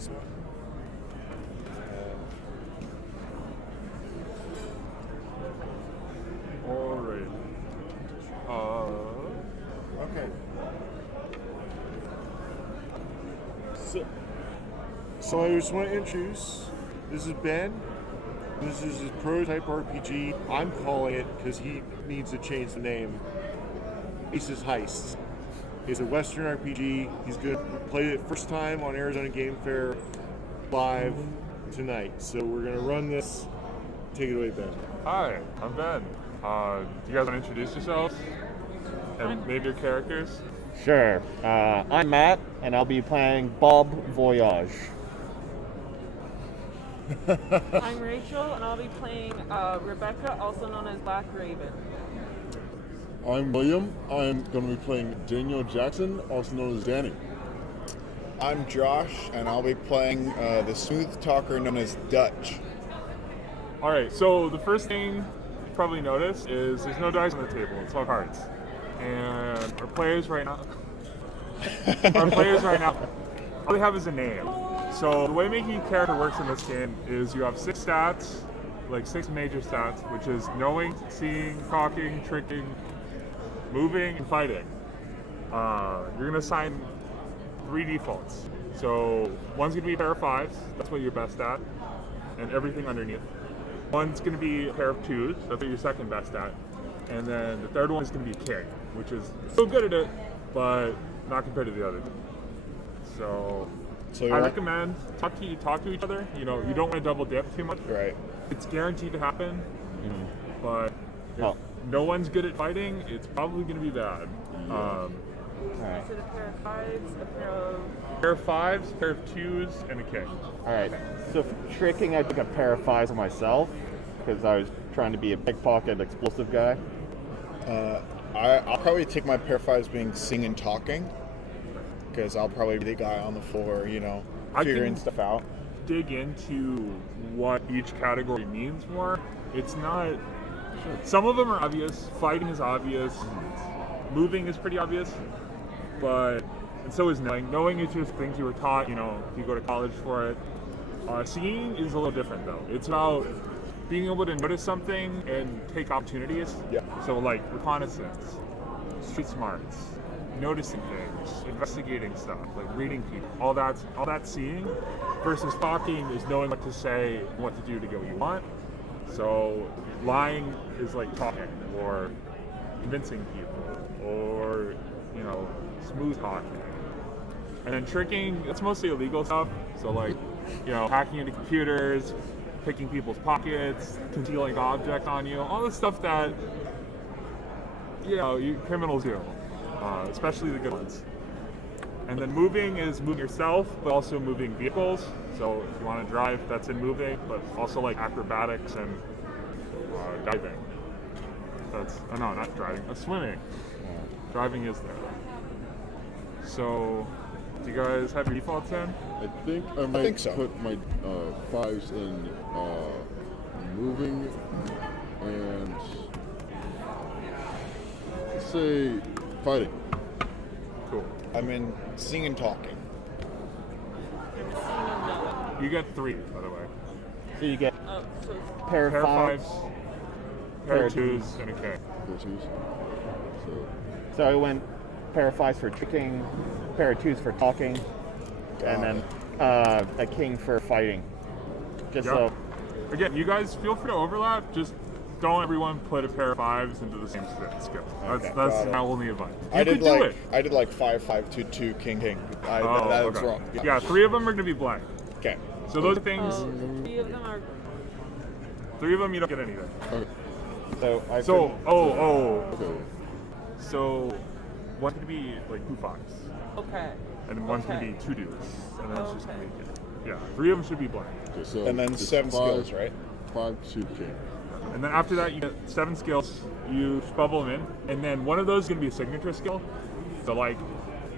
this one. Alright. Okay. So I just want to introduce, this is Ben. This is his prototype RPG. I'm calling it, because he needs to change the name, Ace's Heist. It's a Western RPG. He's going to play it first time on Arizona Game Fair live tonight. So we're going to run this. Take it away, Ben. Hi, I'm Ben. Do you guys want to introduce yourselves? And maybe your characters? Sure. I'm Matt, and I'll be playing Bob Voyage. I'm Rachel, and I'll be playing Rebecca, also known as Black Raven. I'm William. I'm going to be playing Daniel Jackson, also known as Danny. I'm Josh, and I'll be playing the smooth talker known as Dutch. Alright, so the first thing you probably noticed is there's no dice on the table, it's all cards. And our players right now all they have is a name. So the way making a character works in this game is you have 6 stats, like 6 major stats, which is knowing, seeing, talking, tricking, moving, and fighting. You're going to assign 3 defaults. So one's going to be a pair of 5s, that's what you're best at, and everything underneath. One's going to be a pair of 2s, that's what you're second best at. And then the third one is going to be a king, which is still good at it, but not compared to the other. So I recommend talk to each other. You know, you don't want to double dip too much. Right. It's guaranteed to happen, but if no one's good at fighting, it's probably going to be bad. Alright. So a pair of 5s, a Pair of 5s, pair of 2s, and a king. Alright. So for tricking, I took a pair of 5s on myself, because I was trying to be a pickpocket explosive guy. I'll probably take my pair of 5s being sing and talking, because I'll probably be the guy on the floor, you know, figuring stuff out. Dig into what each category means more. It's not. Some of them are obvious. Fighting is obvious. Moving is pretty obvious. But and so is knowing. Knowing is just things you were taught. You know, if you go to college for it. Seeing is a little different though. It's about being able to notice something and take opportunities. Yeah. So like reconnaissance, street smarts, noticing things, investigating stuff, like reading people. All that's seeing. Versus talking is knowing what to say and what to do to get what you want. So lying is like talking or convincing people or, you know, smooth talking. And then tricking, it's mostly illegal stuff. So like, you know, hacking into computers, picking people's pockets, concealing objects on you, all the stuff that, you know, criminals do, especially the good ones. And then moving is moving yourself, but also moving vehicles. So if you want to drive, that's in moving, but also like acrobatics and diving. No, not driving, swimming. Driving is there. So, do you guys have your defaults in? I think I might think so. put my 5s in moving and say fighting. Cool. I'm in sing and talking. And seeing and knowing. You get 3, by the way. So you get So pair of Pair of 5s. 5s, pair of 2s, and a king. Go 2s. So I went pair of 5s for tricking, pair of 2s for talking, and then a king for fighting. Just Yep. so. Again, you guys feel free to overlap, just don't everyone put a pair of 5s into the same skill. That's my only advice. You could do it. I did like 5, 5, 2, 2, king, king. That was okay. wrong. Yeah, 3 of them are going to be blank. Okay. So those things, 3 of them are. 3 of them you don't get anything. Okay. So I So, Okay. So one's going to be like 2 5s, Okay. and then one's going to Okay. be 2 dudes, and then it's just going to Okay. be a king. Yeah, 3 of them should be blank. Okay, so And then it's 7 5, skills, right? 5, 2, king. And then after that, you get 7 skills. You just bubble them in, and then one of those is going to be a signature skill. So, like,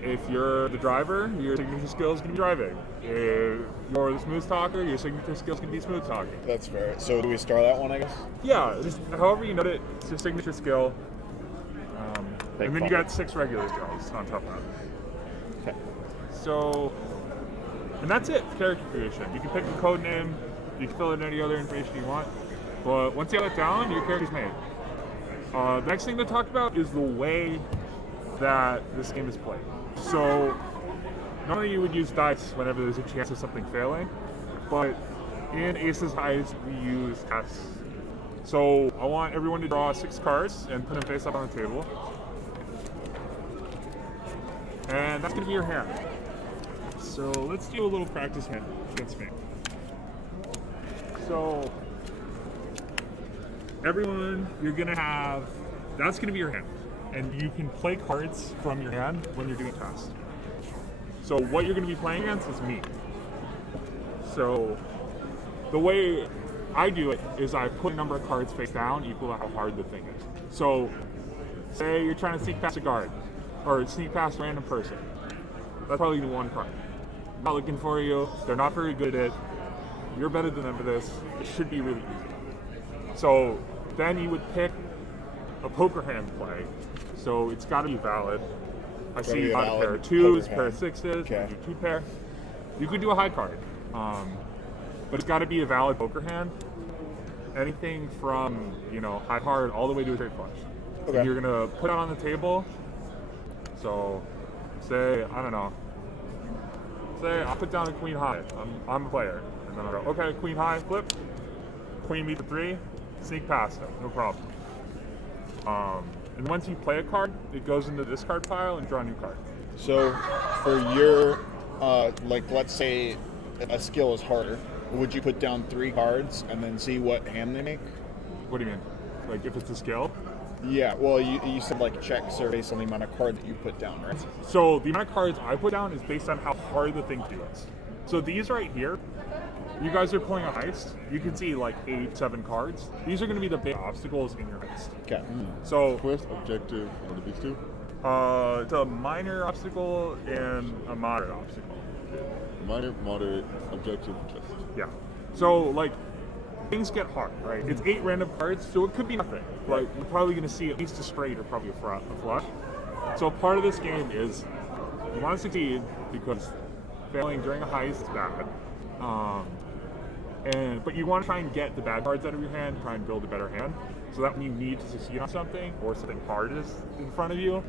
if you're the driver, your signature skill is going to be driving. If you're the smooth talker, your signature skill is going to be smooth talking. That's fair. So do we start that one, I guess? Yeah, just however you note it, it's a signature skill. And then you got 6 regular skills on top of that. Okay. So, And that's it, character creation. You can pick a code name, you can fill in any other information you want, but once you have it down, your character's made. The next thing to talk about is the way that this game is played. So, normally you would use dice whenever there's a chance of something failing, but in Ace's Heist, we use tests. So, I want everyone to draw 6 cards and put them face up on the table. And that's going to be your hand. So, let's do a little practice hand against me. So, everyone, you're going to have, that's going to be your hand. And you can play cards from your hand when you're doing tests. So what you're going to be playing against is me. So the way I do it is I put a number of cards face down equal to how hard the thing is. So say you're trying to sneak past a guard or sneak past a random person. That's probably the 1 card. I'm not looking for you. They're not very good at it. You're better than them for this. It should be really easy. So then you would pick a poker hand play. So it's got to be valid. I see you got a pair of 2s, pair of 6s, Okay. you do 2 pair. You could do a high card, but it's got to be a valid poker hand. Anything from high card all the way to a straight flush. Okay. And you're gonna put it on the table. So say I don't know. Say I put down a queen high. I'm a player, and then I go okay, queen high, flip. Queen meets a 3, sneak past it, no problem. And once you play a card, it goes into the discard pile and draw a new card. So, for your, let's say a skill is harder, would you put down 3 cards and then see what hand they make? What do you mean? Like if it's a skill? Yeah, well, you said checks are based on the amount of card that you put down, right? So the amount of cards I put down is based on how hard the thing is. So these right here, you guys are playing a heist. You can see 8, 7 cards. These are going to be the big obstacles in your heist. Okay. So Quest, objective, one of these 2. it's a minor obstacle and a moderate obstacle. Minor, moderate, objective, test. Yeah. So things get hard, right? It's 8 random cards, so it could be nothing. You're probably going to see at least a straight or probably a flush. So part of this game is you want to succeed because failing during a heist is bad. But you want to try and get the bad cards out of your hand, try and build a better hand, so that when you need to succeed on something or something hard is in front of you,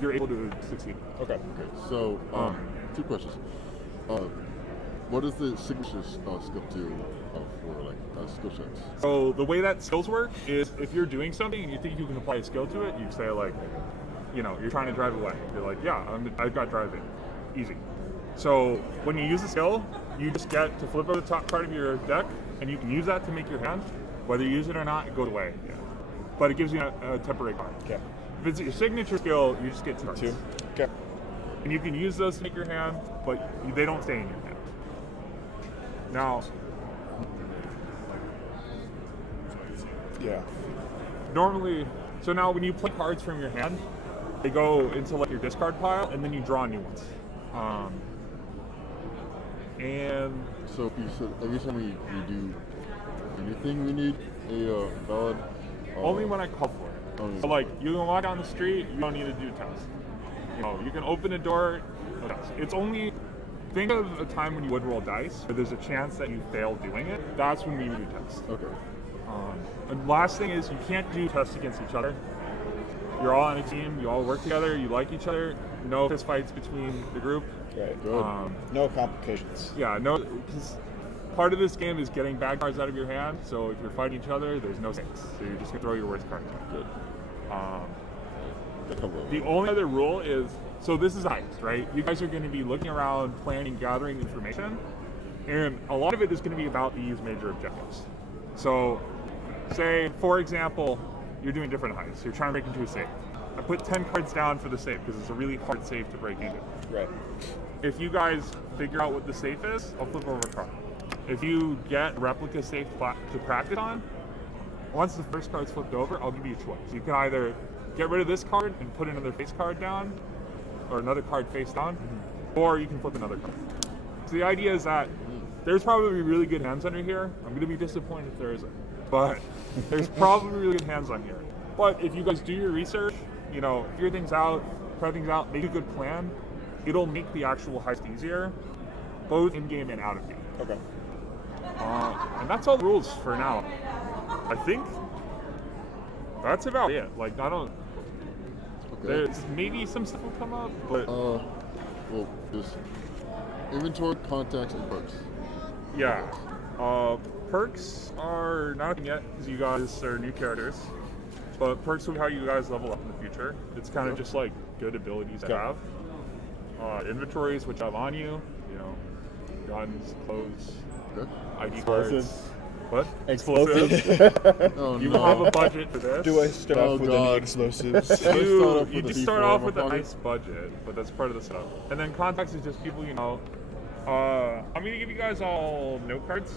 you're able to succeed. Okay. So, 2 questions. What does the signature skill do for skill checks? So the way that skills work is if you're doing something and you think you can apply a skill to it, you say you're trying to drive away. You're like, yeah, I've got driving, easy. So when you use a skill, you just get to flip over the top part of your deck, and you can use that to make your hand. Whether you use it or not, it goes away. Yeah. But it gives you a temporary card. Okay. If it's your signature skill, you just get 2 cards. 2. Okay. And you can use those to make your hand, but they don't stay in your hand. Now, Yeah. normally, so now when you play cards from your hand, they go into your discard pile, and then you draw new ones. And So you said every time we do anything, we need a valid. only when I call for it. Okay. So you can walk down the street, you don't need to do a test. You can open a door, no test. It's only, think of a time when you would roll dice, where there's a chance that you fail doing it. That's when we would do tests. Okay. And last thing is you can't do tests against each other. You're all on a team, you all work together, you like each other, no fist fights between the group. Right. Good. No complications. Yeah, no, because part of this game is getting bad cards out of your hand, so if you're fighting each other, there's no saves. So you're just going to throw your worst card. Good. The only other rule is, so this is Heist, right? You guys are going to be looking around, planning, gathering information, and a lot of it is going to be about these major objectives. So, say, for example, you're doing different heists. You're trying to break into a safe. I put 10 cards down for the safe because it's a really hard safe to break into. Right. If you guys figure out what the safe is, I'll flip over a card. If you get replica safe to practice on, once the first card's flipped over, I'll give you a choice. You can either get rid of this card and put another face card down, or another card face down, or you can flip another card. So the idea is that there's probably really good hands under here. I'm going to be disappointed if there isn't. But there's probably really good hands on here. But if you guys do your research, figure things out, try things out, make a good plan, it'll make the actual heist easier. both in-game and out-of-game. Okay. And that's all the rules for now. I think that's about it. Like, I don't... Okay. There's maybe some stuff will come up, but... Well, just inventory, contacts, and perks. Yeah. Perks are not a thing yet, because you guys are new characters. But perks will be how you guys level up in the future. It's kind of just like good abilities to have. Inventories, which I have on you. You know, guns, clothes, Okay. ID cards. Explosives. What? Explosives. Oh, You no. will have a budget for this. Do I start Oh, off with God. any explosives? You with just a start D4 off in with my a pocket? nice budget, but that's part of the setup. And then contacts is just people you know. I'm gonna give you guys all note cards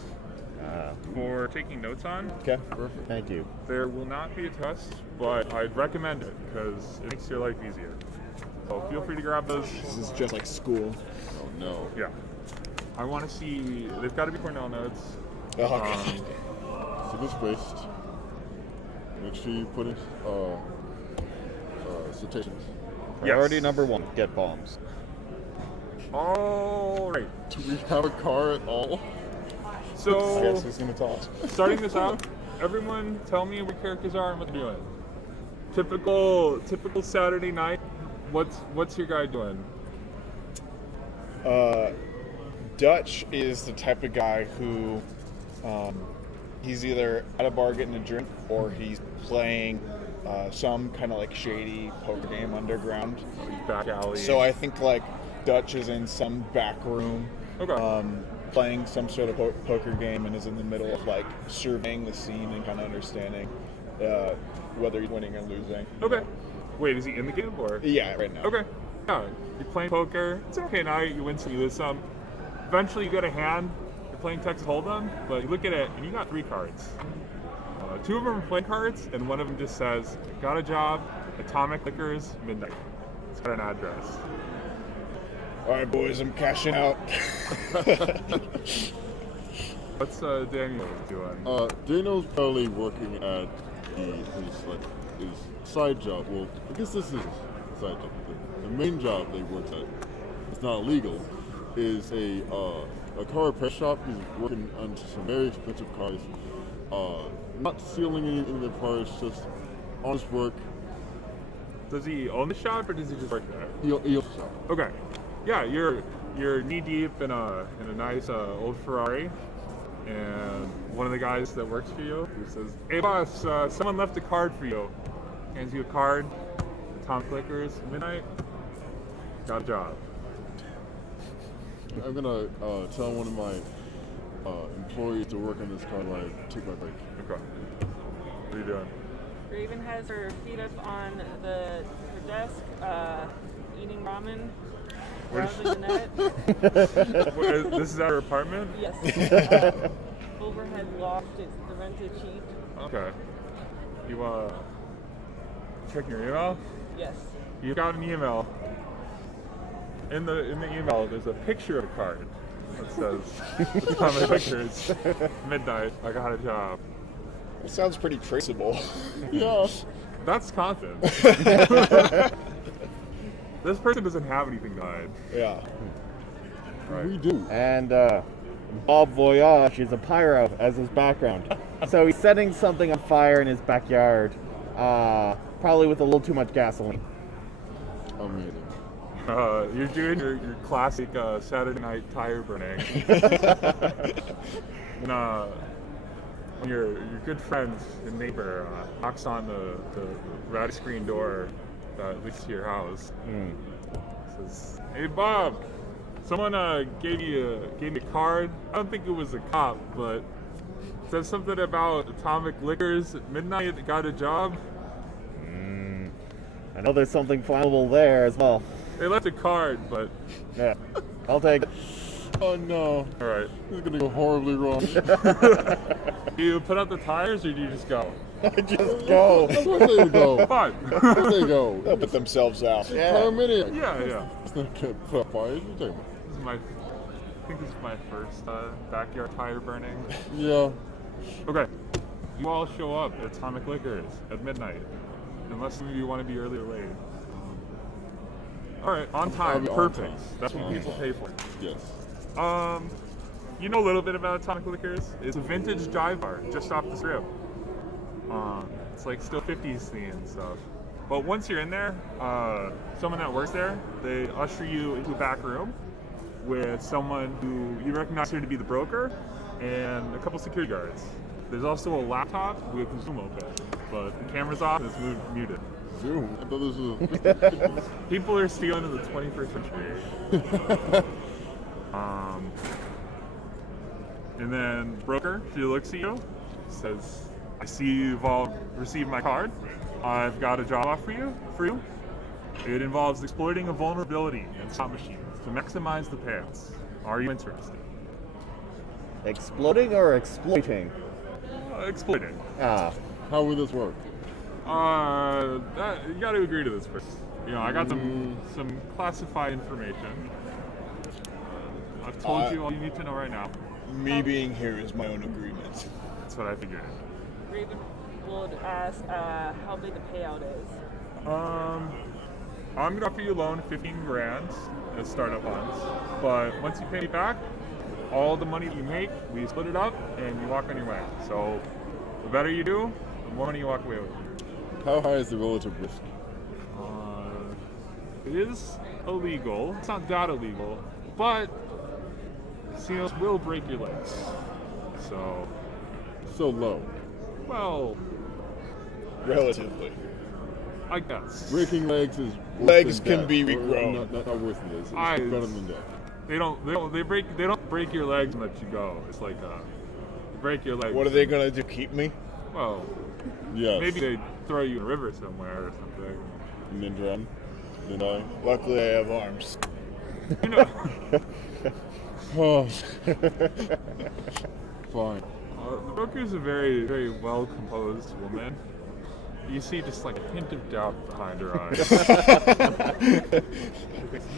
for taking notes on. Okay. Perfect. Thank you. There will not be a test, but I'd recommend it because it makes your life easier. So feel free to grab those. This is just like school. Oh, no. Yeah. I want to see. They've got to be Cornell notes. Oh, God. So this waste. Make sure you put in citations. Priority Yes. number 1, get bombs. All right. Do we have a car at all? I So guess who's gonna talk? starting this out, everyone tell me what characters are and what they're doing. Typical Saturday night. What's your guy doing? Dutch is the type of guy who he's either at a bar getting a drink or he's playing some kind of like shady poker game underground. Back alley. So I think like Dutch is in some back room Okay. playing some sort of poker game and is in the middle of like surveying the scene and kind of understanding whether he's winning or losing. Okay. Wait, is he in the game or? Yeah, right now. Okay. Yeah, you're playing poker. It's an okay night. You win some, you lose some. Eventually, you get a hand. You're playing Texas Hold'em, but you look at it and you got 3 cards. 2 of them are playing cards, and one of them just says, "Got a job, Atomic Liquors, midnight." It's got an address. All right, boys, I'm cashing out. What's Daniel doing? Dano's probably working at his side job. Well, I guess this is his side job. The main job that he works at, it's not illegal, is a car repair shop. He's working on some very expensive cars. Not stealing any of the parts, just honest work. Does he own the shop or does he just work there? He owns the shop. Okay. Yeah, you're knee deep in a nice old Ferrari, and one of the guys that works for you, he says, "Hey boss, someone left a card for you." Hands you a card. Atomic Liquors, midnight. Got a job. I'm gonna tell one of my employees to work on this car while I take my break. Okay. What are you doing? Raven has her feet up on her desk, eating ramen, browsing the net. Wait, this is at her apartment? Yes. Overhead loft. It's the rented cheap. Okay. You check your email? Yes. You got an email. In the email, there's a picture of a card that says, "Atomic Liquors, midnight. I got a job." It sounds pretty traceable. Yeah. That's confident. This person doesn't have anything to hide. Yeah. Right. We do. And Bob Voyage is a pyro as his background. So he's setting something on fire in his backyard, probably with a little too much gasoline. Amazing. You're doing your classic Saturday night tire burning. And, when your good friend and neighbor knocks on the ratty screen door that leads to your house. Says, "Hey Bob, someone gave me a card. I don't think it was a cop, but it says something about Atomic Liquors at midnight. Got a job." I know there's something flammable there as well. They left a card, but Yeah, I'll take it. Oh no. all right. This is gonna go horribly wrong. Do you put out the tires or do you just go? Just go. That's where they go. Fine. There they go. They'll put themselves out. Paramedic. Yeah. It's not gonna put up fires. What are you talking about? This is I think this is my first backyard tire burning. Yeah. Okay. You all show up at Atomic Liquors at midnight. Unless some of you want to be early or late. Alright, on time. On Perfect. time. That's what On people time. pay for. Yes. You know a little bit about Atomic Liquors. It's a vintage dive bar just off the strip. It's like still 50s theme and stuff. But once you're in there, someone that works there, they usher you into a back room with someone who you recognize here to be the broker and a couple security guards. There's also a laptop with Zoom open, but the camera's off and it's muted. Zoom. I thought this was People are stealing in the 21st century. And then broker, she looks at you, says, "I see you've all received my card. I've got a job for you. It involves exploiting a vulnerability in slot machines to maximize the payouts. Are you interested?" Exploding or exploiting? Exploiting. Ah. How would this work? You got to agree to this first. You know, I got some classified information. I've told you all you need to know right now. Me being here is my own agreement. That's what I figured. Raven would ask how big the payout is. I'm gonna offer you a loan of 15 grand as startup funds, but once you pay me back, all the money that you make, we split it up and you walk on your way. So the better you do, the more money you walk away with. How high is the relative risk? It is illegal. It's not that illegal, but casinos will break your legs. So, Low. well, Relatively. I guess. Breaking legs is worse Legs than can be death. regrown. Not worse than this. It's I- better than death. They don't break your legs and let you go. It's like break your legs. What are they gonna do? Keep me? Well, Yes. maybe they throw you in a river somewhere or something. And then drown. Then die. Luckily, I have arms. You know, Oh. Fine. the broker's a very, very well composed woman. You see just like a hint of doubt behind her eyes.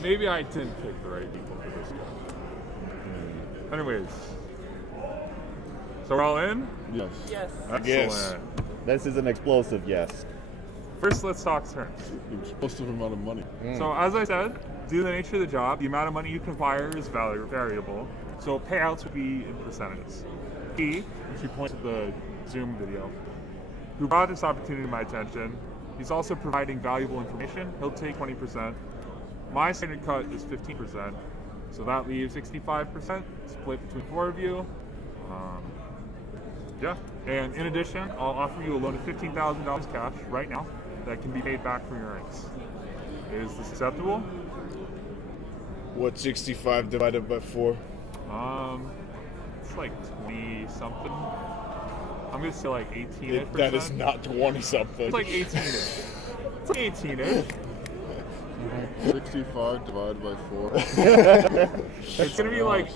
Maybe I didn't pick the right people for this job. Anyways, so we're all in? Yes. Yes. Excellent. Yes. This is an explosive yes. First, let's talk terms. Explosive amount of money. So as I said, due to the nature of the job, the amount of money you can acquire is variable. So payouts would be in percentages. He, and she points at the Zoom video, who brought this opportunity to my attention, he's also providing valuable information. He'll take 20%. My standard cut is 15%. So that leaves 65% split between four of you. Yeah. And in addition, I'll offer you a loan of $15,000 cash right now that can be paid back from your earnings. Is this acceptable? What's 65 divided by 4? It's like 20 something. I'm gonna say like 18. That is not 20 something. It's like 18ish. It's like 18ish. 65 divided by 4. It's gonna be like,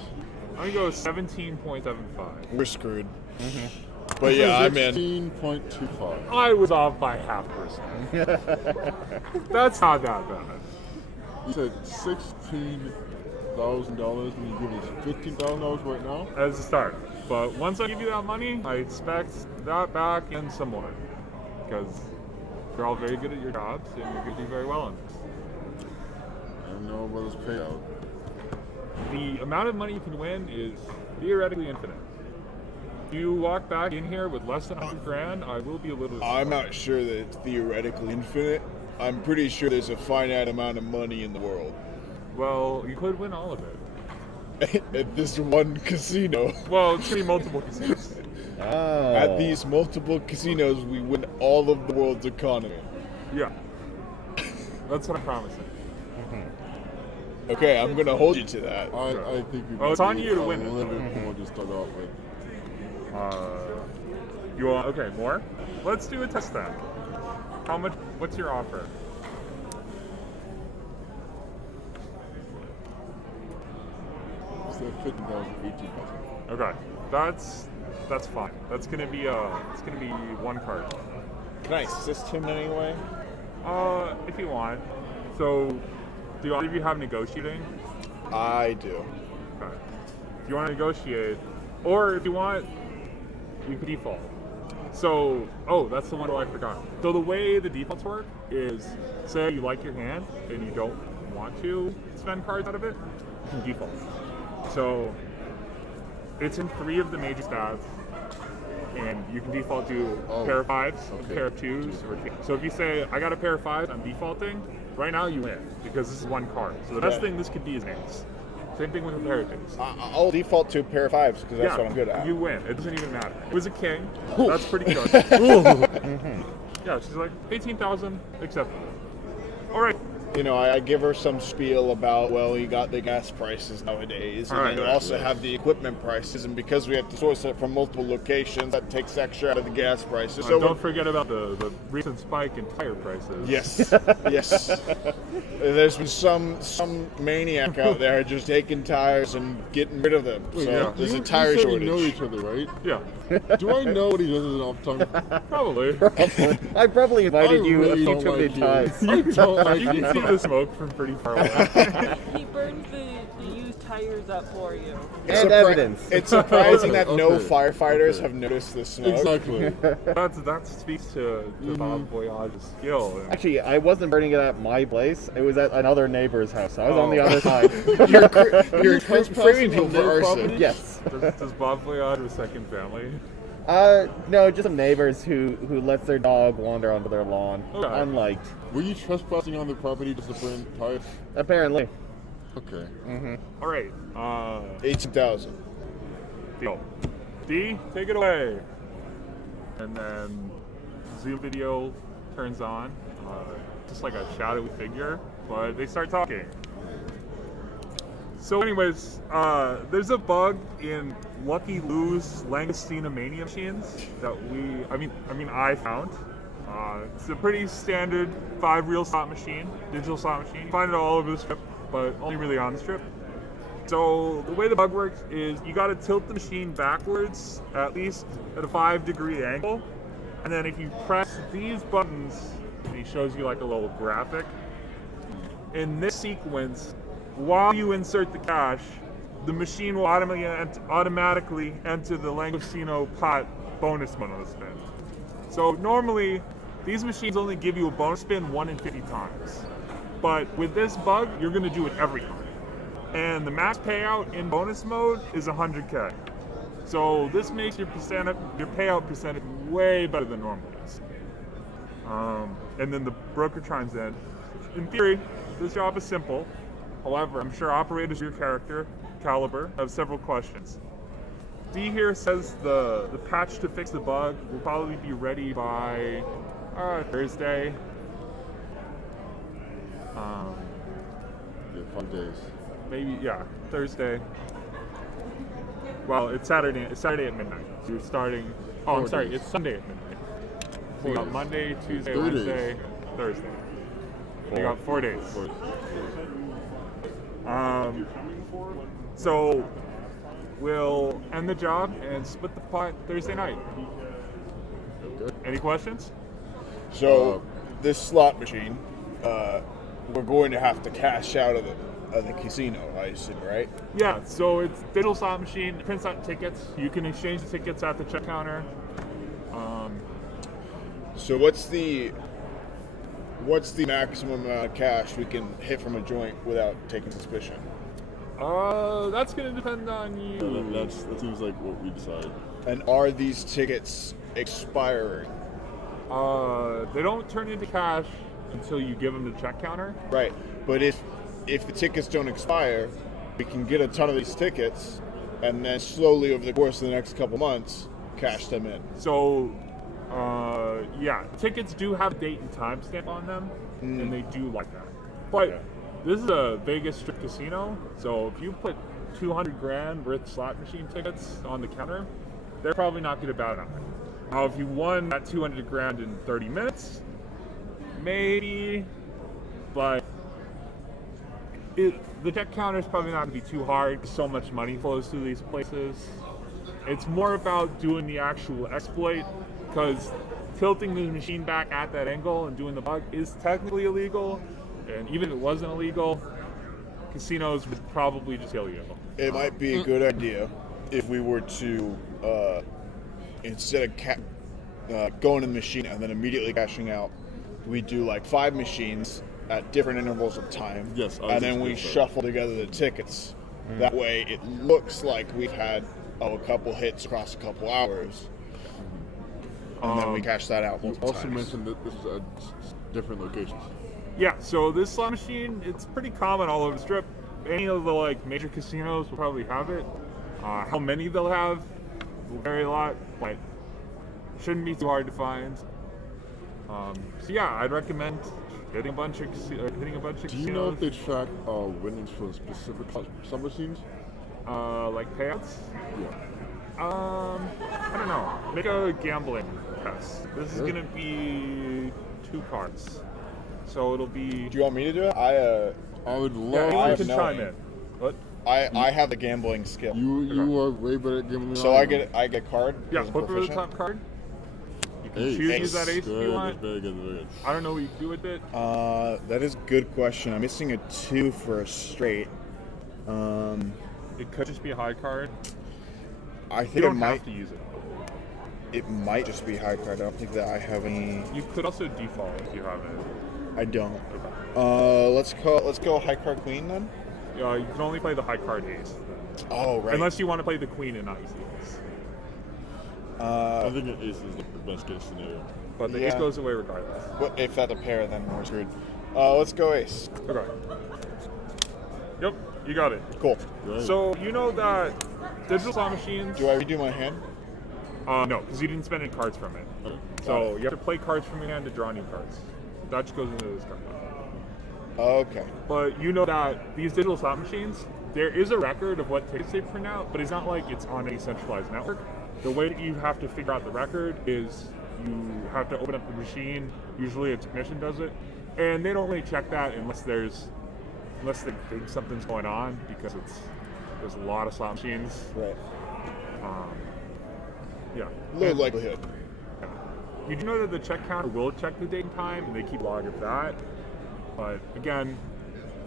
I'm gonna go 17.75. We're screwed. But yeah, I'm in. 16.25. I was off by 0.5%. That's not that bad. You said $16,000 and you give us $15,000 right now? As a start. But once I give you that money, I expect that back and some more. Because you're all very good at your jobs and you're going to do very well on this. I don't know about this payout. The amount of money you can win is theoretically infinite. If you walk back in here with less than 100 grand, I will be a little I'm disappointed. not sure that it's theoretically infinite. I'm pretty sure there's a finite amount of money in the world. Well, you could win all of it. At this one casino. Well, it's going to be multiple casinos. Oh. At these multiple casinos, we win all of the world's economy. Yeah. That's what I'm promising. Okay, I'm gonna hold you to that. I think we Well, it's on you to win a it. little bit more to start off with. You want, okay, more? Let's do a test then. How much, what's your offer? Instead of 50,000, 18,000. Okay, that's fine. That's gonna be one card. Can I assist him in any way? If you want. So, do all of you have negotiating? I do. Okay. If you want to negotiate, or if you want, you could default. So, that's the one I forgot. So the way the defaults work is, say you like your hand and you don't want to spend cards out of it, you can default. So it's in 3 of the major stats, and you can default to a pair of 5s, a pair of 2s, or so if you say I got a pair of 5s, I'm defaulting. Right now you win because this is 1 card. So the best thing this could be is an ace. Same thing with a pair of 2s. I'll default to a pair of 5s because that's what I'm good at. You win. It doesn't even matter. It was a king. That's pretty good. Yeah, she's like 18,000, acceptable. All right. You know, I give her some spiel about, well, you got the gas prices nowadays, and then you also have the equipment prices, and because we have to source it from multiple locations, that takes extra out of the gas prices. So don't forget about the recent spike in tire prices. Yes, yes. There's been some maniac out there just taking tires and getting rid of them. So there's a tire shortage. We know each other, right? Yeah. Do I know what he does as an off time? Probably. I probably invited you really a few don't too many like you. times. I don't like You you. can see the smoke from pretty far away. He burns the used tires up for you. And evidence. It's surprising Okay, that no okay, firefighters okay. have noticed the smoke. Exactly. That speaks to Bob Voyage's skill. Actually, I wasn't burning it at my place. It was at another neighbor's house. I was on the other side. You're trespassing framing people on for their arson. property? Yes. Does Bob Voyage have a second family? No, just some neighbors who lets their dog wander onto their lawn, Okay. unliked. Were you trespassing on their property just to burn tires? Apparently. Okay. All right. 18,000. Deal. D, take it away. And then Zoom video turns on, just like a shadowy figure, but they start talking. So anyways, there's a bug in Lucky Lou's Langostina Mania machines that I found. It's a pretty standard 5-reel slot machine, digital slot machine. You find it all over the strip, but only really on the strip. So the way the bug works is you got to tilt the machine backwards, at least at a 5-degree angle, and then if you press these buttons, and he shows you like a little graphic. In this sequence, while you insert the cash, the machine will automatically enter the Langostino pot bonus spin on the spin. So normally, these machines only give you a bonus spin 1 in 50 times. But with this bug, you're going to do it every time. And the max payout in bonus mode is 100K. So this makes your payout percentage way better than normal is. And then the broker chimes in. In theory, this job is simple. However, I'm sure operators of your character caliber have several questions. D here says the patch to fix the bug will probably be ready by Thursday. Yeah, 5 days. Maybe Thursday. Well, it's Saturday. It's Saturday at midnight. So you're starting. Oh, I'm sorry. It's Sunday at midnight. So you got Monday, Tuesday, 3 Wednesday, Thursday. So you got 4 days. So we'll end the job and split the pot Thursday night. Good. Any questions? So this slot machine, we're going to have to cash out of the casino, I assume, right? Yeah, so it's digital slot machine, it prints out tickets. You can exchange the tickets at the check counter. So what's the maximum amount of cash we can hit from a joint without taking suspicion? That's gonna depend on you. That seems like what we decided. And are these tickets expiring? They don't turn into cash until you give them the check counter. Right, but if the tickets don't expire, we can get a ton of these tickets, and then slowly over the course of the next couple months, cash them in. So, tickets do have date and time stamp on them, and they do like that. But this is a Vegas strip casino, so if you put 200 grand worth of slot machine tickets on the counter, they're probably not going to bat an eye. Now, if you won that 200 grand in 30 minutes, maybe, but the check counter is probably not going to be too hard because so much money flows through these places. It's more about doing the actual exploit, because tilting the machine back at that angle and doing the bug is technically illegal, and even if it wasn't illegal, casinos would probably just kill you. It might be a good idea if we were to, instead of going in the machine and then immediately cashing out, we do like 5 machines at different intervals of time. Yes, and then we shuffle together the tickets That way, it looks like we've had a couple hits across a couple hours, and then we cash that out. You multiple also times. mentioned that this is at different locations. Yeah, so this slot machine, it's pretty common all over the strip. Any of the like major casinos will probably have it. How many they'll have will vary a lot, but shouldn't be too hard to find. So yeah, I'd recommend hitting a bunch of casinos. Do you know if they track winnings for specific slot machines? Like payouts? Yeah. I don't know. Make a gambling test. This is gonna be 2 cards, so it'll be. Do you want me to do it? I would Yeah, love. anyone have can no chime idea. in. What? I have the gambling skill. You are way better at gambling. So than I am. get a card. Yeah, because I'm flip over the proficient. top card. You can Ace. choose that ace if Good, you want. very good, very good. I don't know what you can do with it. That is a good question. I'm missing a 2 for a straight. It could just be a high card. I You think it don't might. have to use it. It might just be high card. I don't think that I have any. You could also default if you have it. I don't. Let's go high card queen then. You can only play the high card ace. Oh right. Unless you want to play the queen and not use the ace. I think an ace is the best case scenario. But the Yeah. ace goes away regardless. But if that's a pair, then we're screwed. Let's go ace. Okay. Yep, you got it. Cool. Right. So you know that digital slot machines. Do I redo my hand? No, because you didn't spend any cards from it. Okay. So you have to play cards from your hand to draw new cards. That just goes into this card. Okay. But you know that these digital slot machines, there is a record of what tickets they print out, but it's not like it's on a centralized network. The way that you have to figure out the record is you have to open up the machine. Usually a technician does it, and they don't really check that unless they think something's going on, because there's a lot of slot machines. Right. Yeah. Low likelihood. You do know that the check counter will check the date and time, and they keep log of that. But again,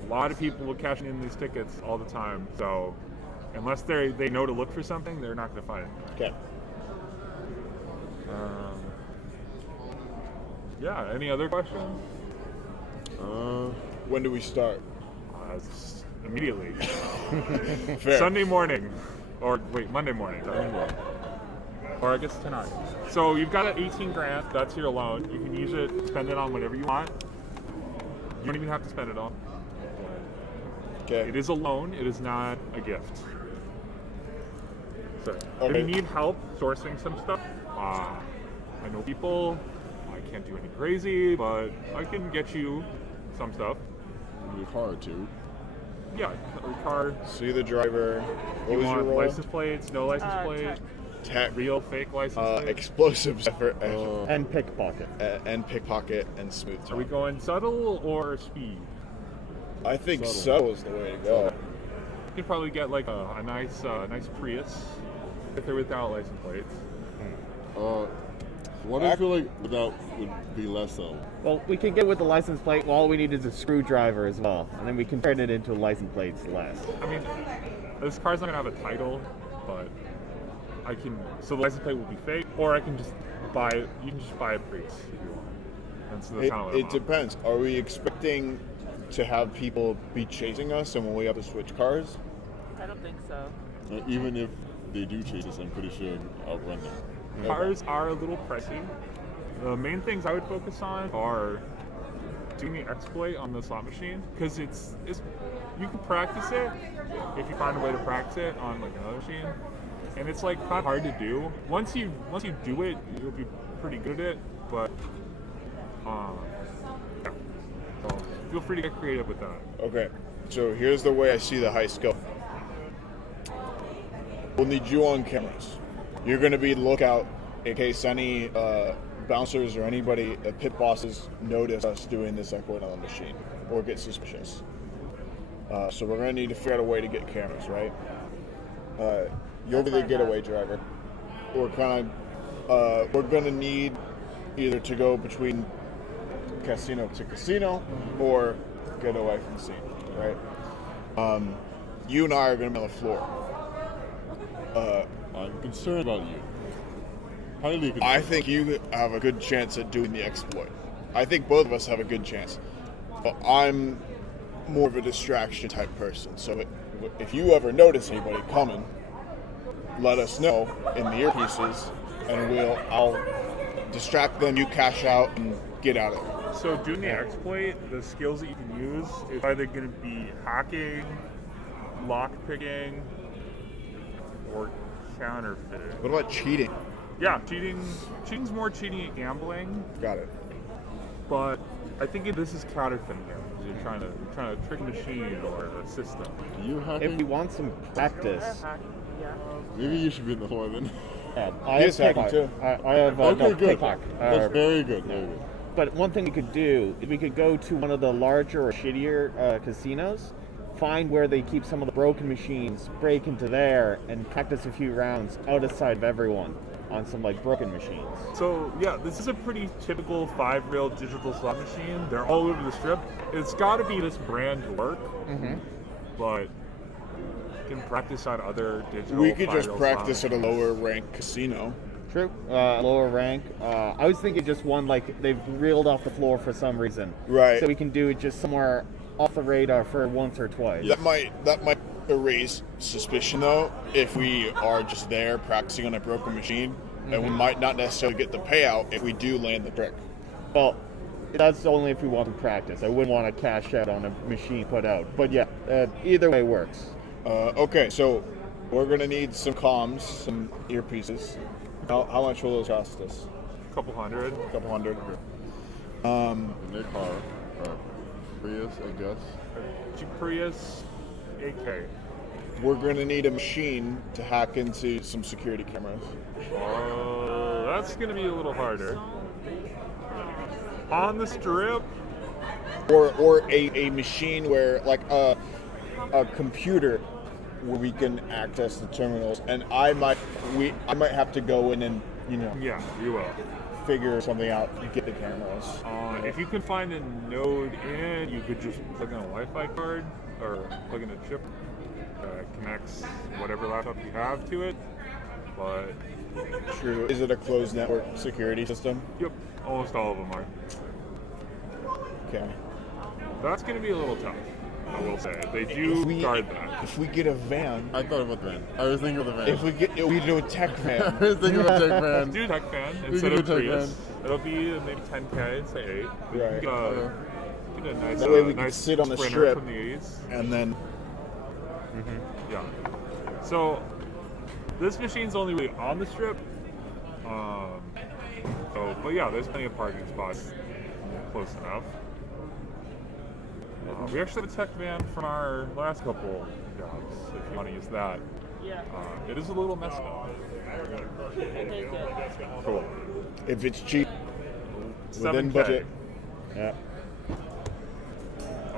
a lot of people will cash in these tickets all the time. So unless they know to look for something, they're not going to find it. Okay. Yeah. Any other questions? When do we start? Immediately. Fair. Sunday morning, or wait, Monday morning. Or I guess tonight. So you've got 18 grand. That's your loan. You can use it, spend it on whatever you want. You don't even have to spend it all. Okay. It is a loan. It is not a gift. So if Okay. you need help sourcing some stuff, I know people. I can't do anything crazy, but I can get you some stuff. Your car too. Yeah, your car. See the driver. What You was your want role? license plates? No license plate? Tech. Tech. Real, fake license plate? Explosives effort. And pickpocket. And pickpocket and smooth Are we talk. going subtle or speed? I think Subtle. subtle is the way to go. You could probably get like a nice Prius with or without license plates. What I feel like without would be less so. Well, we can get with the license plate. All we need is a screwdriver as well, and then we can turn it into license plates less. I mean, this car's not gonna have a title, but I can. So the license plate will be fake, or I can just buy. You can just buy a Prius if you want. That's kind of what It depends. Are we expecting to have people be chasing us, and when we have to switch cars? I don't think so. Even if they do chase us, I'm pretty sure I'll outrun them. Cars are a little pricey. The main things I would focus on are doing the exploit on the slot machine, because it's you can practice it if you find a way to practice it on like another machine, and it's like not hard to do. Once you do it, you'll be pretty good at it. But yeah. So feel free to get creative with that. Okay. So here's the way I see the heist go. We'll need you on cameras. You're going to be lookout in case any bouncers or anybody, pit bosses, notice us doing this exploit on the machine or get suspicious. So we're going to need to figure out a way to get cameras, right? You're the getaway driver. We're going to need either to go between casino to casino or get away from the scene, right? You and I are going to be on the floor. I'm concerned about you. Highly concerned. I think you have a good chance at doing the exploit. I think both of us have a good chance. But I'm more of a distraction type person. So if you ever notice anybody coming, let us know in the earpieces, and I'll distract them. You cash out and get out of there. So doing the exploit, the skills that you can use is either going to be hacking, lockpicking, or counterfeiting. What about cheating? Yeah, cheating's more cheating at gambling, Got it. but I think this is counterfeiting here because you're trying to trick a machine or a system. Do you hack If it? we want some practice, Yeah. Maybe you should be in the foreman. I He is have hacking pickpocket. too. I have Okay, no, good. pickpocket. That's very good. Very good. But one thing we could do is we could go to one of the larger or shittier casinos, find where they keep some of the broken machines, break into there, and practice a few rounds out of sight of everyone on some like broken machines. So yeah, this is a pretty typical 5-reel digital slot machine. They're all over the strip. It's got to be this brand to work, but you can practice on other digital. We could just 5-reel practice slot at a lower rank casino. True. Lower rank. I was thinking just one like they've reeled off the floor for some reason. Right. So we can do it just somewhere off the radar for once or twice. That might erase suspicion though if we are just there practicing on a broken machine, and we might not necessarily get the payout if we do land the trick. Well, that's only if we want to practice. I wouldn't want to cash out on a machine put out. But yeah, either way works. Okay, so we're gonna need some comms, some earpieces. How much will those cost us? a couple hundred. A couple hundred. In their car, Prius, I guess. Jeep Prius, 8K. We're gonna need a machine to hack into some security cameras. That's gonna be a little harder. On the strip, Or a machine where like a computer where we can access the terminals, and I might have to go in and yeah, you will. figure something out and get the cameras. If you can find a node in, you could just plug in a Wi-Fi card or plug in a chip that connects whatever laptop you have to it. But True. Is it a closed network security system? yep, almost all of them are. Okay. That's going to be a little tough, I will say. They do guard that. If we get a van, I thought about the van. I was thinking of the van. if we do a tech I van, was thinking of a tech van. Do tech fan We instead can of do tech Prius. van. It'll be maybe 10K instead of 8. But you Right. get a nice, That way we can nice sit on the Sprinter strip. from the 80s. and then Yeah. So this machine's only really on the strip. But yeah, there's plenty of parking spots close enough. We actually have a tech van from our last couple jobs, if you want to use that. Yeah. It is a little messed up. I'll take it. Cool. if it's cheap, 7K. within budget. Yeah.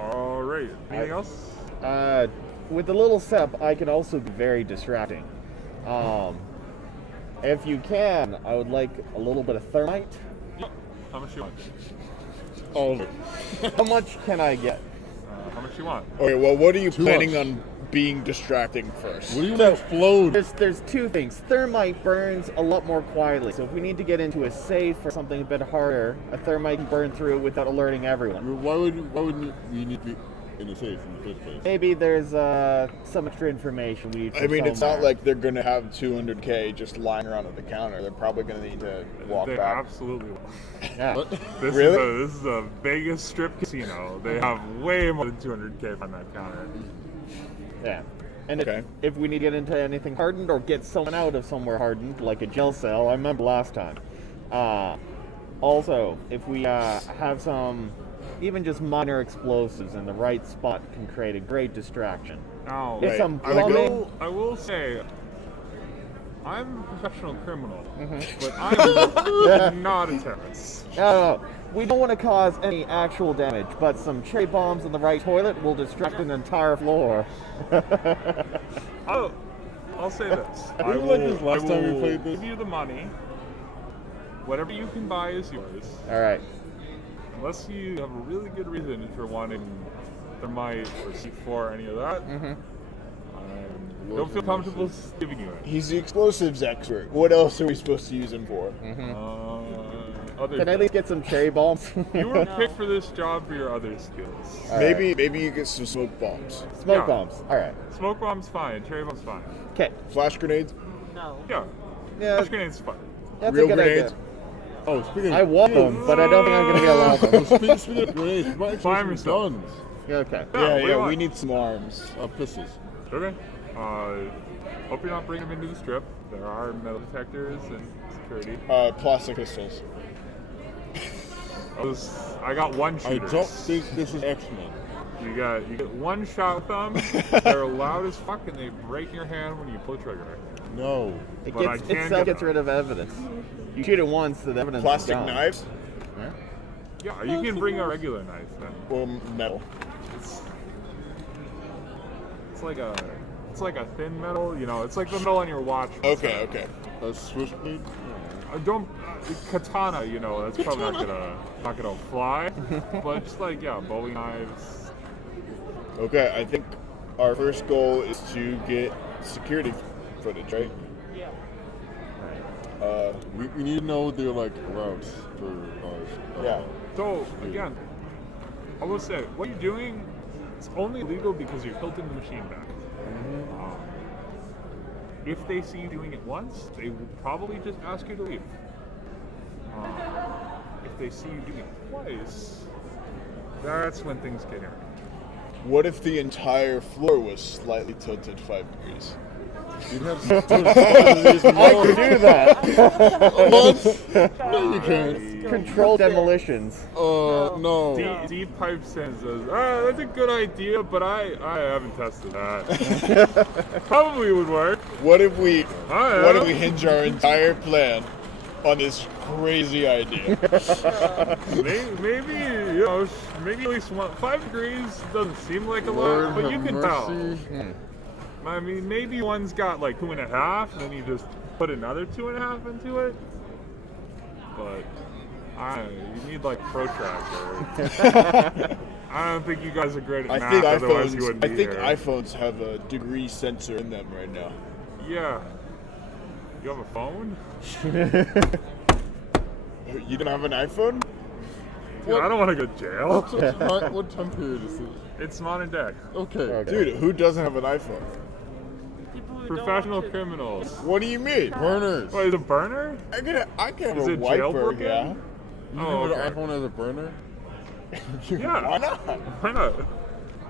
All right. Anything else? With the little setup, I can also be very distracting. If you can, I would like a little bit of thermite. Yep. How much you want? All of it. How much can I get? How much you want? Okay, well, what are you planning much. on being distracting first? What do you So, explode? There's two things. Thermite burns a lot more quietly, so if we need to get into a safe or something a bit harder, a thermite can burn through it without alerting everyone. Why would we need to be in a safe in the first place? Maybe there's some extra information we need I from mean, it's not somewhere. like they're going to have 200K just lying around at the counter. They're probably going to need to walk They back. absolutely will. Yeah. What? This Really? This is a Vegas strip casino. They have way more than 200K on that counter. Yeah. And Okay. if we need to get into anything hardened or get someone out of somewhere hardened, like a jail cell, I remember last time. Also, if we have some, even just minor explosives in the right spot can create a great distraction. Now, If Right. some I would plumbing, I will say, I'm a professional criminal, Mm-hmm. but I'm not a terrorist. no, we don't want to cause any actual damage, but some cherry bombs in the right toilet will distract an entire floor. I'll say this. I Didn't we like this last time we played this? give you the money. Whatever you can buy is yours. All right. Unless you have a really good reason for wanting Thermite or C4 or any of that. I don't feel comfortable giving you it. He's the explosives expert. What else are we supposed to use him for? other Can I at least get some cherry bombs? You were No. picked for this job for your other skills. All Maybe you get some smoke bombs, Smoke Yeah. bombs. All right. Smoke bomb's fine. Cherry bomb's fine. Okay. flash grenades, No. Yeah. Yeah, Flash grenade's fine. that's real a good grenades. idea. Oh, speaking I of want them, but I don't think I'm going to be allowed them. speaking of grenades, we might actually Fire have some yourself. guns. Yeah, okay. Yeah, what do you Yeah, want? we need some arms. Pistols. Okay. Hope you're not bringing them into the strip. There are metal detectors and security. Plastic pistols. I got one I shooter. don't think this is X-Men. You get one shot with them. They're loud as fuck and they break your hand when you pull the trigger. No. It But I gets, can itself get gets them. rid of evidence. You shoot it once, the evidence Plastic is gone. knives Yeah, you can bring a regular knife then. or metal. It's like a thin metal, you know, it's like the metal on your watch. Okay. A switchblade? Don't katana, you know, that's probably not gonna fly. But just like Bowie knives. Okay, I think our first goal is to get security footage, right? Yeah. We need to know their like routes for ours. Yeah. So again, I will say what you're doing is only legal because you're tilting the machine back. If they see you doing it once, they will probably just ask you to leave. If they see you doing it twice, that's when things get hairy. What if the entire floor was slightly tilted 5 degrees? You'd have to do I could do that. No, you can't. Controlled demolitions. No. Deep pipes in and says, that's a good idea, but I haven't tested that. Probably would work. What if we What if we hinge our entire plan on this crazy idea? Maybe maybe at least 5 degrees doesn't seem like a Lord lot, but you have can mercy. tell. I mean, maybe one's got like 2.5, and then you just put another 2.5 into it. But you need like protractor. I don't think you guys are great at math, otherwise you wouldn't be here. iPhones have a degree sensor in them right now. Yeah. You have a phone? You don't have an iPhone? Dude, I don't want to go to jail. What time period is it? It's modern day. Okay. Dude, who doesn't have an iPhone? People who don't Professional want to- criminals. What do you mean? Burners. Wait, is it a burner? I can have Is a it wiper, jailbroken? yeah. You Oh, can put okay. an iPhone as a burner? Yeah. Why not? Why not?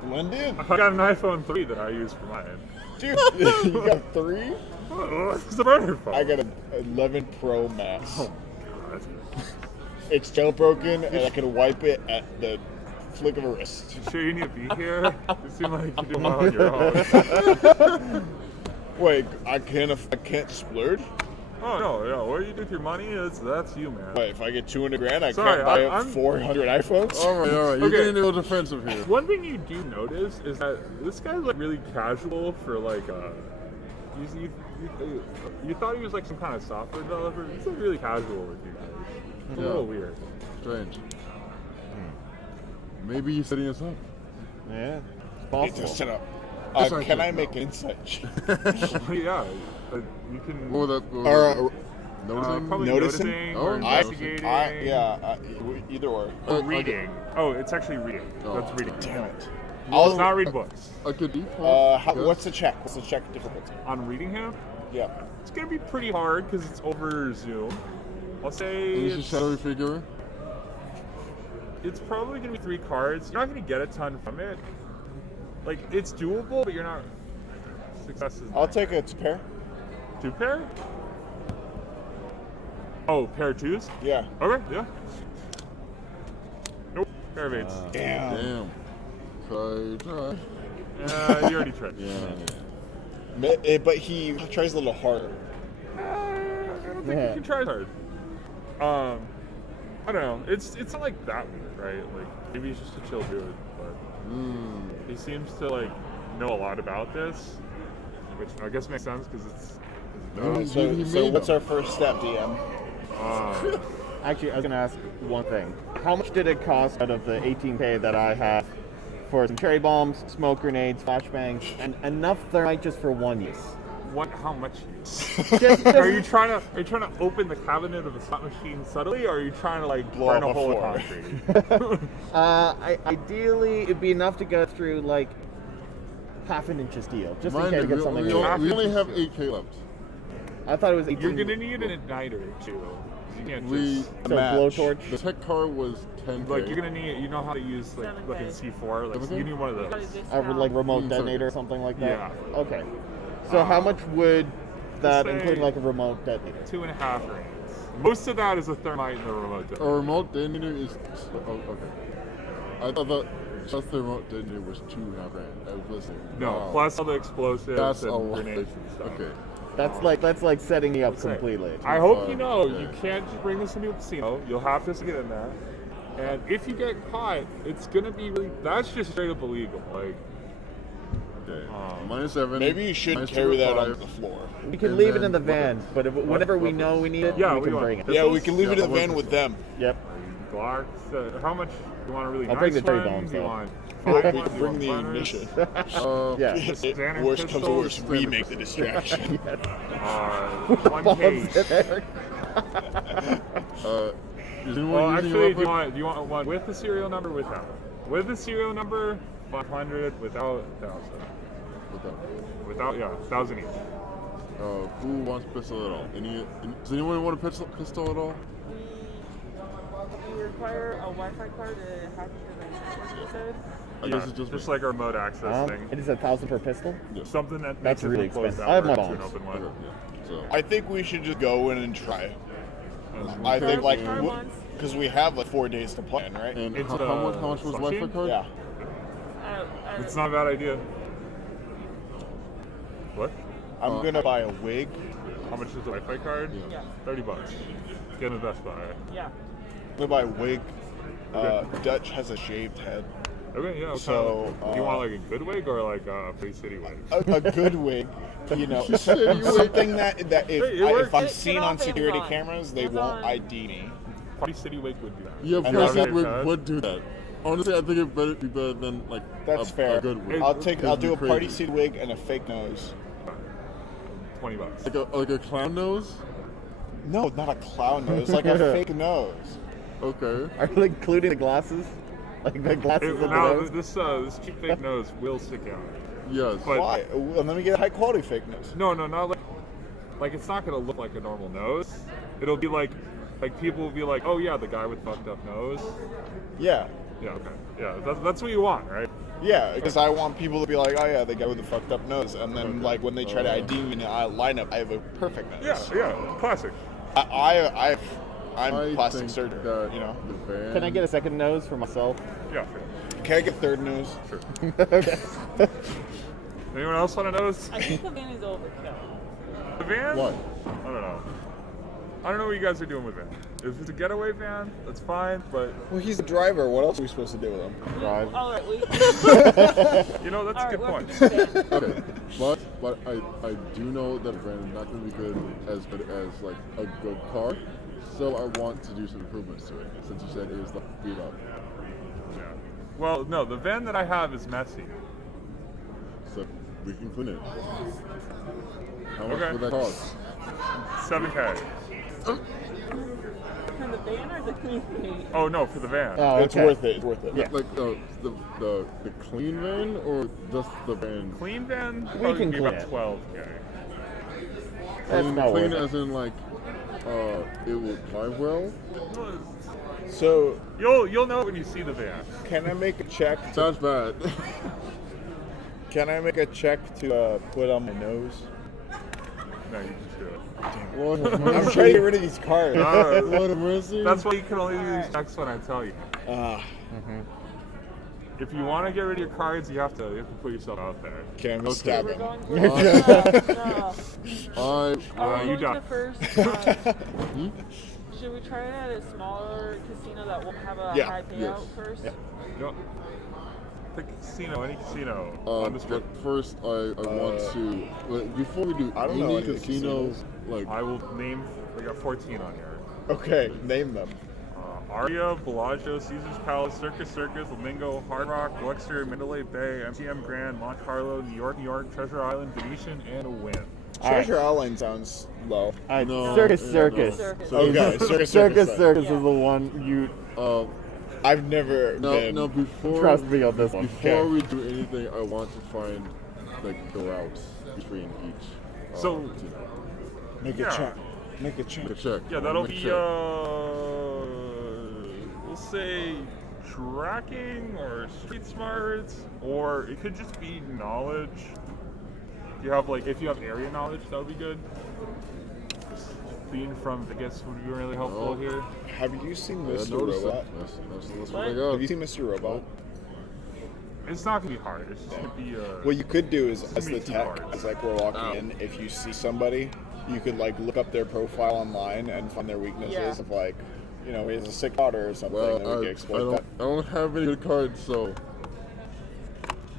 Blend in. I got an iPhone 3 that I use for mine. Dude, you got 3? It's a burner phone. I got an 11 Pro Max. Oh, God. It's jailbroken, and I can wipe it at the flick of a wrist. You sure you need to be here? You seem like you do well on your own. Wait, I can't splurge? Oh, no. What you do with your money, that's you, man. Wait, if I get 200 grand, I Sorry, can't buy I'm- 400 iPhones? All right. You're Okay. getting a little defensive here. One thing you do notice is that this guy's like really casual for like you thought he was like some kind of software developer. He's like really casual with you guys. It's a Yeah. little weird. Strange. Maybe he's setting us up. Yeah. It's It's a possible. setup. Yes, I Can can. I make an insight check? Yeah, you can What was that? Or, Noticing? probably Noticing? noticing Oh, or I- investigating. either or. Or reading. Oh, it's actually reading. Oh. That's reading. Damn it. It's not read books. I could default. What's the check? What's the check difficulty? On reading him, Yeah. it's gonna be pretty hard because it's over Zoom. I'll say Is a it's, shadowy figure? it's probably gonna be 3 cards. You're not gonna get a ton from it. Like it's doable, but you're not. Success is I'll take a pair. 2 pair. Oh, pair of 2s. Yeah. Okay, yeah. Nope, pair of 8s. Damn. Try. You already tried. Yeah. But he tries a little harder. I don't think you can try as hard. I don't know. It's not like that weird, right? Like maybe he's just a chill dude, but he seems to like know a lot about this, which I guess makes sense because it's. So what's our first step, DM? Actually, I was going to ask one thing. How much did it cost out of the 18K that I have for some cherry bombs, smoke grenades, flashbangs, and enough thermite just for one use? want how much use? Just- Are you trying to open the cabinet of a slot machine subtly, or are you trying to like Blow burn up a a hole floor. of concrete? Ideally, it'd be enough to go through like half an inch of steel, just in Mind case you, we get something. we weird. only have 8K left. I thought it was 18. You're gonna need an igniter too. You can't We just so match. blowtorch. the tech car was 10K. like you're gonna need. You know how to use like 7K. a C4. Like Okay. you need one of Got a those. discount. Like remote Mm, detonator or something like that. Yeah. Okay. So how much would that say- include, like a remote detonator? 2.5 grains. Most of that is a thermite and the remote A detonator. remote detonator is. Oh, okay. I thought just the remote detonator was 2.5 grand. I was listening. No, Wow. plus all the explosives That's a and lot. grenades and stuff. Okay. That's like setting me up Say, completely. I hope you know Yeah. you can't just bring this into a casino. You'll have to get in there. And if you get caught, it's gonna be really. That's just straight up illegal. Like, Okay. -7. Maybe you should minus carry that 2.5. on the floor. We can and leave it then in the van, but if, whenever we know we need it, Yeah, we we can want- bring it. Yeah, we can leave it in the Yeah, van with them. Yep. Glocks. How much? You want a really I'll nice bring the 3 one? bombs, Do you though. want We 5 ones? Do you bring want the runners? ignition. Yeah. Standard Worst comes to pistols, worst, we make the distraction. One Bombs case. in there. Is anyone Well, using actually, a weapon? do you want one with the serial number? Without? With the serial number, 500. Without, 1,000. Without, yeah, 1,000 each. Who wants pistol at all? Does anyone want a pistol at all? We require a Wi-Fi card to hack into the network, you said? I guess it's just me. like a remote access thing. It is 1,000 per pistol. Something that That's makes it really from closed expensive. I have my network to an bombs. open one. Okay, yeah. So I think we should just go in and try. I Try- think like try once. because we have like 4 days to plan, right? and It's how much was slot Wi-Fi machine? card? Yeah. It's not a bad idea. What? I'm gonna buy a wig. How much is the Wi-Fi card? Yeah. $30. Get in the Best Buy. Yeah. I'm gonna buy a wig. Dutch has a shaved head. Okay, yeah. So, do you want like a good wig or like a Free City wig? A good wig, you know, Shitty wig. something that Hey, it works. if I'm Get seen off on security Amazon. cameras, they Amazon. won't ID me. Party City wig would do that. Yeah, And Free City I'll- wig would do that. Honestly, I think it better be better than like That's a fair. good wig. I'll It'd do be a party crazy. seat wig and a fake nose. $20. like a clown nose. No, not a clown nose, like a fake nose. Okay. Are you including the glasses? Like the glasses of the Now nose? this cheap fake nose will stick out. Yes. But- Why? Well, let me get a high quality fake nose. No, not like it's not gonna look like a normal nose. It'll be like people will be like, oh yeah, the guy with fucked up nose. Yeah. Yeah, okay. Yeah, that's what you want, right? Yeah, because I want people to be like, oh yeah, the guy with the fucked up nose, and then like when they try to ID me in a lineup, I have a perfect nose. Yeah, classic. I'm I plastic think surgeon, that you know. the van. Can I get a second nose for myself? Yeah, sure. Can I get third nose? Sure. Okay. Anyone else want a nose? I think the van is overkill. The van? What? I don't know. I don't know what you guys are doing with it. If it's a getaway van, that's fine, but Well, he's the driver. What else are we supposed to do with him? Drive. All right, we. you know that's All a good right, point. point. Okay, but I do know that van is not going to be good as like a good car, so I want to do some improvements to it. Since you said it is like beat up, Yeah. Well, no, the van that I have is messy. so we can clean it. How much Okay. would that cost? 7K. For the van or the clean van? Oh no, for the van. Oh, It's okay. worth it. It's worth it. Yeah. Like the clean van or just the van? Clean van? We Probably can be clean about it. 12K. That's not clean worth it. as in like it will drive well. So, You'll know when you see the van. can I make a check? Sounds bad. Can I make a check to put on my nose? No, you just do it. What a I'm mercy. trying to get rid of these cards. What a mercy. That's why you can only do these checks when I tell you. If you want to get rid of your cards, you have to put yourself out there. Okay, I'm gonna stab We're him. going Uh, Are we you going done. to first? Should we try it at a smaller casino that won't have a Yeah. high payout Yes. first? Yeah. Yep. The casino, any casino on the But strip. first, I want to. But before we do I don't know any any casinos, like I will name. We got 14 on here. Okay, name them. Aria, Bellagio, Caesar's Palace, Circus Circus, Flamingo, Hard Rock, Lobster, Mandalay Bay, MGM Grand, Monte Carlo, New York, Treasure Island, Venetian, and a Wynn. Treasure Island sounds low. No, Circus yeah, Circus. no. Circus. Okay, Circus Circus. Circus is the one you I've never been. No, before trust me on this one. before we do anything, I want to find like the routes between each. So- casino. Make Yeah. a check. Make a check. Make a check. Yeah, that'll Make a be check. we'll say tracking or street smarts, or it could just be knowledge. You have like if you have area knowledge, that would be good. Just being from Vegas would be really helpful Oh. here. Have you seen Yeah, Mr. notice Robot? it. That's what What? I got. Have you seen Mr. Robot? It's not gonna be hard. It's just gonna be What you could do is, Just as the make two tech, cards. as like we're walking in, if you see somebody, you could like look up their profile online and find their weaknesses Yeah. of like, you know, he has a sick daughter or something, Well, and we can I exploit that. don't have any good cards, so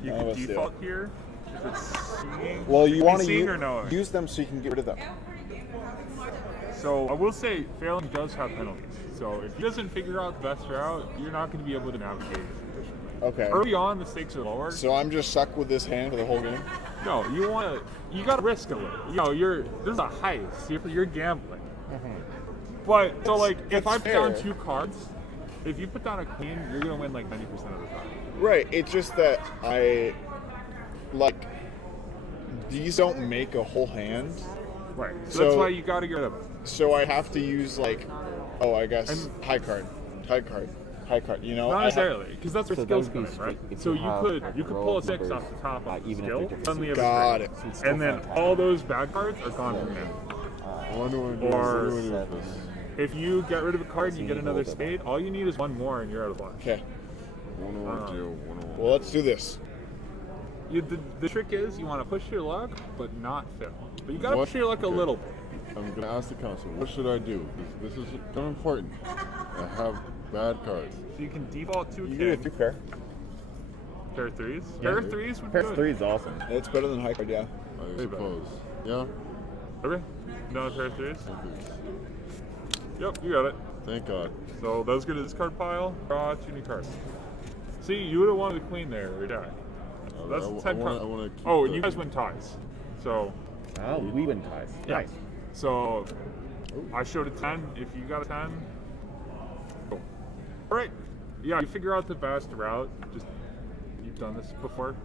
you Oh, can let's do default here if it's seeing. Well, you want to seeing or knowing. use them so you can get rid of them. So I will say failing does have penalties. So if he doesn't figure out the best route, you're not going to be able to navigate efficiently. Okay. Early on, the stakes are lower. So I'm just stuck with this hand for the whole game. No, you got to risk a little. You know, this is a heist. You're gambling. But so like, if I That's put down fair. 2 cards, if you put down a queen, you're gonna win like 90% of the time. Right. It's just that I like these don't make a whole hand, Right. So, So- that's why you got to get rid of it. so I have to use like, I guess And- high card. You know, Not I have- necessarily, because that's where So skills that come would in, be right? if So you have, you like, could pull roll a 6 numbers, off the top of the even if skill, they're different. suddenly you have Got a it. three. And then all those bad cards are gone from him. what do I do? Or- What do I do with this? If you get rid of a card and you So get you another roll them. spade, all you need is 1 more and you're out of luck. Okay. What do I do? What do I Well, let's do this. The trick is you want to push your luck, but not fail. But you got to What? push your luck a Okay. little bit. I'm gonna ask the council. What should I do? This is kind of important. I have bad cards. So you can default to a You get a king. 3-pair. Pair of threes. Yeah. Pair of threes would be Pair good. 3 is awesome. It's better than high card, yeah. I suppose. Yeah. Okay. No pair of threes. Yep, you got it. Thank God. So those go to this card pile. Draw 2 new cards. See, you would have wanted the queen there or die. That's I 10 wanna- cards. I wanna keep Oh, and the- you guys win ties. So Oh, we win ties. Yeah. Nice. So I showed a 10. If you got a 10, cool. All right. Yeah, you figure out the best route. Just you've done this before.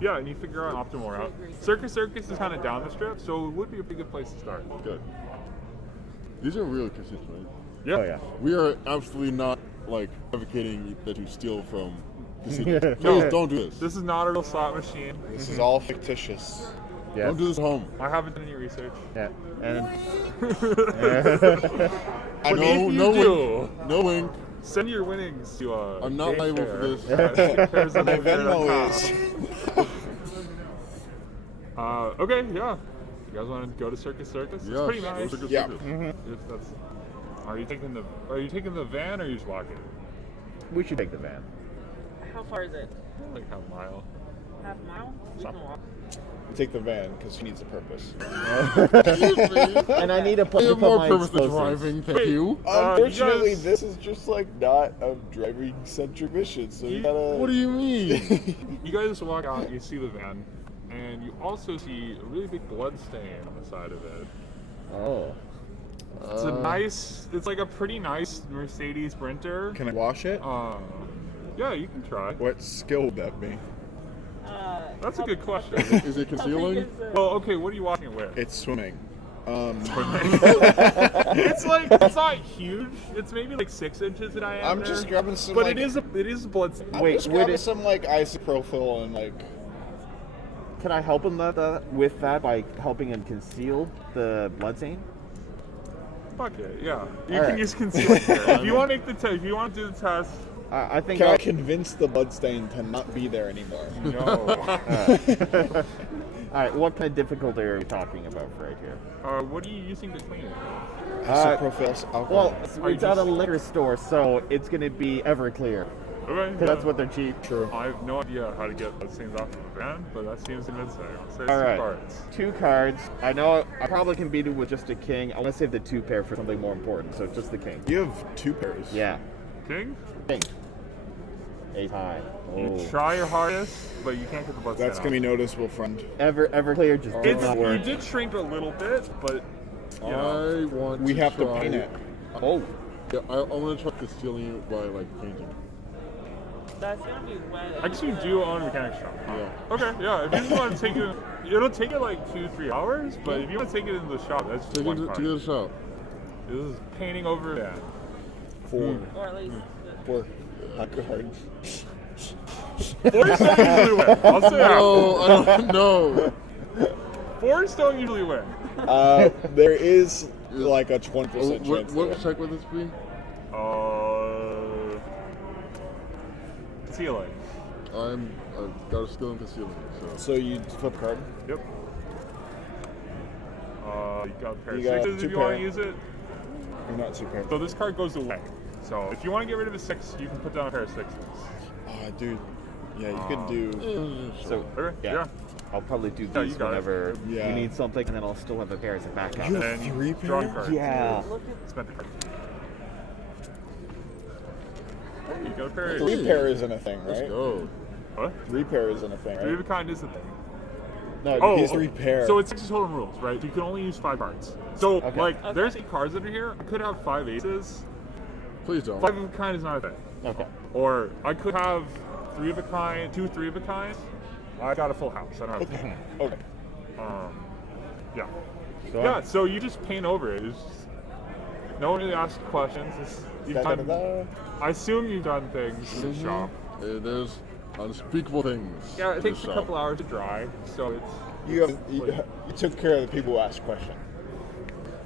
Yeah, and you figure out an optimal route. Circus Circus is kind of down the strip, so it would be a pretty good place to start. Good. These are real casinos, right? Yeah. Oh yeah. We are absolutely not like advocating that you steal from casinos. Please No. don't do this. This is not a real slot machine. This is all fictitious. Yes. Don't do this at home. I haven't done any research. Yeah. And I But know. if you no do, wink. No wink. send your winnings to I'm not liable for this. My Venmo is. Okay, yeah. You guys want to go to Circus Circus? Yes, It's pretty go nice. Circus Yeah. Circus. If that's, are you taking the van or are you just walking? we should take the van. How far is it? Like half mile. Half a mile? We can walk. Take the van because she needs a purpose. And I need a I place to have put more my purpose than explosives. driving, thank Wait. you. Unfortunately, you guys- this is just like not a driving centric mission, so you gotta. What do you mean? You guys walk out, you see the van, and you also see a really big blood stain on the side of it. Oh. It's like a pretty nice Mercedes Sprinter. Can I wash it? Yeah, you can try. What skill would that be? That's a good question. Is it How big concealing? is the- Well, okay, what are you walking it with? It's swimming. It's like, it's not huge. It's maybe like 6 inches in diameter. I'm just grabbing some. But like, it is a blood stain. I'm Wait, just would grabbing it- some like isopropyl and like. Can I help him with that by helping him conceal the bloodstain? Fuck it, yeah. You All can right. use concealment here. If you want to make the test, if you want to do the test, I think Can I I'll- convince the bloodstain to not be there anymore? no. All right, what kind of difficulty are we talking about right here? What are you using to clean it? Isopropyl alcohol. Well, Are you it's at a just- liquor store, so it's going to be Everclear. Okay. 'Cause that's what they're cheap. True. I have no idea how to get those things off of the van, but that seems convincing. So it's All 2 right, cards. 2 cards. I know I probably can beat it with just a king. I want to save the 2 pair for something more important, so just the king. You have 2 pairs. Yeah, King? king. 8 high. You Oh. try your hardest, but you can't get the blood. That's gonna be noticeable, friend. Everclear just did not You work. did shrink a little bit, but you know. I want We to have to try, paint it. Oh, Yeah, I want to try concealing it by like painting. That's gonna be wet. Actually, you do own a mechanic shop. Yeah. Okay, yeah. If you just want to take it, it'll take it like 2-3 hours. But if you want to take it into the shop, that's just Take one it part. to the shop. This is painting over that. 4. Or at least. 4 hot cards. 4s don't usually win. I'll say that. No, I don't know. 4s don't usually win. There is like a 20% chance. What there. check would this be? Concealing. I've got a skill in concealing. So you flip a card. Yep. You got a pair You of got 6s two if you want pair. to use it. You're not super. So this card goes away. So if you want to get rid of a 6, you can put down a pair of 6s. Ah, dude. Yeah, you could do. So, Okay. yeah. Yeah. I'll probably do Yeah, you these got it. whenever Yeah. you need something, and then I'll still have a pair as a backup. You And have then 3 draw a pairs? card. Yeah. Spend the card. Hey, you got a pair. 3 pair isn't a thing, Let's right? go. What? 3 pair isn't a thing, 3 of a right? kind is the thing. No, Oh, he's 3 pair. So it's 6 total rules, right? You can only use 5 cards. So, Okay. like, there's 8 cards under here. I could have 5 aces. Please don't. 5 of a kind is not a thing. Okay. Or I could have 3 of a kind, 2 3 of a kind. I got a full house. I don't have a Okay. thing. Okay. Yeah. So Yeah, so you just paint over it. No one really asks questions. You've done, Da-da-da-da. I assume you've done things in the shop. There's unspeakable things. Yeah, it in takes the a shop. couple hours to dry, so it's. You took care of the people who asked questions.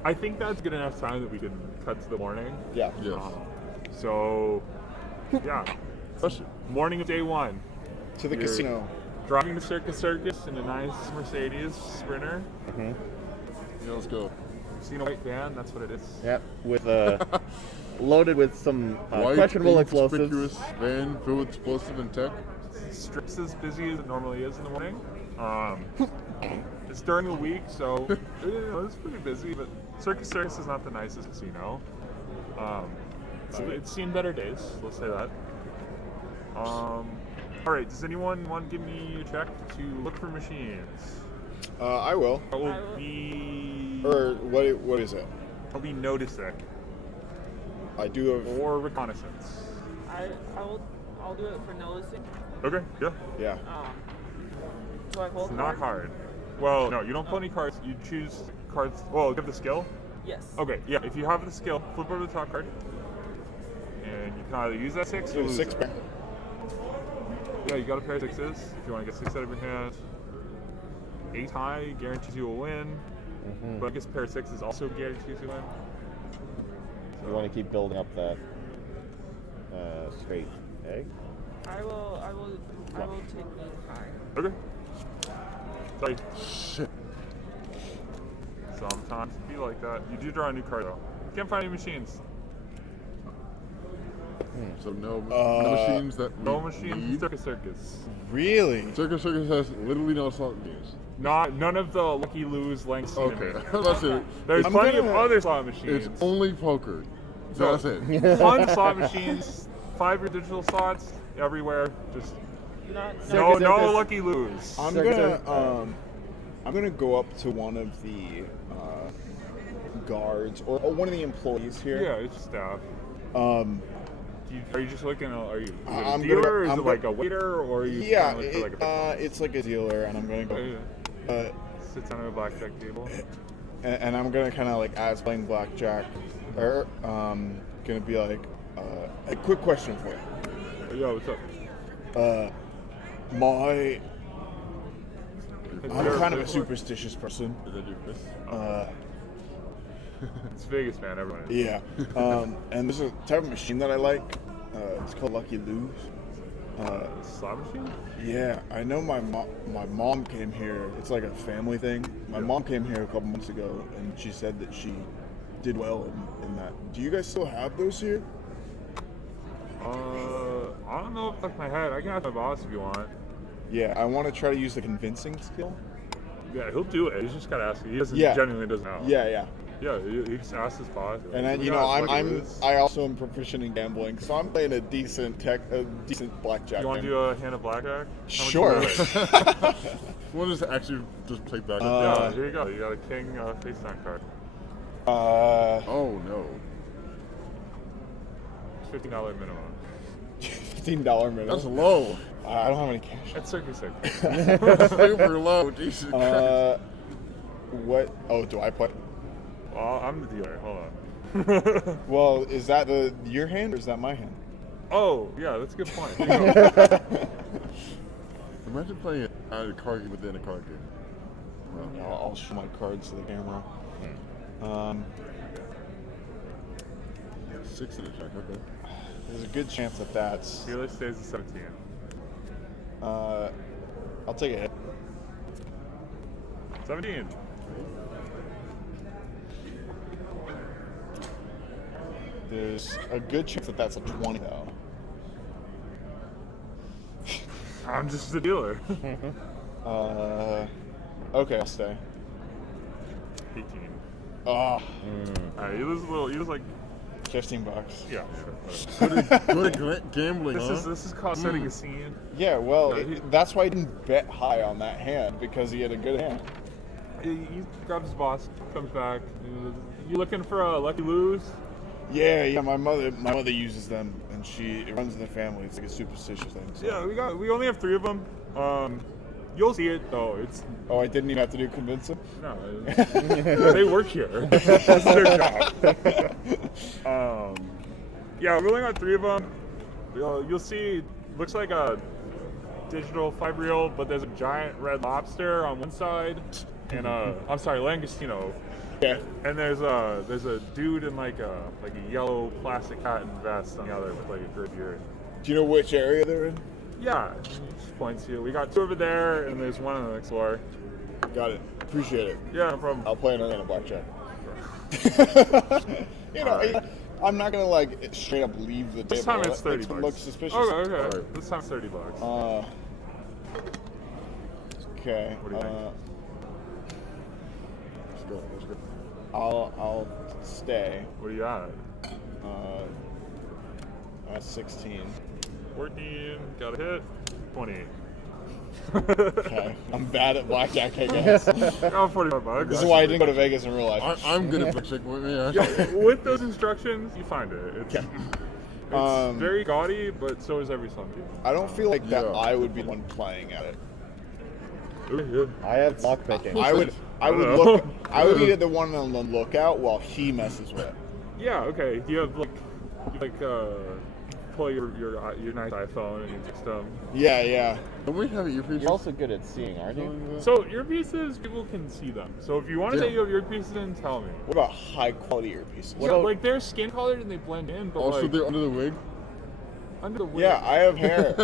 I think that's good enough time that we can cut to the morning. Yeah. Yes. So, yeah. Morning of day 1. To the You're casino. Driving to Circus Circus in a nice Mercedes Sprinter. Yeah, let's go. Seen a white van, that's what it is. Yep. With loaded with some White, questionable explosives. inconspicuous van filled with explosive and tech. Strips as busy as it normally is in the morning. It's during the week, so it's pretty busy, but Circus Circus is not the nicest casino. It's seen better days, let's say that. Alright, does anyone want to give me a check to look for machines? I will. I will be... Or what is it? I'll be noticing. I do have. Or reconnaissance. I'll do it for noticing. Okay, yeah. Yeah. Do I hold It's not cards? hard. Well, no, you don't pull any cards. You choose cards. Well, you have the skill? Yes. Okay, yeah. If you have the skill, flip over the top card. And you can either use that 6 or Do lose 6 it. pair. Yeah, you got a pair of 6s. If you want to get 6 out of your hand. 8 high guarantees you will win. But I guess a pair of 6s also guarantees you win. You want to keep building up that straight egg. I will take the high. Okay. Sorry. Shit. Sometimes it be like that. You do draw a new card though. Can't find any machines. So no machines that No we machines in need. Circus Circus. Really? Circus Circus has literally no slot machines. None of the Lucky Lose lengths. Okay, that's it. There's I'm plenty of gonna- other slot machines. It's only poker. That's it. Fun slot machines, 5 digital slots everywhere. Just Not no Circus. Lucky Lose. I'm Circus gonna go up to one of the guards or one of the employees Yeah, here. it's staff. Um, Are you just looking? Are you is it a I'm dealer? gonna- or is I'm it like a waiter? Or are you yeah, kinda looking like a it's like a dealer, and I'm gonna go. sits on a blackjack table? And I'm gonna kind of like as playing blackjack, or gonna be like, a quick question for you. Yo, what's up? I'm kind of a superstitious person. Is that your fist? It's Vegas, man. Everyone. Yeah. And there's a type of machine that I like. It's called Lucky Lose. Slot machine? Yeah, I know my mom came here. It's like a family thing. My mom came here a couple months ago, and she said that she did well in that. Do you guys still have those here? I don't know off the top of my head. I can ask my boss if you want. Yeah, I want to try to use the convincing skill. Yeah, he'll do it. He's just gotta ask you. He doesn't Yeah. genuinely doesn't know. Yeah, yeah. Yeah, you just ask his boss. And then, "We you know, got lucky with this." I also am proficient in gambling, so I'm playing a decent blackjack. You want to game. do a hand of blackjack? How much Sure. you got? We'll just actually just play back. Yeah, here you go. You got a king face down card. Oh no. $15 minimum. $15 minimum. That's low. I don't have any cash. That's Circus Circus. Super low. Jesus Christ. What? Oh, do I play? Well, I'm the dealer. Hold on. Well, is that your hand or is that my hand? Oh, yeah, that's a good point. Here you go. Imagine playing a card game within a card game. I'll show my cards to the camera. 6 in a check. Okay. There's a good chance that that's. Dealer stays at 17. I'll take a hit. 17. There's a good chance that that's a 20 though. I'm just the dealer. Okay, I'll stay. 18. Oh, You lose like, $15. yeah, sure. Good at gambling, huh? This is called setting a scene. Yeah, well, Yeah, that's why I didn't bet high on that hand because he had a good hand. He grabs his boss, comes back. You looking for a lucky lose? Yeah. My mother uses them, and it runs in the family. It's like a superstitious thing. So. Yeah, we only have 3 of them. You'll see it though. It's Oh, I didn't even have to do convince him. no, they work here. That's their job. Yeah, we only got 3 of them. You'll see. Looks like a digital 5-reel, but there's a giant red lobster on one side, and I'm sorry, Langostino. Yeah. And there's a dude in like a yellow plastic hat and vest on the other with like a grid beard. Do you know which area they're in? Yeah, just points you. We got 2 over there, and there's 1 on the next floor. Got it. Appreciate it. Yeah, no problem. I'll play another hand of blackjack. You know, Alright. I'm not gonna like straight up leave the table. This time it's That makes $30. it look suspicious. Okay. Alright. This time it's $30. Okay. What do you think? Let's go. I'll stay. What do you got? That's 16. 14. Got a hit. 20. Okay. I'm bad at blackjack, I guess. Oh, $45. This is why I didn't go to Vegas in real life. I'm good at blackjack. Yeah. With those instructions, you find it. It's very gaudy, but so is every Sunday. I don't feel like that Yeah. I would be the one playing at it. I have lockpicking. I would be the one on the lookout while he messes with it. Yeah. Okay. Do you have pull your nice iPhone and you text them? Yeah. Don't we have earpieces? You're also good at seeing, aren't you? So earpieces, people can see them. So if you want to say you have earpieces, then tell me. What about high quality earpieces? Yeah, like they're skin colored and they blend in, but Also, like they're under the wig. under the wig. Yeah, I have hair.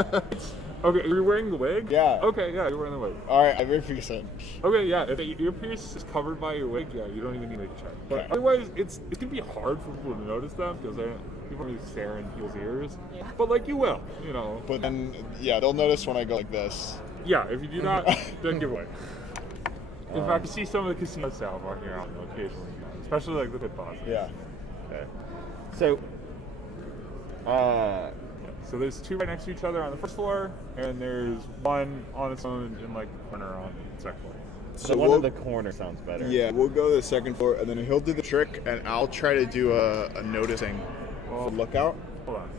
Okay, you're wearing the wig? Yeah. Okay, yeah, you're wearing the wig. All right, I have earpiece in. Okay, yeah, if the earpiece is covered by your wig, yeah, you don't even need to check. But Okay. otherwise, it can be hard for people to notice them because people really stare in people's ears. Yeah. But like you will, you know. But then, yeah, they'll notice when I go like this. Yeah, if you do not, then give away. In fact, you see some of the casino staff walking around occasionally, especially like the pit boss. Yeah. Okay. So, So there's 2 right next to each other on the first floor, and there's 1 on its own in like the corner on the second floor. the one in the corner sounds better. Yeah, we'll go to the second floor, and then he'll do the trick, and I'll try to do a noticing for lookout. Hold on.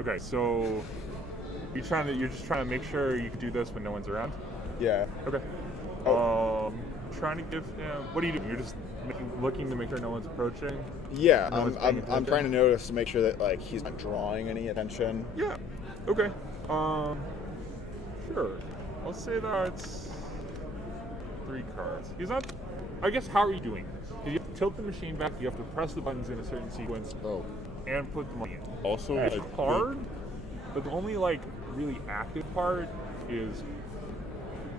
Okay, so you're just trying to make sure you can do this when no one's around. Yeah. Okay. Trying to give him. What are you doing? You're just looking to make sure no one's approaching. Yeah, No one's paying I'm attention? trying to notice to make sure that like he's not drawing any attention. Yeah. Okay. Sure. I'll say that's 3 cards. He's not. I guess how are you doing this? You have to tilt the machine back. You have to press the buttons in a certain sequence Oh. and put the money in. Also, It's like, hard, but the only like really active part is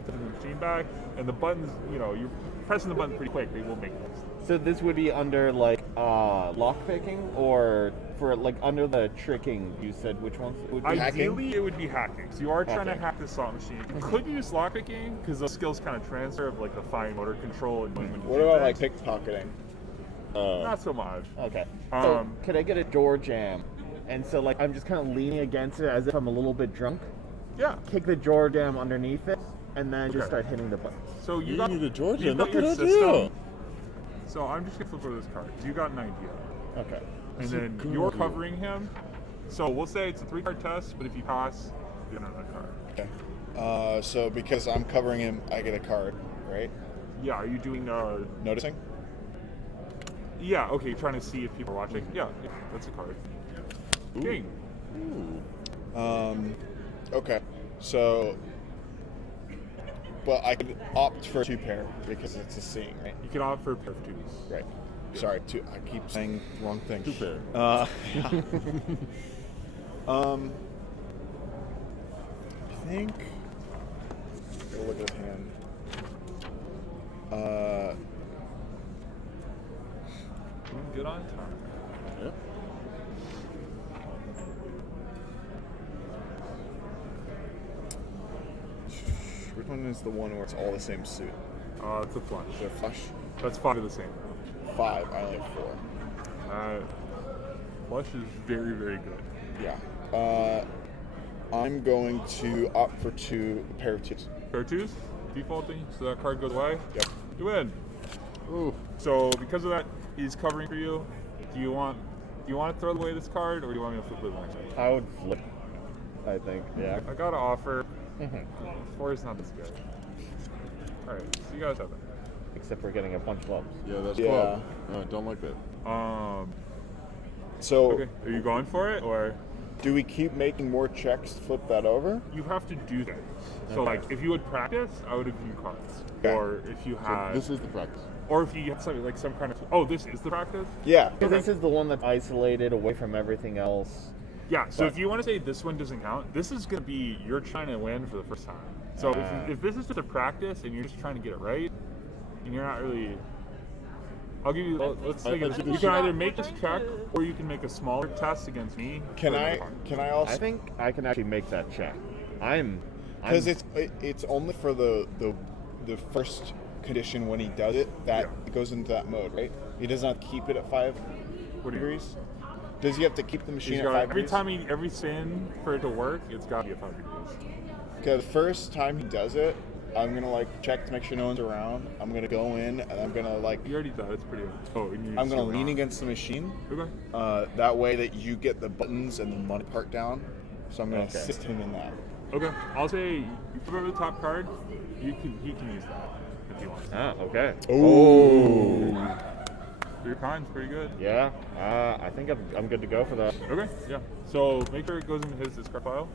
putting the machine back, and the buttons. You know, you're pressing the buttons pretty quick. They will make noise. So this would be under like lockpicking, or for like under the tricking. You said which ones would be? Ideally, it would be hacking. So you are trying to Hacking. hack the slot machine. You could use lockpicking because those skills kind of transfer of like the fine motor control and movement. What about like pickpocketing? Not so much. Okay. Um, So could I get a door jam? And so like I'm just kind of leaning against it as if I'm a little bit drunk. Yeah. Kick the door jam underneath it, and then just Okay. start hitting the buttons. So you You got need a Georgia. you got Good your idea. system. So I'm just gonna flip over this card. You got an idea, Okay. and That's a then good you're idea. covering him. So we'll say it's a 3-card test, but if you pass, you get another card. Okay. So because I'm covering him, I get a card, right? Yeah. Are you doing? Noticing? Yeah. Okay. You're trying to see if people are watching. Yeah. That's a card. King. Ooh. Okay. So, but I could opt for 2 pair because it's a seeing, right? You can opt for a pair of 2s. Right. Sorry, 2. I keep saying the wrong thing. 2 pair. I think. Gotta look at the hand. Good on time. Yeah. Which one is the one where it's all the same suit? It's a flush. Is there a flush? That's 5 of the same. 5. I only have 4. Flush is very, very good. Yeah. I'm going to opt for 2 pair of 2s. Pair of 2s, defaulting, so that card goes away. Yep. You win. Ooh. So because of that, he's covering for you. Do you want to throw away this card, or do you want me to flip it the next one? I would flip. I think. Yeah. I got an offer. 4 is not this good. All right, so you guys have it. Except for getting a punch clubs. Yeah, that's Yeah. club. No, I don't like that. So, Okay, are you going for it, or do we keep making more checks to flip that over? you have to do that? So like, if you would practice, I would have you cards. Okay. Or if you So had, this is the practice. or if you had something like some kind of. Oh, this is the practice. Yeah. Because this is the one that's isolated away from everything else. Yeah, so But- if you want to say this one doesn't count, this is going to be you're trying to win for the first time. So if this is just a practice and you're just trying to get it right, and you're not really, I'll give you. Let's take I it. think You we can should- either make this check, or you can make a smaller test against me. Can for I? another card. Can I I also? think I can actually make that check. Because it's only for the first condition when he does it that Yeah. it goes into that mode, right? He does not keep it at 5 What do you- degrees. Does he have to keep the machine He's at got 5 every degrees? time every spin for it to work, it's got to be a 5 degrees. Okay, the first time he does it, I'm gonna like check to make sure no one's around. I'm gonna go in and I'm gonna like You already did. It's pretty. Oh, and you I'm gonna still lean not. against the machine. Okay. That way that you get the buttons and the money part down. So I'm gonna Okay. assist him in that. Okay. I'll say you flip over the top card. He can use that if he wants. Ah, okay. Oh. Your kind's pretty good. Yeah. I think I'm good to go for that. Okay, yeah. So make sure it goes into his discard pile.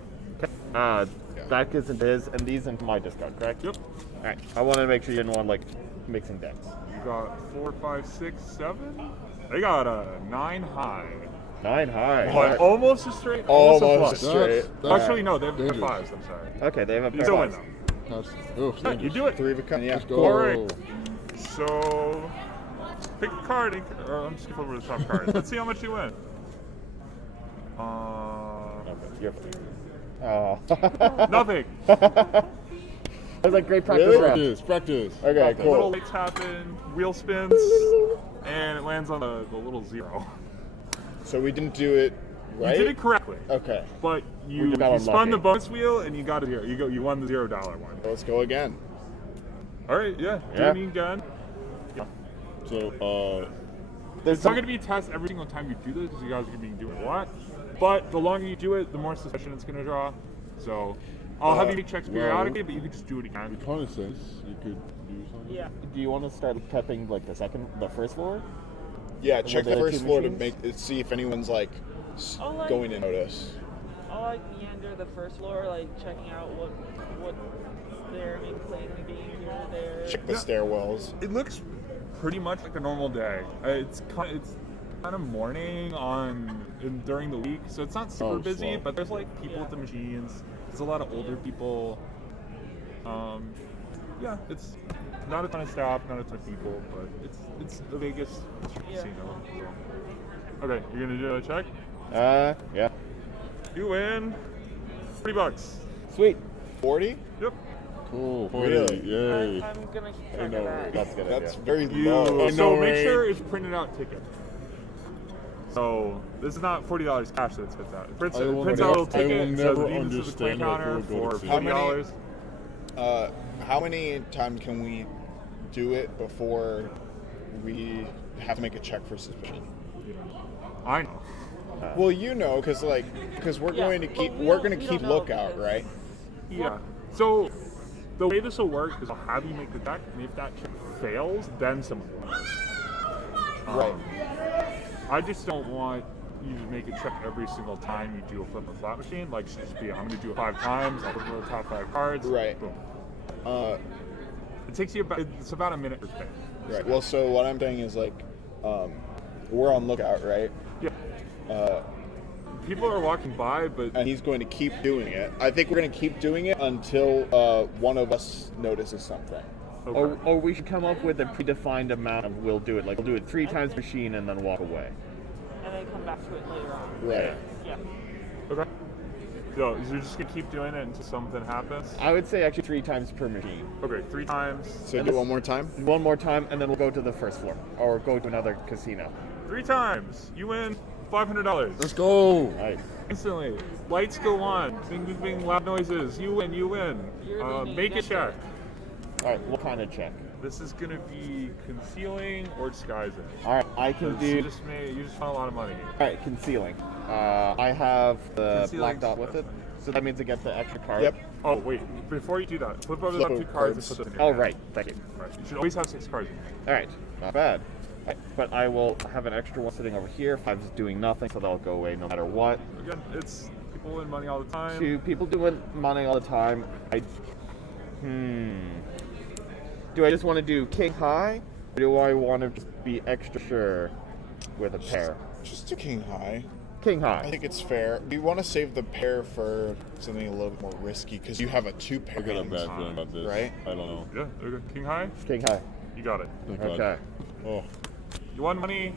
That goes into his, and these into my discard, correct? Yep. All right. I wanted to make sure you didn't want like mixing decks. You got 4, 5, 6, 7. They got a 9 high. 9 high. But almost a straight. Almost Almost a a flush. straight. Actually, no, they have Dangerous. 5s. I'm sorry. Okay, they have a You still win pair. though. That's, oh, Yeah, you do it. 3 of a kind. Yeah. Let's go. All right. So pick a card. Or I'm just gonna flip over the top card. Let's see how much you win. Okay, you're fine. Oh. Nothing. That was like great practice Really? round. Practice. Okay, Little cool. lights happen. Wheel spins, and it lands on the little 0. So we didn't do it right. You did it correctly. Okay. But We you just got spun unlucky. the bonus wheel and you got a 0. You won the $0 one. Let's go again. All right, yeah. Yeah. Do it again. So, There's It's not going to be a test every single time you do this because you guys are going to be doing a lot. But the longer you do it, the more suspicion it's going to draw. So I'll have you make checks periodically, but you can just do it again. reconnaissance, you could do something. Yeah. Do you want to start prepping like the first floor? Yeah, check there the two first floor to machines? see if anyone's like Oh, like- going to notice. I'll like meander the first floor, like checking out what's there, maybe playing the game here or there. Check the Yeah. stairwells. It looks pretty much like a normal day. It's kind of morning during the week, so it's not super Oh, busy. slow. But there's like people at the machines. There's a lot of older people. Yeah, it's not a ton of staff, not a ton of people, but it's the Vegas casino. So. Okay, you're gonna do a check. Yeah. You win $40. Sweet. 40? Yep. Cool. 40. Really? Yay. I'm gonna keep track know, of that. That's good. That's idea. very You, low. so know, make right? sure it's printed out ticket. So this is not $40 cash that it spits out. It prints I will out a little never- I will ticket. It says never leave this at the understand play how counter people go for to $40. How many times can we do it before we have to make a check for suspicion? I know. Well, you know, because we're Yeah, going to but keep we we're don't- going to we keep don't know lookout, because- right? Yeah. So the way this will work is I'll have you make the check, and if that check fails, then someone will know. Right. I just don't want you to make a check every single time you do a flip a slot machine. Like, it should just be, I'm going to do it 5 times, I'll flip the top 5 cards. Right. Boom. Uh, It takes you it's about a minute per spin. right. Well, so what I'm saying is we're on lookout, right? Yeah. People are walking by, but And he's going to keep doing it. I think we're going to keep doing it until one of us notices something. okay. Or we should come up with a predefined amount of we'll do it. Like we'll do it 3 times machine and then walk away. And then come back to it later on. Right. Yeah. Okay. So you're just gonna keep doing it until something happens. I would say actually 3 times per machine. Okay, 3 times. So do one more time. One more time, and then we'll go to the first floor or go to another casino. 3 times. You win $500. Let's go. Nice. Instantly. Lights go on. Bing, bing, bing. Loud noises. You win. You win. You're the Make a main check. All right, what kind of check? This is gonna be concealing or disguising. All right, I can You do. just found a lot of money. All right, concealing. I have the Concealing black dot with it, so that means I get the extra card. Yep. Oh wait, before you do that, flip over the Flip top 2 over cards cards. and put them in your Oh hand. right, thank you. Right. You should always have 6 cards. All right, not bad. Right, but I will have an extra one sitting over here. 5's doing nothing, so that'll go away no matter what. Again, it's people win money all the time. 2 people doing money all the time. Do I just want to do king high, or do I want to just be extra sure with a pair? Just do king high. King I high. think it's fair. We want to save the pair for something a little bit more risky because you have a 2 pair. I got a bad feeling about this. Right? I don't know. Yeah, okay. King high. King high. You got it. Thank God. Okay. Oh, You won money.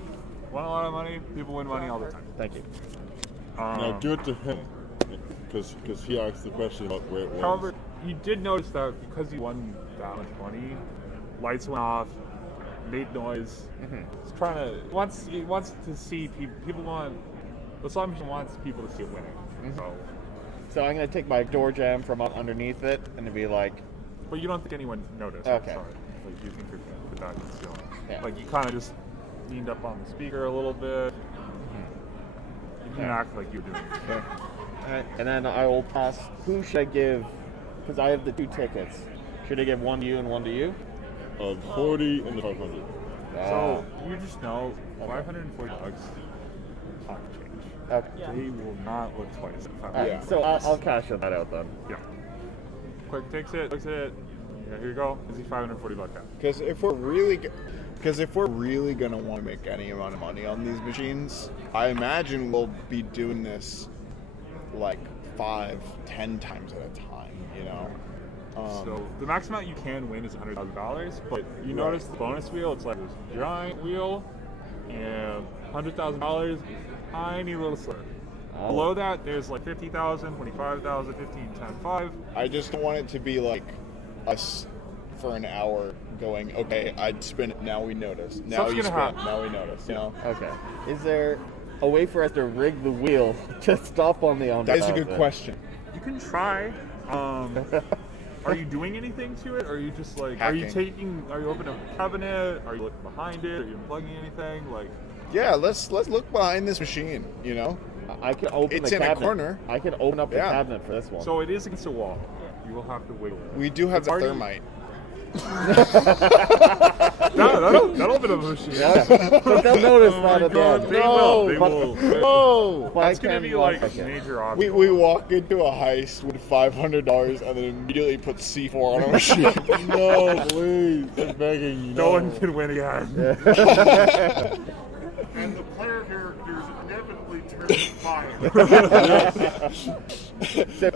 Won a lot of money. People win money all the time. Thank you. now do it to him, because he asked the question about where it was. However, you did notice that because you won that much money, lights went off, made noise. It's trying to he wants to see people want. The slot machine wants people to see it winning. So I'm gonna take my door jam from underneath it and be like, But you don't think anyone noticed. Okay. Sorry. Like you think you're good with that concealing. Yeah. Like you kind of just leaned up on the speaker a little bit. You didn't act like you were doing it. alright, and then I will pass. Who should I give? Because I have the 2 tickets. Should I give 1 to you and 1 to you? 40 and the 500. So you just know $540 pocket change. Okay. Yeah. They will not look twice at Alright, Yeah. so I'll cash that out then. Yeah. Quick takes it, looks at it. Yeah, here you go. Is he $540 out? Because if we're really gonna want to make any amount of money on these machines, I imagine we'll be doing this like 5-10 times at a time. You know. So the max amount you can win is $100,000, but you notice the bonus wheel, it's like this giant wheel and $100,000 tiny little sliver. Oh. Below that, there's like 50,000, 25,000, 15, 10, 5. I just don't want it to be like us for an hour going, okay, I'd spin it, now we notice. Now Something's you gonna spin happen. it, now we notice. You know? Okay. Is there a way for us to rig the wheel to stop on the That is a good question. You can try. Are you doing anything to it? Or are you just like, Hacking. are you opening a cabinet? Are you looking behind it? Are you unplugging anything? Like, Yeah, let's look behind this machine. You know, I can open It's the in a cabinet. corner. I can open up the Yeah. cabinet for this one. so it is against a wall. You will have to wiggle it. we do have It's the already- thermite. That'll open up a machine. yeah, but they'll notice that at the God, end. they will. They but- will. No. But I That's gonna can be walk like a it. major We obstacle. walk into a heist with $500 and then immediately put C4 on our machine. No, please. I'm begging you. No one can win again. And the player characters inevitably turn fire. So,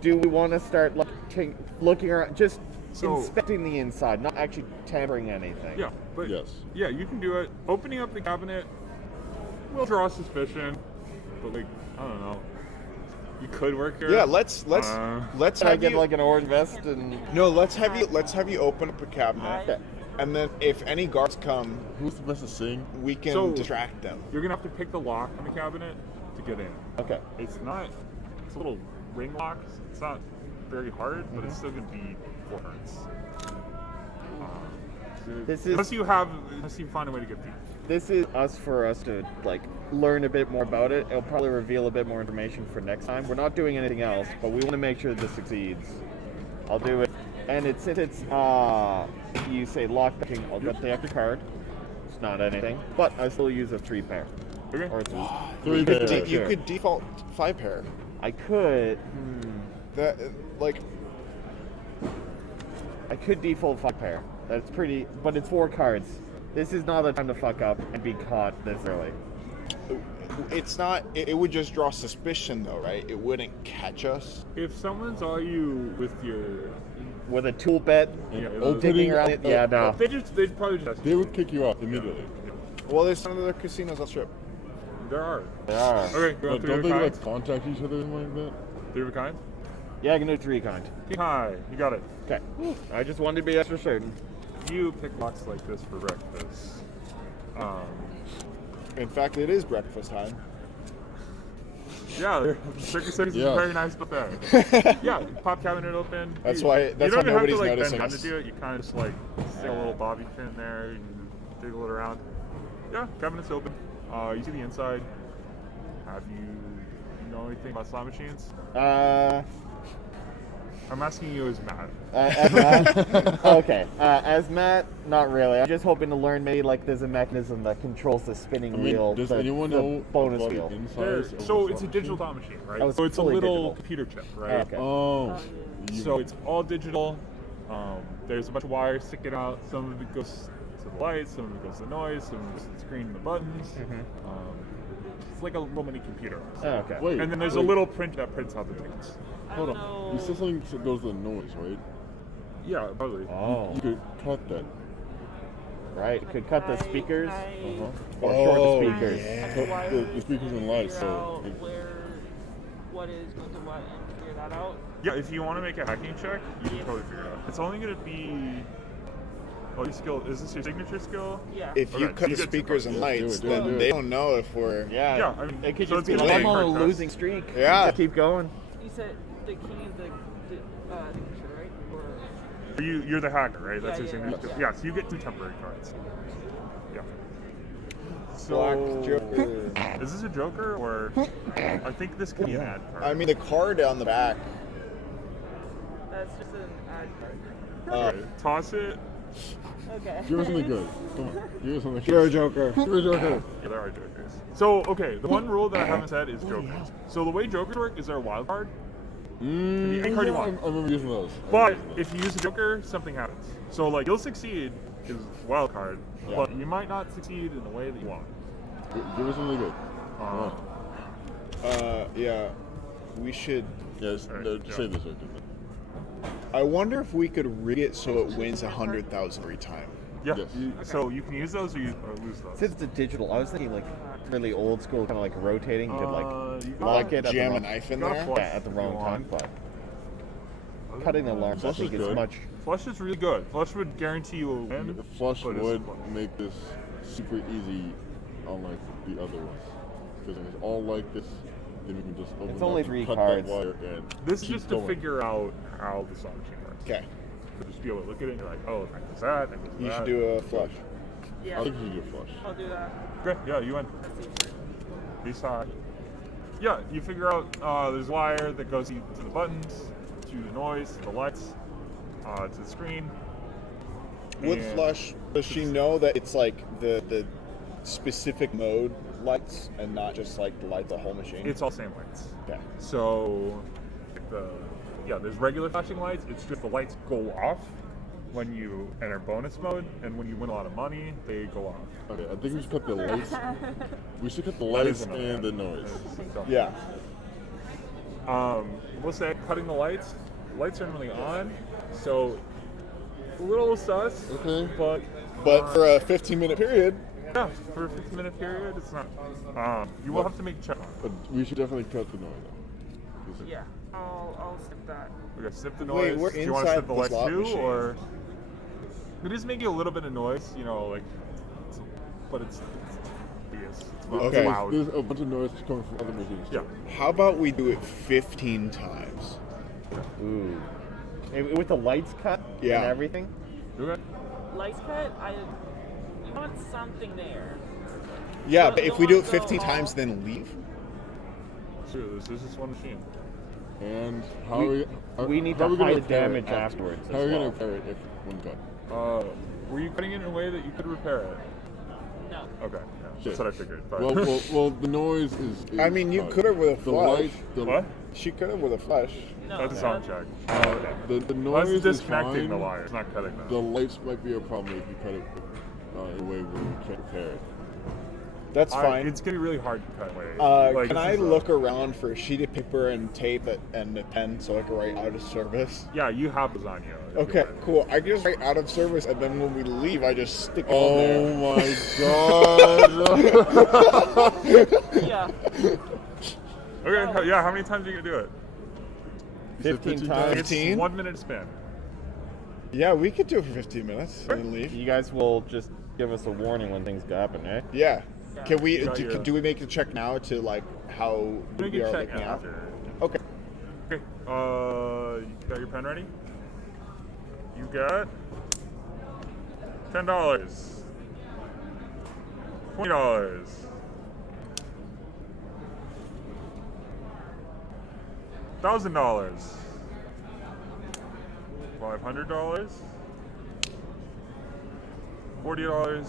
do we want to start looking around, just So- inspecting the inside, not actually tampering anything? Yeah, but Yes. yeah, you can do it. Opening up the cabinet will draw suspicion, but like I don't know. You could work here. Yeah, let's Can I have get you. like an orange vest and? No, let's have you open up a cabinet, Okay. and then if any guards come, Who's the best at singing? we can So- distract them. You're gonna have to pick the lock on the cabinet to get in. Okay. It's a little ring lock. It's not very hard, but it's still gonna be 4 turns. This Unless you find a way to get through. This is for us to like learn a bit more about it. It'll probably reveal a bit more information for next time. We're not doing anything else, but we want to make sure this succeeds. I'll do it. And since it's you say lockpicking, I'll get the extra card. It's not anything, but I still use a 3 pair Okay. or 3. Three You could, pairs. you could default 5 pair. I could. That like I could default 5 pair. That's pretty, but it's 4 cards. This is not the time to fuck up and be caught this early. it's not. It would just draw suspicion, though, right? It wouldn't catch us. If someone saw you with your, With a tool bed, yeah, digging around it, yeah, no. they'd probably just. They would kick you off immediately. Well, there's some other casinos on Strip. There are. There are. Okay, But go don't they through like contact each other and like that? 3 of a kind. Yeah, I can do 3 kind. Hi, you got it. Okay. I just wanted to be extra certain. You pick locks like this for breakfast. In fact, it is breakfast time. Yeah, Circus Circus is Yeah. very nice buffet. Yeah, pop cabinet open. That's you, why- you that's don't why even nobody's have to, like, noticing bend down us. to do it. You kind of just like stick a little bobby pin there and jiggle it around. Yeah, cabinet's open. You see the inside. Have you know anything about slot machines? I'm asking you as Matt. As Matt? Okay. As Matt, not really. I'm just hoping to learn maybe like there's a mechanism that controls the spinning I mean, wheel. does the, anyone the know bonus about wheel? the insides There, of so the it's a slot digital machine? slot machine, right? Oh, it's so it's a fully little digital. computer chip, right? Okay. Oh. So it's all digital. There's a bunch of wires sticking out. Some of it goes to the lights, some of it goes to the noise, some of it goes to the screen and the buttons. It's like a little mini computer. Oh, okay. Wait. And then there's a wait. little print that prints out the tickets. Hold on. You said something that goes to the noise, right? Yeah, probably. Oh, You could cut that. right. It could cut the speakers Uh-huh. or short Oh, the speakers. Cut the speakers and lights. Figure So out what is going to what and figure that out. Yeah, if you want to make a hacking check, you can totally figure it out. It's only going to be. Oh, your skill. Is this your signature skill? Yeah. If you Okay, cut so you the get two speakers cards. and Yeah, do lights, it, do then it. they don't know if we're. Yeah. Yeah, I mean, it could so just it's be gonna like be I'm a on a hard test. losing streak. Yeah. Just keep going. You said the key is the signature, right? Or You're the hacker, right? That's Yeah, your yeah, signature skill. Yeah, so you get 2 temporary cards. Yeah. Black So, Joker. is this a Joker or? I think this could be an ad card. I mean, the card on the back. that's just an ad card. Alright, toss it. Okay. give us something good. Come on. Give us something. You're a joker. You're a joker. Yeah, there are Jokers. So, okay, the one rule that I haven't said is Jokers. So the way Jokers work is they're a wild card. Any card you Yeah, want. I remember using those. But if you use a Joker, something happens. So like you'll succeed is wild card, but you might not succeed in the way that you want. Give us something good. Yeah. We should. Yes. Alright, No, yeah. say this right. I wonder if we could rig it so it wins 100,000 every time. Yeah. Yes. So you can use those or lose those. Since it's digital, I was thinking like really old school, kind of like rotating. You could like you lock it at the Jam a wrong, knife in gotta there. flush yeah, at the if wrong you time, want. but cutting the alarms, I Flush think is it's good. much. Flush is really good. Flush would guarantee you a win. The flush but it's would flush. make this super easy, unlike the other ones. Because if it's all like this, then we can just open It's it only up and 3 cut cards. that wire and This is keep just going. to figure out how the slot machine works. Okay. So just be able to look at it and you're like, oh, I can do that, I can do You that. should do a flush. Yeah. I think you should do a flush. I'll do that. Great, yeah, you win. These side. Yeah, you figure out there's a wire that goes to the buttons, to the noise, to the lights, to the screen. With And flush, does she know that it's like the specific mode lights and not just like the light the whole machine? It's all same lights. Okay. So, there's regular flashing lights. It's just the lights go off when you enter bonus mode, and when you win a lot of money, they go off. Okay, I think we should cut the lights. We should cut the That is lights another and the ad. noise. So, Yeah. We'll say cutting the lights. Lights aren't really on, so a little sus. Okay. But for a 15-minute period, Yeah, for a 15-minute period, it's not. You will have to make a check on it. But we should definitely cut the noise. Yeah, I'll skip that. Okay, snip the Wait, noise. we're Do you want to inside snip the the lights slot too, machine. or it is making a little bit of noise, you know, like, but it's tedious. It's Okay. loud. There's a bunch of noise coming from other machines. Yeah. How about we do it 15 times? Ooh. With the lights cut Yeah. and everything? Okay. Lights cut. You want something there. Yeah, Don't- but if don't we do it wanna go 15 all- times, then leave? Sure, this is just one machine. And how We- are we? we need how to are we gonna hide repair it damage afterwards How as are we gonna well. repair it if one cut? Were you cutting it in a way that you could repair it? No. Okay, yeah, that's what I figured. But Well, the noise is I mean, you cut. could have with a the flash. light. The, what? She could have with a flash. No. That's a sound check. Okay. The Well, noise it's is disconnecting fine. the wire. It's not cutting them. The lights might be a problem if you cut it in a way where you can't repair it. That's fine. It's gonna be really hard to cut away. Like, Can this I is look around for a sheet of paper and tape and a pen so I can write out of service? Yeah, you have lasagna. if Okay, you want. cool. I can just write out of service, and then when we leave, I just stick it on Oh there. my god! Yeah. Okay, yeah, how many times are you gonna do it? 15 15 times. It's 15? 1 minute spin. Yeah, we could do it for 15 minutes and leave. You guys will just give us a warning when things happen, eh? Yeah. Can we Got your- do we make a check now to like how Make we a are check looking out? after. Okay. Okay, you got your pen ready? You got $10, $20, $1,000, $500, $40,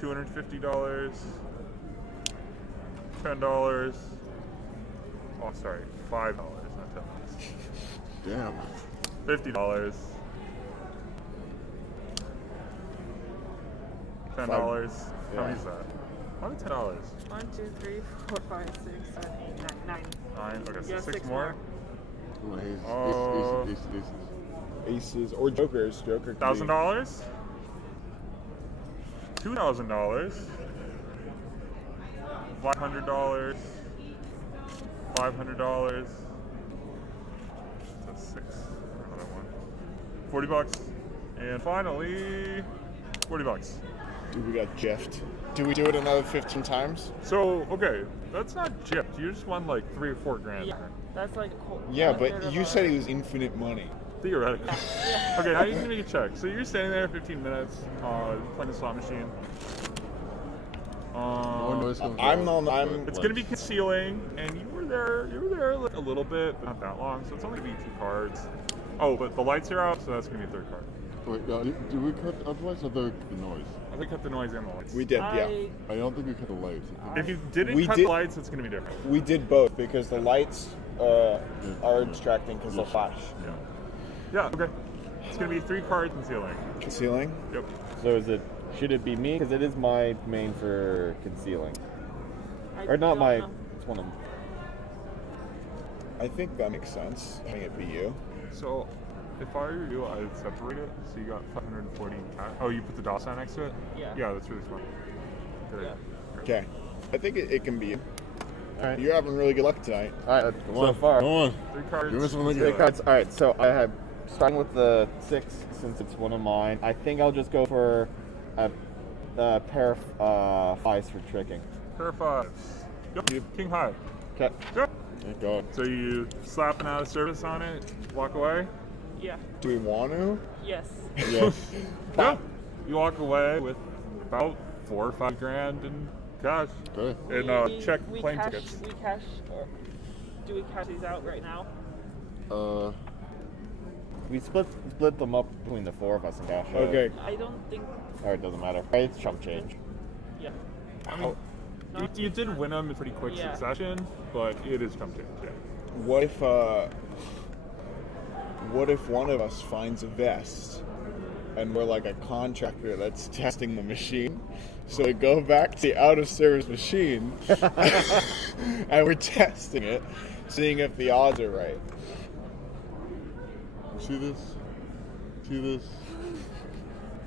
$250, $10. Oh, sorry, $5, not $10. Damn. $50, $10. How many is that? How many $10? 1, 2, 3, 4, 5, 6, 7, 8, 9, 9. 9. Okay, so Yeah, 6 6 more. Well, aces. Aces or jokers. Joker. could be- $1,000, $2,000, $500, $500. That's 6. Another one. $40, and finally, $40. Dude, we got Jeffed. Do we do it another 15 times? So okay, that's not gypped. You just won like 3 or 4 grand. Yeah. That's like. Yeah, a third but of you our- said it was infinite money. Theoretically. Yeah. Okay, now you can make a check. So you're standing there 15 minutes, playing the slot machine. No noise comes I'm out, on- I'm- but It's gonna be concealing, and you were there like a little bit, but not that long. So it's only gonna be 2 cards. Oh, but the lights are out, so that's gonna be a 3rd card. Wait, do we cut the lights or the noise? I think cut the noise and the lights. We did, yeah. I don't think we cut the lights. If you didn't We cut did- the lights, it's gonna be different. We did both because the lights are distracting because they'll flash. Yeah. Yeah. Okay. It's gonna be 3 cards concealing. Concealing? Yep. So should it be me? Because it is my main for concealing. I Or not don't my, know. it's one of them. I think that makes sense. Having it be you. So, if I were you, I'd separate it. So you got 540 cash. Oh, you put the DOS sign next to it? Yeah. Yeah, that's really smart. Good idea. Okay. I think it can be you. Alright. You're having really good luck tonight. Alright, so far. Come on. 3 cards. Give us something Three good. cards. Alright, so I have, starting with the 6, since it's one of mine, I think I'll just go for a pair of 5s for tricking. Pair of 5s. Yep. King high. Okay. Yep. Thank God. So you slap an out of service on it, walk away. Yeah. Do we want to? Yes. Yes. Yeah. You walk away with about 4 or 5 grand in cash. Okay. And check we plane cash, tickets. We cash. Or do we cash these out right now? We split them up between the 4 of us and cash. Okay. I don't think. Or it doesn't matter. It's chump change. Yeah. I mean, you did win them in pretty quick Yeah. succession, but it is chump change. Yeah. What if one of us finds a vest and we're like a contractor that's testing the machine? So we go back to the out of service machine and we're testing it, seeing if the odds are right. See this? See this?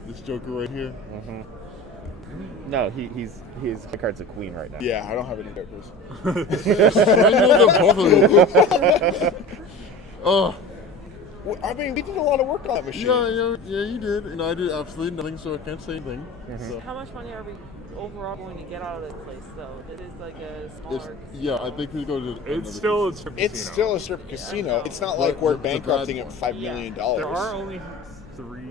This joker right here? No, his high card's a queen right now. Yeah, I don't have any papers. Strangle the both of you. Oh. Well, I mean, we did a lot of work on that machine. Yeah, you did. And I did absolutely nothing, so I can't say anything. So. How much money are we overall going to get out of the place, though? It is like a smaller. I think we go to. It's still a strip It's casino. still a strip casino. It's not like we're the bankrupting bad it $5 million. There are only 3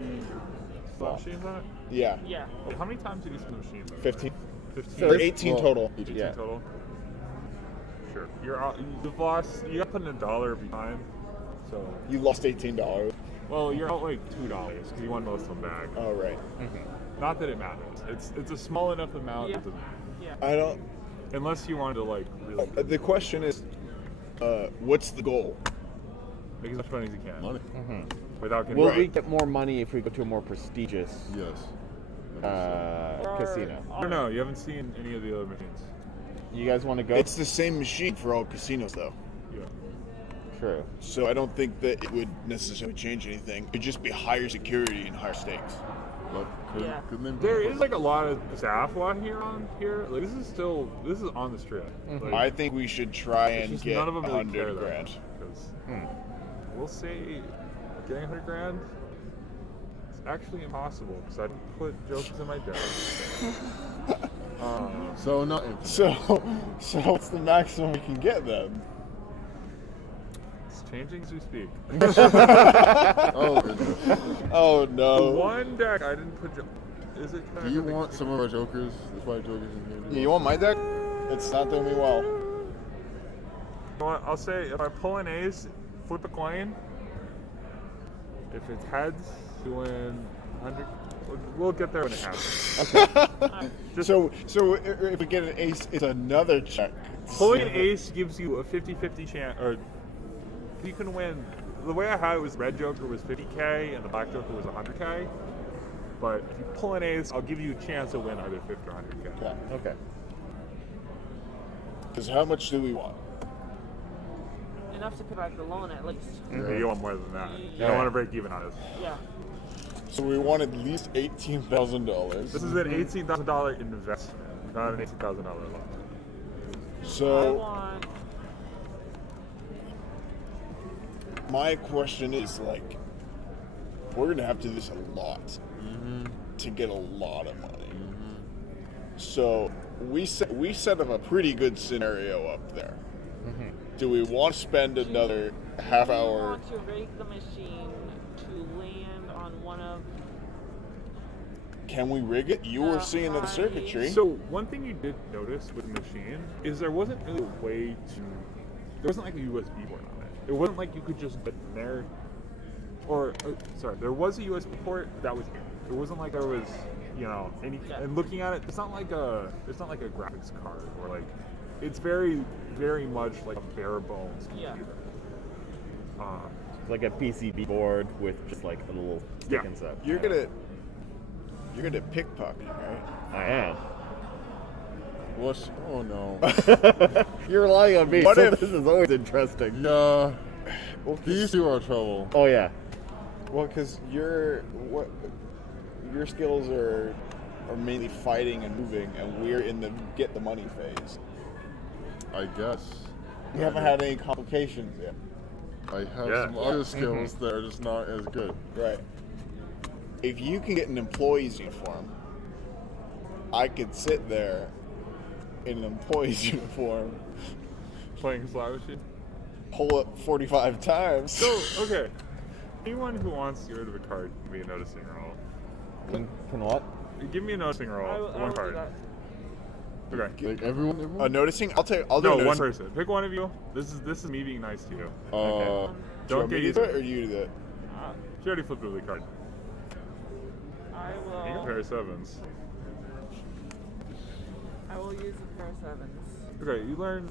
slot machines on it. Yeah, Yeah. Wait, how many times did you spin the machine? Though? 15. 15. Or 18 total. 18 Yeah. total. Sure. You've lost. You got put in $1 every time. So. You lost $18. Well, you're out like $2 because you won most of them back. Oh, right. Not that it matters. It's a small enough amount. Yeah. To, Yeah. I don't. unless you wanted to like really The question is, what's the goal? make as much money as you can Money. without getting. Will Right. we get more money if we go to a more prestigious Yes. casino? I don't know. You haven't seen any of the other machines. You guys want to go? It's the same machine for all casinos, though. Yeah. True. So I don't think that it would necessarily change anything. It'd just be higher security and higher stakes. But Yeah. couldn't There is like a lot of staff out here on here. Like this is on the strip. Like, I think we should try it's and just get none of them really care 100 that grand. much, 'cause we'll say getting 100 grand. It's actually impossible because I didn't put jokes in my desk. So not infinite. So what's the maximum we can get then? It's changing as we speak. Oh goodness. Oh The no. one deck I didn't put. Is it? Do you want some of our jokers? The 5 jokers in here? Yeah, you want my deck? It's not doing me well. You know what, I'll say if I pull an ace, flip a coin. If it's heads, you win 100. We'll get there when it happens. So if we get an ace, it's another check. Pulling an ace gives you a 50-50 chance, or you can win. The way I had it was red joker was 50K and the black joker was 100K. But if you pull an ace, I'll give you a chance to win either 50 or 100K. Yeah. Okay. Because how much do we want? Enough to pay back the loan at least. Yeah, you want more than that. You Yeah. don't want to break even on this. Yeah. So we want at least $18,000. This is an $18,000 investment, not an $18,000 loan. I So want. my question is like, we're gonna have to do this a lot to get a lot of money. So we set up a pretty good scenario up there. Do we want to spend another half We hour? want to rig the machine to land on one of. Can we rig it? You were seeing the I- circuitry. So one thing you did notice with the machine is there wasn't really a way to. There wasn't like a USB port on it. It wasn't like you could just put in there. Or sorry, there was a USB port that was here. It wasn't like there was, any. Yeah. And looking at it, it's not like a graphics card or like. It's very, very much like a bare bones Yeah. computer. It's like a PCB board with just like a little stick Yeah. inside. you're gonna pickpocket, right? I am. What? Oh no. You're relying on me. What so if- this is always interesting. Nah. These two are trouble. Oh yeah. Well, because your skills are mainly fighting and moving, and we're in the get the money phase. I guess. We haven't had any complications yet. I have Yeah. some other skills that are just not as good. Right. If you can get an employee's uniform, I could sit there in an employee's uniform, Playing slot machine. pull it 45 times. So okay, anyone who wants to get rid of a card, give me a noticing roll. Can what? Give me a noticing roll. I for will one do card. that. Okay. Like everyone? Noticing? I'll do No, one noticing. person. Pick one of you. This is me being nice to you. Do you Don't want me get to used do to it, or it. you do it? She already flipped over the card. I You got a will. pair of sevens. I will use a pair of sevens. Okay, you learn.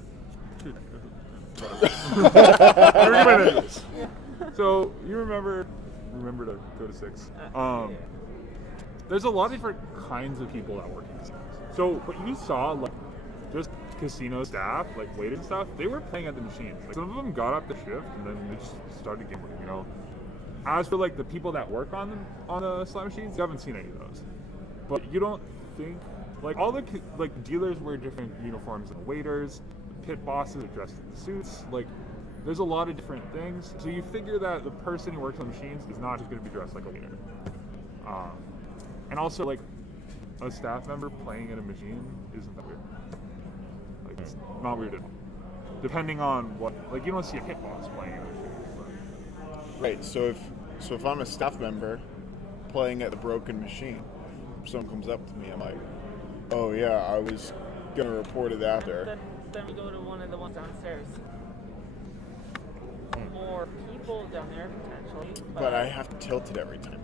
Shoot. Never give my names. So you remember to go to 6. There's a lot of different kinds of people that work in casinos. So what you saw, like just casino staff, like waiting stuff, they were playing at the machines. Like some of them got up the shift and then they just started gaming. As for like the people that work on the slot machines, you haven't seen any of those. But you don't think like all the like dealers wear different uniforms than waiters. Pit bosses are dressed in suits. Like there's a lot of different things. So you figure that the person who works on machines is not just going to be dressed like a waiter. And also like a staff member playing at a machine isn't that weird. Like it's not weird at all. Depending on what, like you don't see a pit boss playing at a machine. But. Right. So if I'm a staff member playing at the broken machine, someone comes up to me, I'm like, oh yeah, I was gonna report it after. Then we go to one of the ones downstairs. More people down there potentially. But I have to tilt it every time.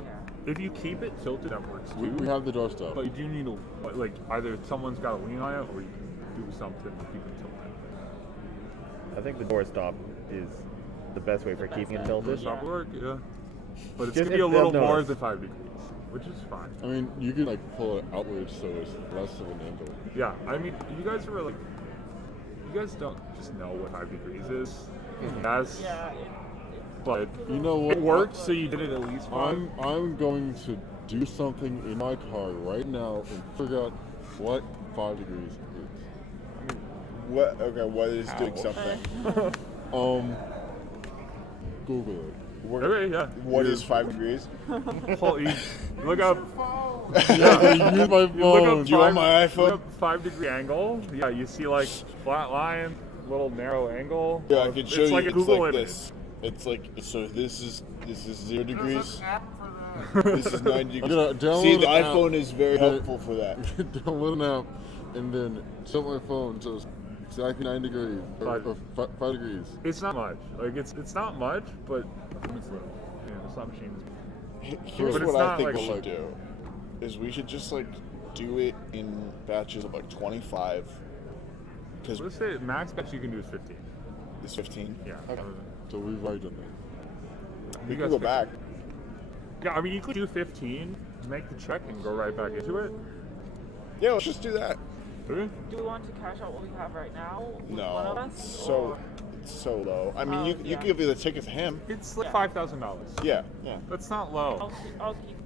Yeah. If you keep it tilted, that works too. We have the door stop. But you do need a, like either someone's got to lean on it or you can do something to keep it tilted. I think the door stop is the best way for keeping it tilted. Stop work, yeah. But it's Just gonna be a if little they'll more notice. than 5 degrees, which is fine. I mean, you can like pull it outwards so it's less of an angle. Yeah, I mean, you guys were like, you guys don't just know what 5 degrees is. That's, Yeah. but You know what? it worked, so you did it at least once. I'm going to do something in my car right now and figure out what 5 degrees is. What? Okay. What is doing something? Google it. Okay, yeah. What is 5 degrees? You look up. Yeah, use my You look phone. up Do you want my Look iPhone? up 5 degree angle. Yeah, you see like flat line, little narrow angle. Yeah, I can show it's you. like a It's Google like image. this. It's like so. This is 0 degrees. This is 90 degrees. I'm gonna download See, the an app. iPhone is very Okay. helpful for that. Download an app and then set my phone so it's exactly 9 degrees or 5 degrees. It's not much. Like it's not much, but it's little. Yeah, it's not machines. Here's But it's what I not think like we a should do: is we should just like do it in batches of like 25. Because Let's say max batch you can do is 15. it's 15. Yeah. So we've already done that. We You can guys go back. Yeah, I mean you could do 15, make the check, and go right back into it. Yeah, let's just do that. Okay. Do we want to cash out what we have right now? With No, one of us? so or- it's so low. I mean, you yeah. could give the ticket to him. It's like Yeah. $5,000. Yeah. That's not low. I'll keep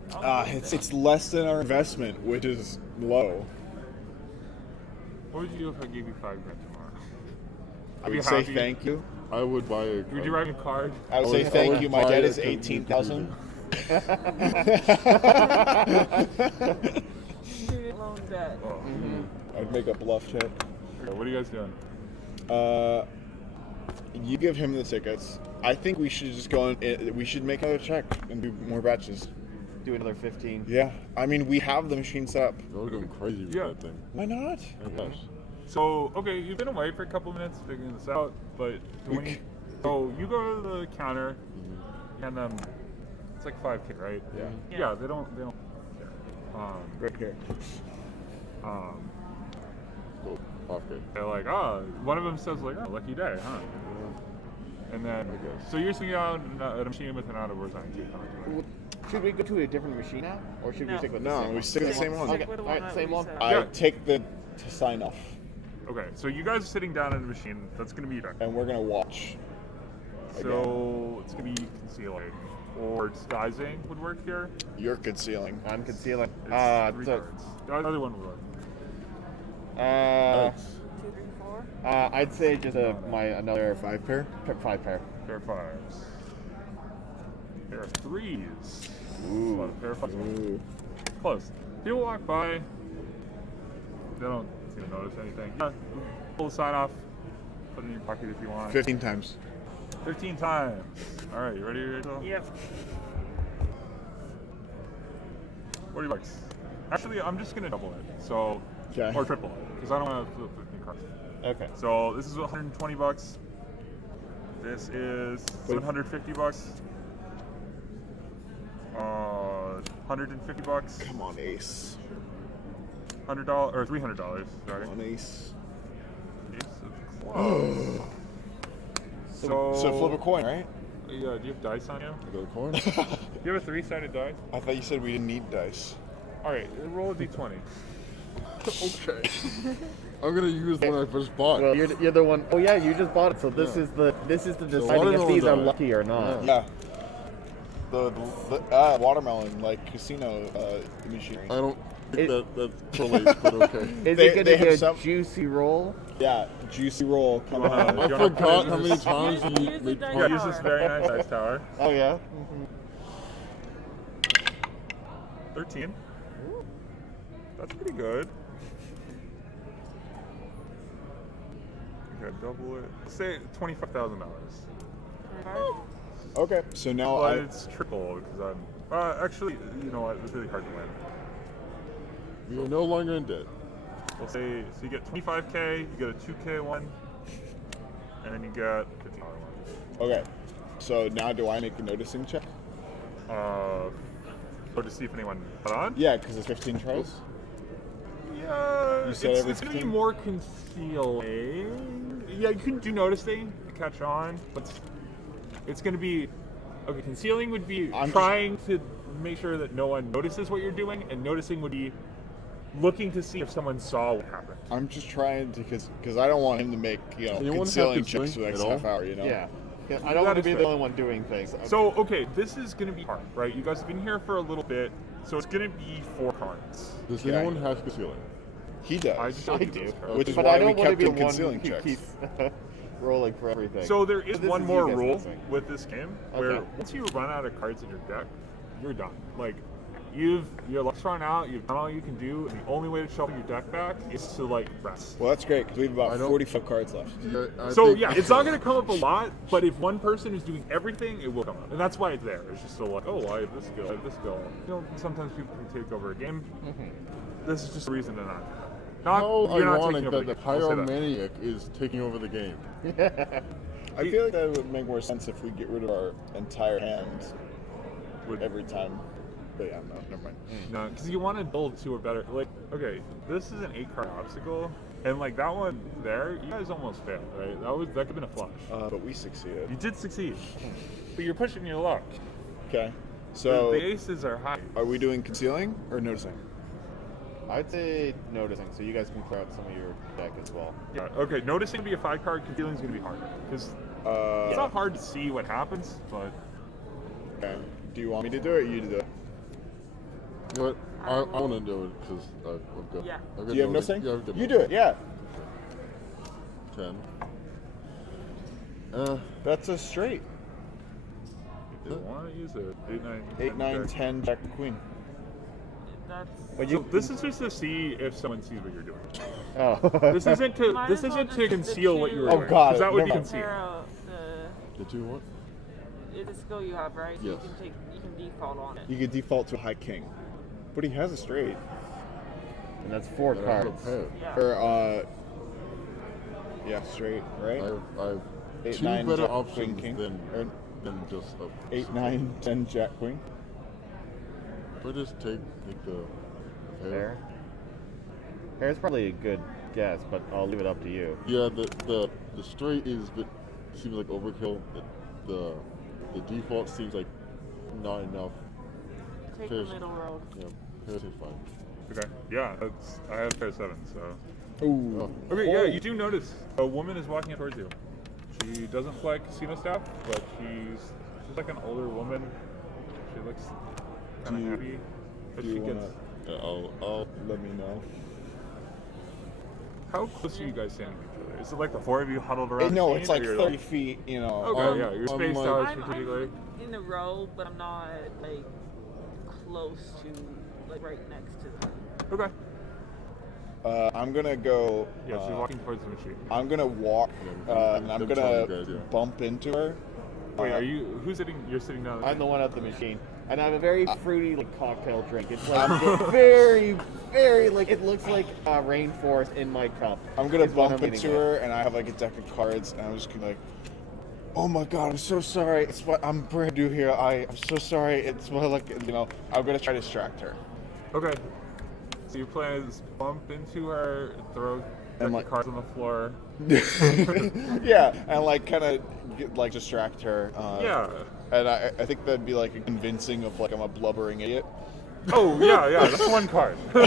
It's less than our investment, which is low. What would you do if I gave you $5,000 tomorrow? I I'd be would say happy. thank you. I would buy a. Would you write me a card? I would say I thank would you. My buy debt it is 'cause you 18,000. student loan debt. I'd make a bluff check. Okay, what are you guys doing? You give him the tickets. I think we should just go in. We should make another check and do more batches. Do another 15. Yeah. I mean, we have the machine set up. You're going crazy with Yeah. that thing. Why not? Oh my gosh. So, okay, you've been away for a couple minutes figuring this out, but when you, so you go to the counter, and it's like $5K, right? Yeah. Yeah, they don't care. Right here. Go off grid. They're like, oh, one of them says like, oh, lucky day, huh? And then, so you're sitting out at a machine with an out of hours on too. Should we go to a different machine now, or should we No. stick with the No, same we one? stick with the same one. Okay, With the alright, that same we one. said. I Yeah. take the to sign off, Okay, so you guys are sitting down in the machine. That's gonna be your and we're gonna watch. So it's gonna be concealing or disguising would work here. You're concealing. I'm concealing. It's 3 So, cards. The other one would work. Two, three, four. I'd say just another 5 pair. 5 pair. Pair of 5s. Pair of 3s. Ooh. What, a pair of 5s. Close. People walk by. They don't seem to notice anything. Yeah, pull the sign off. Put it in your pocket if you want. 15 times. 15 times. All right, you ready, Rachel? Yep. 40 bucks. Actually, I'm just gonna double it. So, Okay. or triple it, because I don't want to flip 15 cards. Okay. So this is 120 bucks. This is 750 bucks. 150 bucks. Come on, Ace. $100 or $300. Sorry. Come on, Ace. Ace of clubs. So flip a coin, right? Yeah, do you have dice on you? I got a coin. Do you have a 3-sided die? I thought you said we didn't need dice. All right, roll a d20. Okay. I'm gonna use the one I first bought. Well, you're the one. Oh yeah, you just bought it. So this is the deciding if watermelon these are die. lucky or not. Yeah. The watermelon, like casino machinery. I don't That correlates, but okay. Is They- it going they to be have a some- juicy roll? Yeah, juicy roll. Come on. I forgot how many times Use you the made dice Yeah, tower. use this very nice dice tower. Oh, yeah? 13. That's pretty good. Okay, double it. Let's say $25,000. Okay, so now But it's triple because I'm. Actually, you know what? It's really hard to win. You're no longer in debt. We'll say so. You get 25K. You get a 2K one, and then you get $50 one. Okay, so now do I make a noticing check? So to see if anyone got on. Yeah, because it's 15 tries. Yeah, You said it's every going to be 15? more concealing. Yeah, you can do noticing to catch on, but it's going to be okay. Concealing would be I'm trying to make sure that no one notices what you're doing, and noticing would be looking to see if someone saw what happened. I'm just trying to, because I don't want him to make, Anyone have concealing checks concealing for the next at all? half hour, Yeah. I That don't want to is be the fair. only one doing things. So, okay, this is going to be hard, right? You guys have been here for a little bit, so it's going to be 4 cards. Does Okay. anyone have concealing? He does. I just I showed you do. those cards. Which is But why I don't we want to kept be the doing one concealing who checks. keeps rolling for everything. So there is This one is more you guys rule missing. with this game where Okay. once you run out of cards in your deck, you're done. Like your luck's run out, you've done all you can do, and the only way to shuffle your deck back is to like rest. Well, that's great, because we have I about don't- 45 cards left. Yeah, I So think- yeah, it's not going to come up a lot, but if one person is doing everything, it will come up, and that's why it's there. It's just so like, oh, I have this skill, I have this skill. You know, sometimes people can take over a game. This is just a reason to not. Not How you're not ironic taking over that the game. I'll say that. pyromaniac is taking over the game. I feel like that would make more sense if we get rid of our entire hand Would- every time. But yeah, no, never mind. No, because you want to build 2 or better. Like, okay, this is an 8-card obstacle, and like that one there, you guys almost failed, right? That could have been a flush. But we succeeded. You did succeed, but you're pushing your luck. Okay, The so aces are high. are we doing concealing or noticing? I'd say noticing, so you guys can clear out some of your deck as well. Yeah. Okay, noticing to be a 5-card, concealing is going to be harder because it's not hard to see what happens, but Okay. Do you want me to do it or you to do it? You know what? I want to do it because I've got. Yeah. I've got Do you have noticing. noticing? Yeah, I've got You do it, yeah. 10. That's a straight. if you want to use it, 8, 9, 8, 9, 10, jack, queen. That's So this is just to see if someone sees what you're doing. Oh. This isn't to Might this as well isn't just to the conceal what two- you're Oh, doing. God, 'cause that would be never mind. conceal. Arrow, The 2 what? the skill you have, right? So Yes. you can default on it. You could default to a high king. But he has a straight. And that's 4 I have a cards. pair. Yeah. Or, yeah, straight, right? I have 8, 2 9, better jack, options queen, king. than just a 8, 9, 10, jack, queen. If I just take the pair. Pair? Pair's probably a good guess, but I'll leave it up to you. Yeah, the straight seems like overkill. The default seems like not enough. Take Pairs. the middle road. Yeah, pairs is fine. Okay. Yeah, I have pair 7, so. Ooh. Oh. Okay, yeah, you do notice a woman is walking up towards you. She doesn't fly casino staff, but she's like an older woman. She looks kind Do you- of happy. But do she you gets. wanna- Yeah, I'll Let me know. How close are you guys standing to each other? Is it like the 4 of you huddled around? No, the it's scene, like or 30 you're feet, you know. Okay, yeah, you're I'm spaced like- out I'm strategically. in a row, but I'm not like close to like right next to them. Okay. I'm gonna go. Yeah, she's walking towards the machine. I'm gonna walk, and I'm I'm gonna telling you guys, yeah. bump into her. Wait, are you? Who's sitting? You're sitting down. I'm the one at the machine. And I have a very fruity like, cocktail drink. It's like very, very, like, it looks like rainforest in my cup. I'm gonna is what bump I'm into eating her, and I have like a deck of cards, and I'm just gonna like, oh my god, I'm so sorry. It's what I'm brand new here. I'm so sorry. It's what like, you know. I'm gonna try to distract her. Okay. So your plan is bump into her, throw And, the like- cards on the floor. Yeah, and like kind of like distract her. Yeah. And I think that'd be like a convincing of like I'm a blubbering idiot. Oh yeah, that's one card. Wow.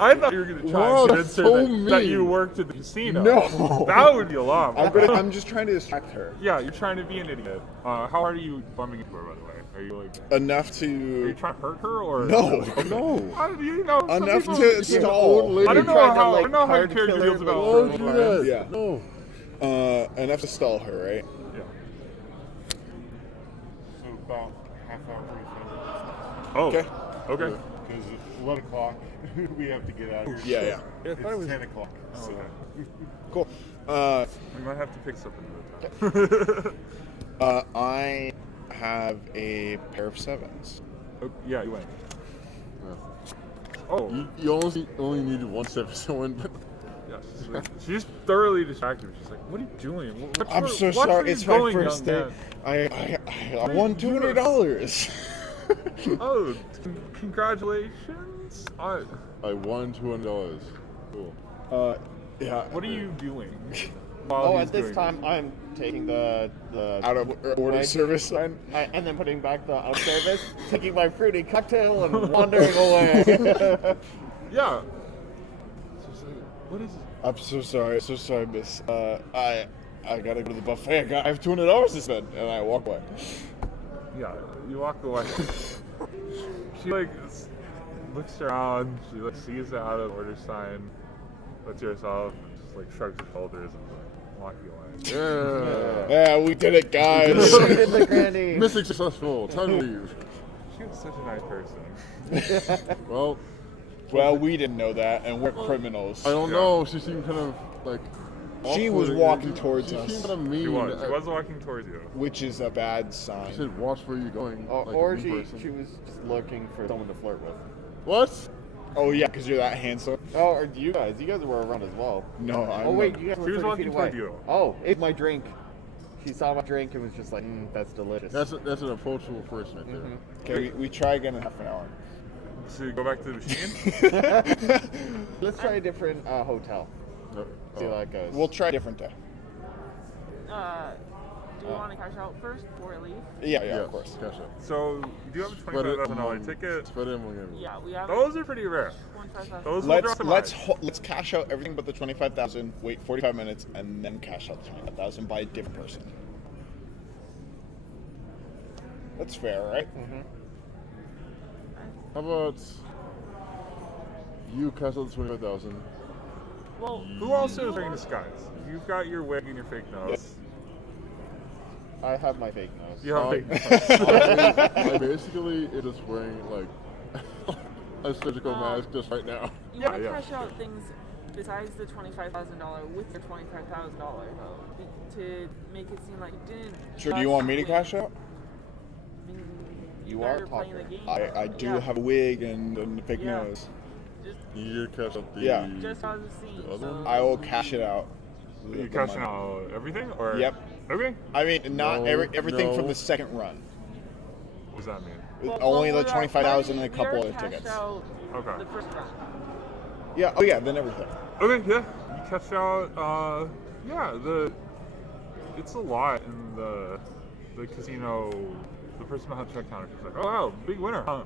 I thought you were gonna try Wow, and convince her so that mean. you worked at the casino. No. That would be a lot. I'm just trying to distract her. Yeah, you're trying to be an idiot. How hard are you bumping into her, by the way? Are you like? Enough Are to you trying to hurt her or? no. No. How do you know? some Enough people- to stall. I don't know Tried to, how. like, I don't know how your hard character kill feels her, about. but- Why would you do that? Yeah. No. Enough to stall her, right? Yeah. So about half hour, 45 minutes. Oh. Okay. Okay. Because at 11 o'clock, we have to get out of Yeah, here. yeah. It's 10 o'clock. Oh, So. okay. Cool. We might have to pick something another time. I have a pair of 7s. Oh, yeah, you went. Yeah. Oh, You only needed one step for someone, but yes. She's thoroughly distracted. She's like, "What are you doing? I'm so watch sorry. where It's you're my going, first young day. man." I won $200. Oh, congratulations! I won $200. Cool. Yeah. What are you doing? Oh, at this time, I'm taking the Out of order Right. service sign? and then putting back the out service, taking my fruity cocktail and wandering away. Yeah. What is it? I'm so sorry, miss. I gotta go to the buffet. I have $200 to spend, and I walk away. Yeah, you walk away. She like looks around. She like sees the out of order sign, looks to herself, and just like shrugs her shoulders and like walking away. Yeah. Yeah, we did it, guys. We did the granny. Mission successful. Time to leave. She was such a nice person. Well, Well, we didn't know that, and we're criminals. I don't know. She seemed kind of like. She was awkward. walking towards she us. seemed kind of mean. She was walking towards you. Which is a bad She sign. said, "Watch where you're going." like a Or mean she person. was just looking for someone to flirt with. What? Oh yeah, because you're that handsome. Oh, or you guys were around as well. No, I'm Oh wait, you guys were She was 30 walking feet toward away. you. Oh, it's my drink. She saw my drink and was just like, that's delicious. That's an approachable person right there. Okay, we try again in half an hour. So you go back to the machine. Let's try a different hotel. No. See how that goes. We'll try a different day. Do you want to cash out first before I leave? Yeah, Yes, of course. Cash out. So you do have a Spread it $25,000 among- ticket. Spread it among everyone. Yeah, we have Those are pretty rare. 25,000. Those will drop Let's cash out everything but the 25,000. Wait 45 minutes and then cash out the 25,000 by a different person. That's fair, right? How about you cash out the 25,000? Well, Who also is wearing disguise? You've got your wig and your fake nose. I have my fake nose. You have a fake nose. I basically is just wearing like a surgical mask just right now. you Yeah, want to yeah. cash out things besides the $25,000 with your $25,000 to make it seem like you didn't. Sure, do you want me to cash out? I mean, You guys are playing the talking. game. I do Yeah. have a wig and a fake Yeah. nose. Just, You cash out the. Yeah. just as a scene. The other So one? I will cash it out. Are you The cashing money. out everything? Or Yep. Okay. I mean, not No, everything from no. the second run. What does that mean? Only the we are- 25,000 and a we couple already other cashed tickets. out Okay. the first round. Yeah. Oh yeah. Then everything. Okay, yeah. You cash out it's a lot in the casino. The person behind the check counter is like, "Oh wow, big winner, huh?"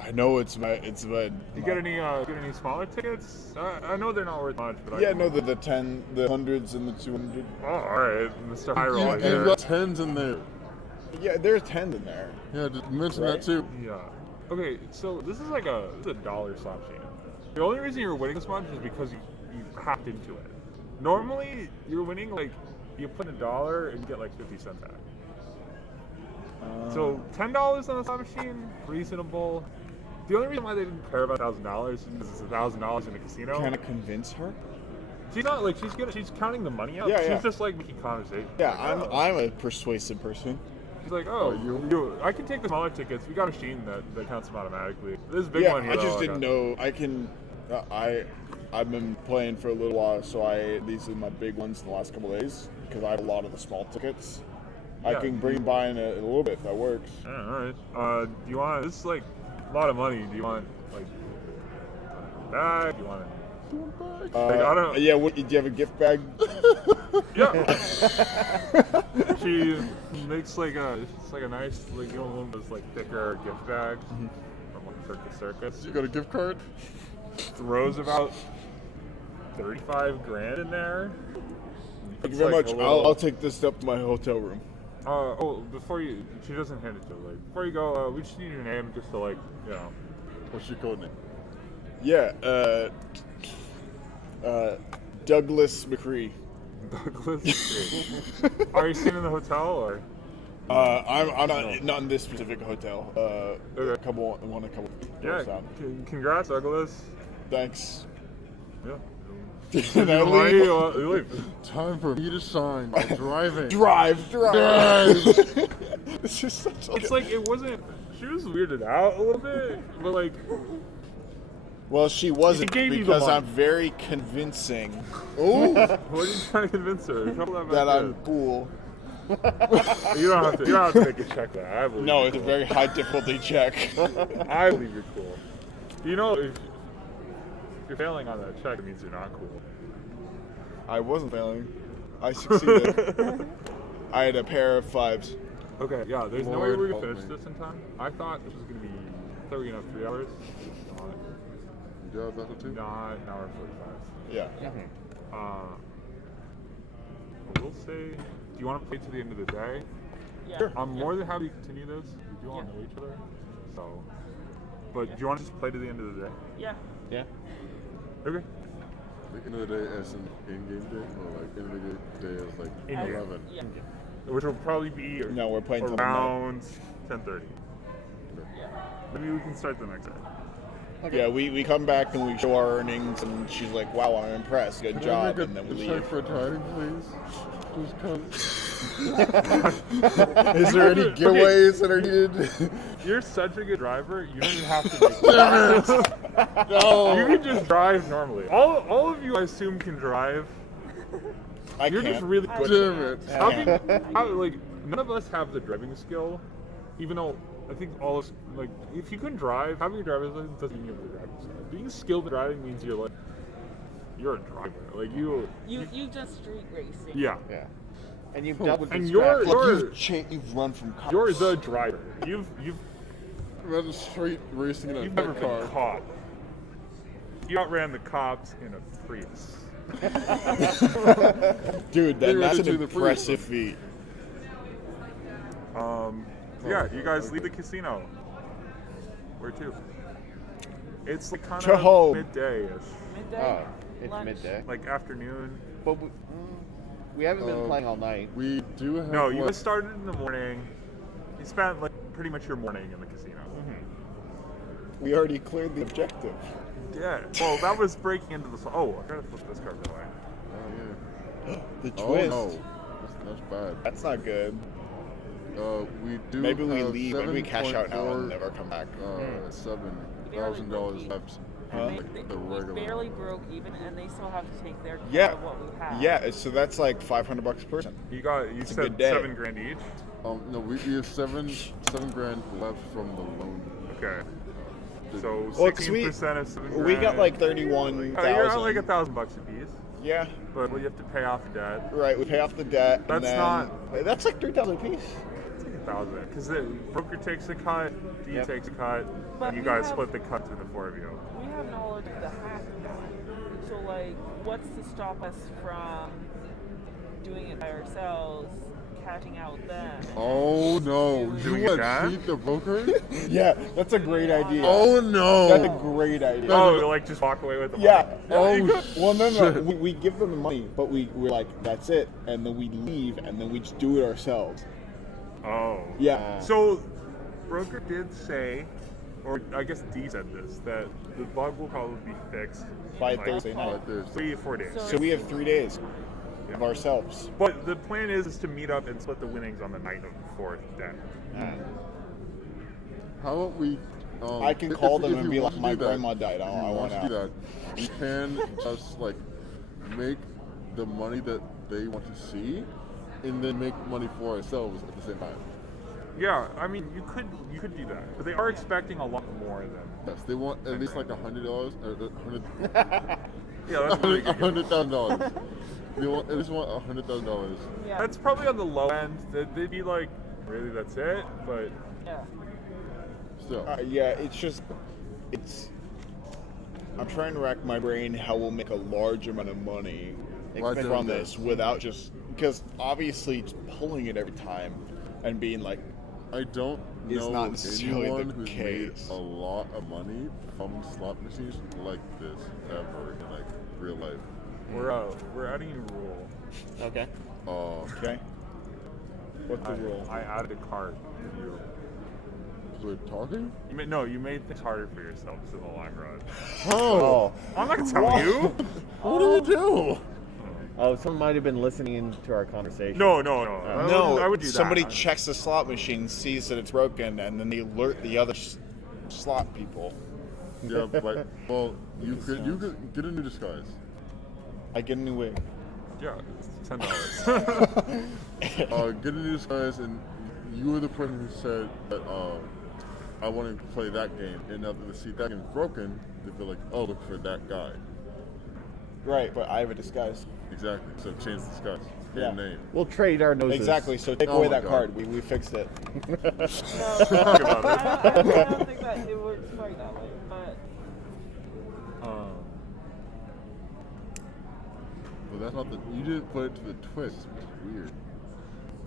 I know it's my. You get any smaller tickets? I know they're not worth much, but Yeah, no, the 10, the hundreds, and the 200. Oh, all right, Mr. High Roll You've here. got tens in there. Yeah, there's 10 in there. Yeah, just mention Right. that too. Yeah. Okay, so this is like a dollar slot machine. The only reason you're winning this much is because you hacked into it. Normally, you're winning like you put $1 and you get like 50 cents back. So $10 on the slot machine, reasonable. The only reason why they didn't care about $1,000 is because it's $1,000 in a casino. Can I convince her? She's not like she's counting the money out. Yeah, she's yeah. just like making conversation. Yeah, Like, I'm a persuasive person. She's like, oh, I can take the smaller tickets. We got a machine that counts them automatically. This big Yeah, one here. I just though, didn't got- know. I can. I've been playing for a little while, so these are my big ones in the last couple of days because I have a lot of the small tickets. I Yeah. can bring by in a little bit if that works. Yeah, all right. Do you want? This is like a lot of money. Do you want like bag? Do you want it? Like, I don't. Yeah, do you have a gift bag? Yeah. She makes like a nice like one of those like thicker gift bags from like Circus Circus. You got a gift card? Throws about 35 grand in there. Thank you It's very like much. a little- I'll take this up to my hotel room. Before you, she doesn't hand it to you. Like, before you go, we just need your name just to, like, you know. What's your code name? Yeah, Douglas McCree. Douglas. Are you staying in the hotel or? I'm not in this specific hotel. Okay. A couple Yeah. down. Congrats, Douglas. Thanks. Yeah. And I leave. You leave. Time for me to shine by driving. Drive. This is such It's like it wasn't. She was weirded out a little bit, but like. Well, she wasn't gave you the because money. I'm very convincing Oh, What are you trying to convince her? Shuffle that back that I'm in. cool. You don't have to make a check that. I believe. No, you're it's a cool. very high difficulty check. I believe you're cool. You know, if you're failing on that check, it means you're not cool. I wasn't failing. I succeeded. I had a pair of 5s. Okay, yeah. There's no way Lord we're help gonna finish me. this in time. I thought this was gonna be. I thought we were gonna have 3 hours. yeah, that's a 2. Not an hour and 45. Yeah. We'll say. Do you want to play to the end of the day? Yeah. I'm more than happy to continue this. We do all know each other. So. But do you want to just play to the end of the day? Yeah. Yeah. Okay. The end of the day as an in-game day, or like end of the day as like In-game. 11. Yeah. Which will probably be No, we're playing till midnight. around 10:30. Yeah. Maybe we can start the next day. Yeah, we come back and we show our earnings, and she's like, "Wow, I'm impressed. Good Can I job," make and then we a check leave. for driving, please? Just come. Is there any giveaways that are needed? You're such a good driver. You don't even have to make No. You can just drive normally. All of you, I assume, can drive. I You're can't. just really good. Damn it. How can, like, none of us have the driving skill, even though I think all of us, like, if you can drive, having a driver's license doesn't mean you have the driving skill. Being skilled at driving means you're a driver. Like, you just street racing. yeah. Yeah. And you've dealt with And the you're- scraps. You've run from cops. You're the driver. You've Rather straight racing in a never big been car. caught. You outran the cops in a Prius. Dude, They that's ran an into the impressive feat. Yeah, you guys leave the casino. Where to? It's like kind To of home. midday-ish, Midday. Oh, it's lunch. midday. like afternoon. But we haven't been playing all night. We do have. No, you what, guys started in the morning. You spent like pretty much your morning in the casino. We already cleared the objective. Yeah. Well, that was breaking into the. Oh, I gotta flip this card by the way. Oh, yeah. The Oh twist. no, that's bad. That's not good. We do. Maybe we have leave. Maybe we cash out now 7.4, and never come back. $7,000 left. Huh? Like the We regular. barely broke even, and they still have to take their cut Yeah. of what we have. Yeah, so that's like $500 a person. You a said good day. $7,000 each. No, we have seven grand left from the loan. Okay. So Well, 'cause 16% of $7,000. We got like Oh, you're 31,000. at like $1,000 a piece. Yeah, But you have to pay off debt. right. We pay off the debt. That's and then, That's like 3,000 a piece. It's like 1,000 because the broker takes a cut, D Yep. takes a cut, But and you we guys have- split the cut between the 4 of you. We have knowledge of the hack guy. So, like, what's to stop us from doing it by ourselves, cashing out them? Oh no! Doing You it want that? to cheat the broker? Yeah, that's a great idea. Oh no! That's a great idea. Oh, like just walk away with the Yeah. money. Oh, Well, no. We give them the money, but we're like, that's it, and then we leave, and then we just do it ourselves. Oh. Yeah. So, broker did say, or I guess D said this, that the bug will probably be fixed By in, like, Thursday night. Like this. 3 to 4 days. So- So we have 3 days of ourselves. But the plan is to meet up and split the winnings on the night of the 4th day. How about we? I can call if them and you be want like, to my do that- grandma died. if I you want want to do out. that, we can just like make the money that they want to see, and then make money for ourselves at the same time. Yeah, I mean, you could do that, but they are expecting a lot more than. Yes, they want at least like $100 or $100. Yeah, that's really good. $100,000. They want at least want $100,000. Yeah. That's probably on the low end. They'd be like, really, that's it? But Yeah. Still, Yeah, I'm trying to rack my brain how we'll make a large amount of money By doing from this. this without just because obviously just pulling it every time and being like, I don't Is know not necessarily anyone the who's made case. a lot of money from slot machines like this ever in like real life. We're adding a rule. Okay. okay, what's the rule? I added a card for you. We're talking? You made things harder for yourselves in the long run. Oh. I'm not gonna tell you. What do you do? Oh, someone might have been listening to our conversation. No. No, I would do somebody that. checks the slot machine, sees that it's broken, and then they alert the other slot people. Yeah, but well, you could get a new disguise. I get a new wig. Yeah, it's $10. Get a new disguise, and you were the person who said that I want to play that game, and now that they see that game's broken, they feel like, oh, look for that guy. Right, but I have a disguise. Exactly. So change the disguise. Get Yeah. a name. We'll trade our noses. Exactly. So take Oh away my that God. card. We fixed it. No, Talk about it. I don't think that it works quite that way, but But that's not the. You didn't put it to the twist. It's weird.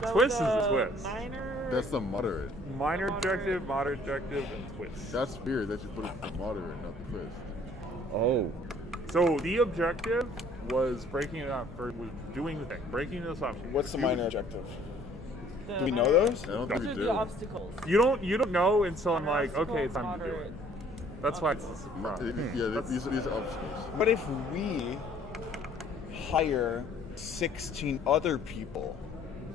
so Twist is the the twist. Minor, That's the moderate. Minor objective, moderate objective, and twist. That's weird that you put it to the moderate, not the twist. Oh. So the objective was breaking it up, was doing the thing, breaking the slot machine. What's the minor objective? the Do we know minor- those? I don't Those think we are do. the obstacles. You don't know until I'm like, Obstacles, okay, it's time to do it. moderate. That's why it's a surprise. Yeah, these are obstacles. What if we hire 16 other people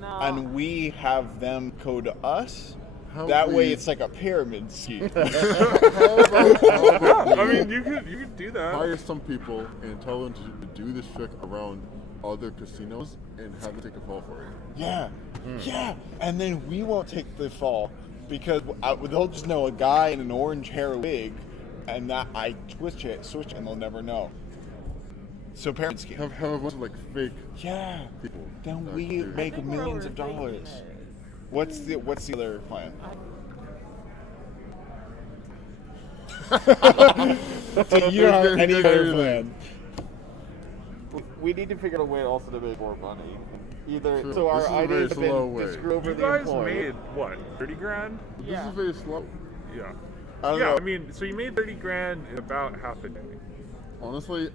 No. and we have them code us? How That way we- it's like a pyramid scheme. How about I we mean, you could do that. hire some people and tell them to do this trick around other casinos and have them take a fall for it. Yeah, yeah, and then we won't take the fall because they'll just know a guy in an orange hair wig, and that I switch it, and they'll never know. So pyramid scheme. Have a bunch of like fake Yeah, people. then that we do it. I make think millions we're of dollars. overthinking it. What's the other plan? So you don't have any other plan. We need to figure out a way also to make more money. Either True. so This is our a very ideas have slow been way. to screw over You the guys employee. made what, 30 grand? This Yeah. is very slow. Yeah. I don't Yeah, know. I mean, so you made 30 grand in about half a day. Honestly,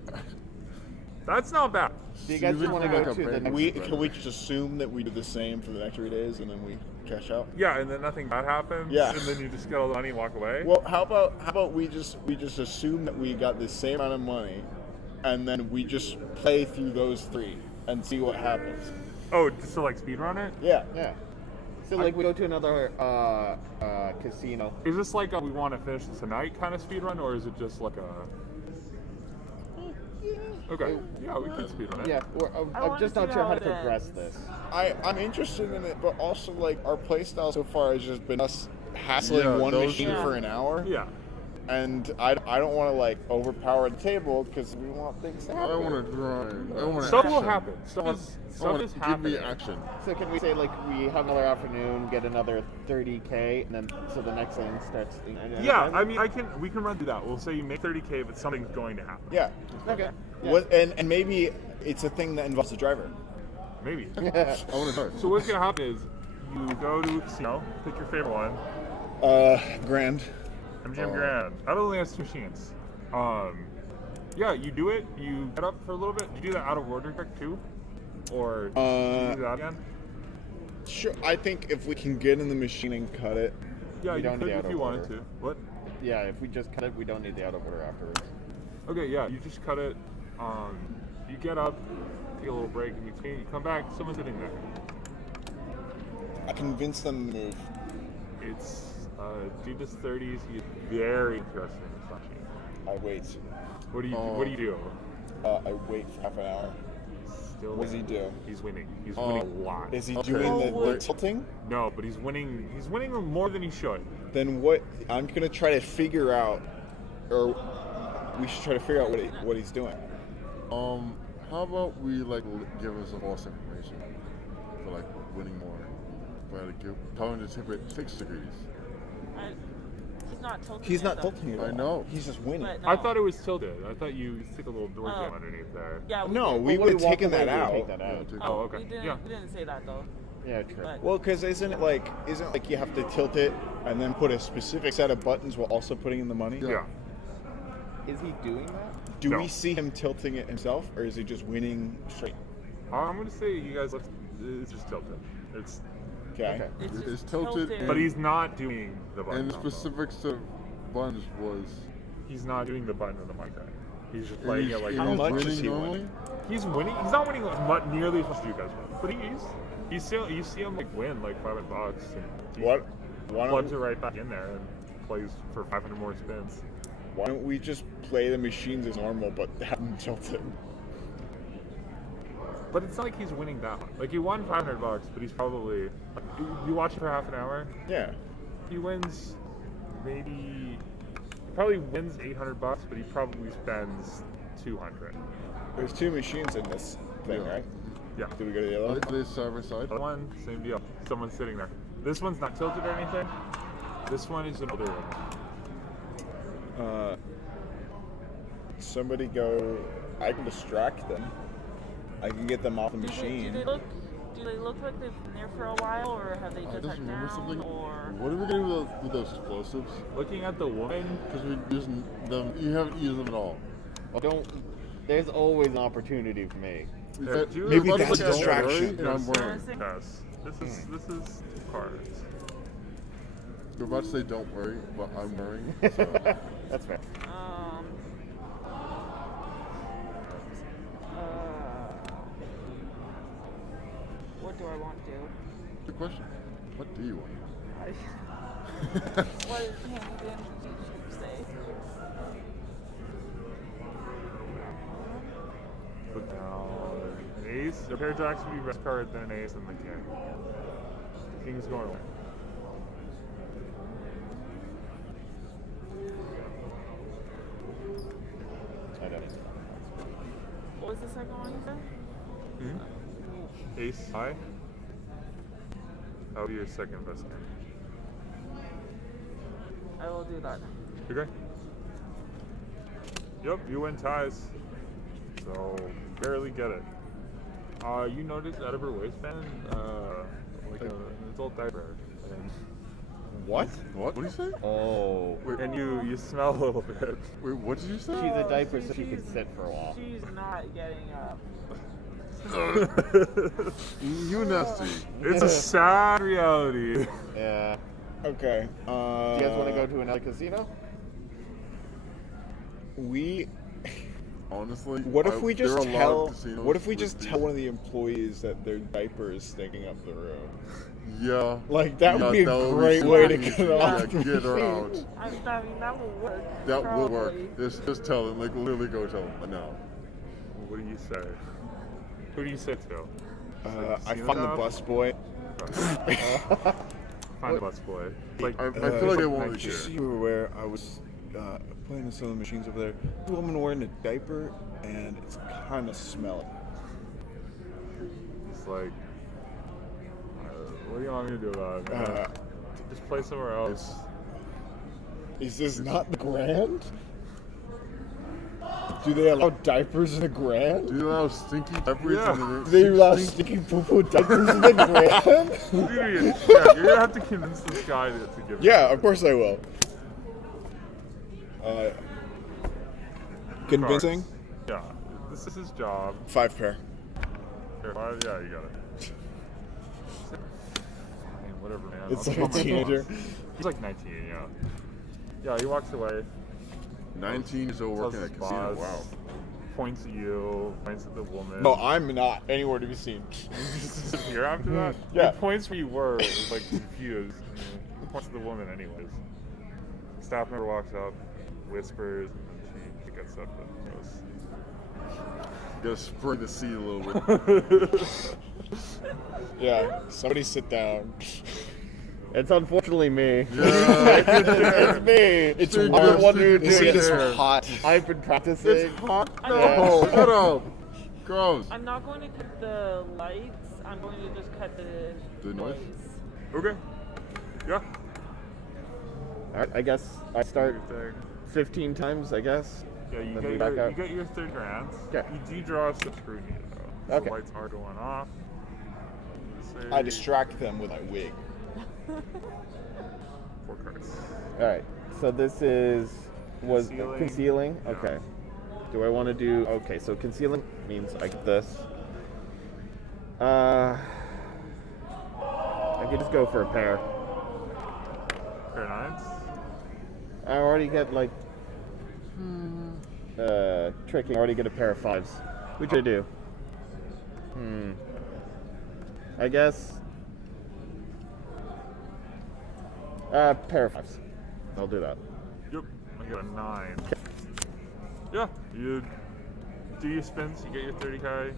That's not bad. Do you guys Seems want to like go a to the bank. next? Can we just assume that we do the same for the next 3 days and then we cash out? Yeah, and then nothing bad happens. Yeah. And then you just get all the money and walk away. Well, how about we just assume that we got the same amount of money, and then we just play through those 3 and see what happens. Oh, just to like speedrun it? Yeah. Yeah. So like we go to another casino. Is this like a we want to finish this tonight kind of speedrun, or is it just like a? Okay. Yeah, we can speedrun it. Yeah, I'm wanna just see not sure how how it to progress ends. this. I'm interested in it, but also like our playstyle so far has just been us hassling Yeah, one those- machine Yeah. for an hour. Yeah. And I don't want to like overpower the table because we want things to I happen. want to drive. I want Stuff action. will happen. Stuff is Give happening. me action. So can we say like we have another afternoon, get another 30K, and then so the next thing starts? Yeah, I mean, we can run through that. We'll say you make 30K, but something's going to happen. Yeah. Okay. Yeah. What and maybe it's a thing that involves the driver. Maybe. I want to drive. So what's gonna happen is you go to a casino, pick your favorite one, Grand. MGM Grand. I don't think that's 2 machines. Yeah, you do it. You get up for a little bit. You do that out of order trick too, or do you do that again? Sure. I think if we can get in the machine and cut it. Yeah, We you don't could need if out you of wanted order. to. What? Yeah, if we just cut it, we don't need the out of order afterwards. Okay, yeah, you just cut it. You get up, take a little break in between. You come back. Someone's sitting there. I convinced them to move. It's Jeebus 30s. He's very interested in this machine. I wait. What do you do? I wait for half an hour. Still What does he do? He's winning. He's winning a lot. Is he Okay. doing the Oh, tilting? No, but he's winning. He's winning more than he should. Then what? I'm gonna try to figure out, or we should try to figure out what he's doing. How about we like give us some false information for like winning more? Tell him to tip it 6 degrees. He's not tilting. He's it, not though. tilting at all. I know. He's just winning. But I no. thought it was tilted. I thought you stick a little door Oh. jam underneath there. Yeah. No, did. we Well, would have walk taken away, that we out. take that out. Oh, okay. We didn't, Yeah. we didn't say that though. Yeah, true. But Well, because isn't it like you have to tilt it and then put a specific set of buttons while also putting in the money? Yeah. Is he doing that? Do No. we see him tilting it himself, or is he just winning straight? I'm gonna say you guys. It's just tilted. It's. Okay. it's It's just tilted, But he's not doing the button. and the combo. specifics of buttons was. He's not doing the button of the mic. He's just playing it like. How he's much winning is he normally? winning? He's winning. He's not winning nearly as much as you guys win, but he's still. You see him like win like $500, and he What? Why plugs it don't, right back in there and plays for 500 more spins. why don't we just play the machines as normal, but have them tilted? But it's not like he's winning that much. Like he won $500, but he's probably. Like, you watch it for half an hour. Yeah. He wins maybe. He probably wins $800, but he probably spends 200. There's two machines in this thing, Yeah. right? Yeah. Did we go to the other? Are they side by side? Other one, same deal. Someone's sitting there. This one's not tilted or anything. This one is an older one. Somebody go. I can distract them. I can get them off the do machine. they look like they've been there for a while, or have they I just just sat remember down, something. or What are we gonna do with those explosives? Looking at the woman, Because we use them. You haven't used them at all. Well, there's always an opportunity for me. In Yeah, fact, do- Maybe if I that's look at distraction. Rory, and I'm wearing. yes. This is cards. You're about to say don't worry, but I'm wearing. So. That's fair. what do I want to do? Good question. What do you want? What does Handy Dandy feature say? Put down an ace. A pair of jacks would be best card, then an ace, and the king. King's going away. I don't. What was the second one you said? Ace high. That'll be your second best card. I will do that. Okay. Yep, you win ties. So barely get it. You notice out of her waistband, like an adult diaper. What? What? What do you say? Oh. And you smell a little bit. Wait, what did you say? She's a diaper so she can sit for a while. She's not getting up. You nasty. It's a sad reality. Yeah. Okay. Do you guys want to go to another casino? We. Honestly, What if we there just are a lot tell? of casinos What if we with just these- tell one of the employees that their diaper is stinking up the room? Yeah. Like, that would be a that would great so way to easy. get her off the Yeah, get her machine. out. I mean, that will work. That will probably. work. Just tell them. Like, literally go tell them. No. What do you say? Who do you say to? I Casino found the job? busboy. Find the busboy. Like, I feel like they won't next care. year. Just so you were aware, I was playing with some of the machines over there. A woman wearing a diaper, and it's kind of smelly. It's like, what do you want me to do about it, man? Just play somewhere else. Is this not the Grand? Do they allow diapers in the Grand? Do you allow stinky diapers Yeah. in the room? Do they allow sticky poo-poo diapers in the Grand? Dude, yeah, you're gonna have to convince this guy to give. Yeah, of course I will. Convincing? Yeah, this is his job. 5 pair. Here, yeah, you got it. Fine, whatever, man. It's I'll like a call my teenager. boss. He's like 19, yeah. Yeah, he walks away. 19 years old tells working at his a casino. boss, Wow. Points at you, points at the woman. No, I'm not anywhere to be seen. Here after that? Yeah. He points where you were, like confused. He points at the woman anyways. Staff member walks up, whispers, and then she gets up and goes. You gotta spring the seat a little bit. Yeah, somebody sit down. It's unfortunately me. Yeah. It's me. It's I'm warm. the one who The seat did is it. hot. I've been practicing. It's hot. No, Yeah. shut up. Gross. I'm not going to cut the lights. I'm going to just cut the noise? Okay. Yeah. Alright, I guess I start Your thing. 15 times, I guess. Yeah, you Then get, we back your, out. you get your 30 grand. Yeah. You do draw some scrutiny though. Okay. The lights are going off. Say I distract them with my wig. 4 cards. All right. So this was Concealing. concealing. Yeah. Okay. Do I want to do? Okay. So concealing means I get this. I could just go for a pair. Pair of 9s. I already get like tricky. I already get a pair of 5s. What should I do? I guess pair of 5s. I'll do that. Yep. I got a 9. Yeah. You do your spins. You get your 30K.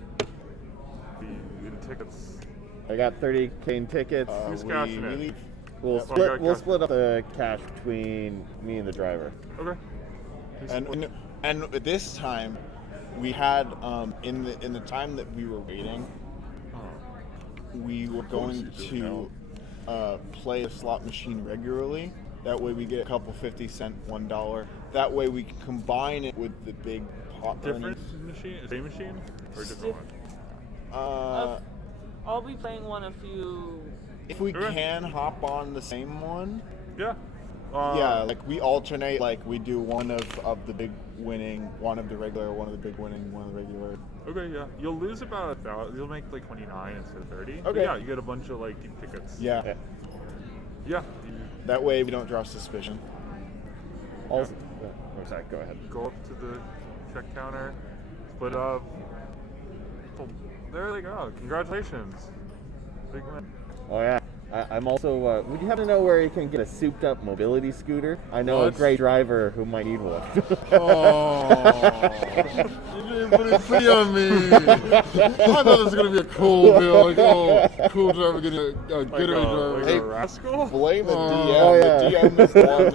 You get the tickets. I got 30K in tickets. Who's cashing it? leave. We'll so I got we'll cash. split up the cash between me and the driver. Okay. And this time, we had in the time that we were waiting, we were going to play a slot machine regularly. That way we get a couple 50-cent, $1. That way we can combine it with the big pot Different earnings. machine? Same machine? Or a different one? I'll be playing one a few. If we Okay. can hop on the same one, Yeah. yeah, like we alternate. Like we do one of the big winning, one of the regular, one of the big winning, one of the regular. Okay, yeah. You'll lose about 1,000. You'll make like 29 instead of 30. But Okay. yeah, you get a bunch of like cheap tickets. Yeah. Yeah. That way we don't draw suspicion. Also, sorry, go ahead. You go up to the check counter, split up. Oh, there they go. Congratulations. Big win. Oh yeah. I'm also. Would you happen to know where you can get a souped-up mobility scooter? I know What? a great driver who might need one. Oh, you didn't put it free on me. I thought this was gonna be a cool deal, like cool driver getting a getaway driver. Like a rascal? Blame the DM. Oh, yeah. The DM is the one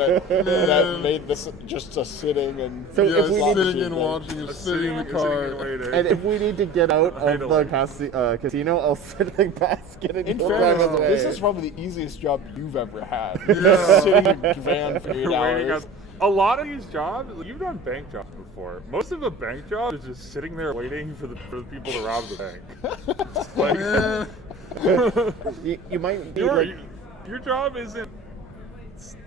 that made this just a sitting and. So Yeah, if we need sitting and watching, and sitting in the car. and if we need to get out of the Idling. casino, I'll sit in the basket and In drive fairness, away. this is probably the easiest job you've ever had. Yeah. Sitting in a van for 8 Waiting hours. out. A lot of these jobs, you've done bank jobs before. Most of a bank job is just sitting there waiting for the people to rob the bank. It's like, you might need like, your job isn't.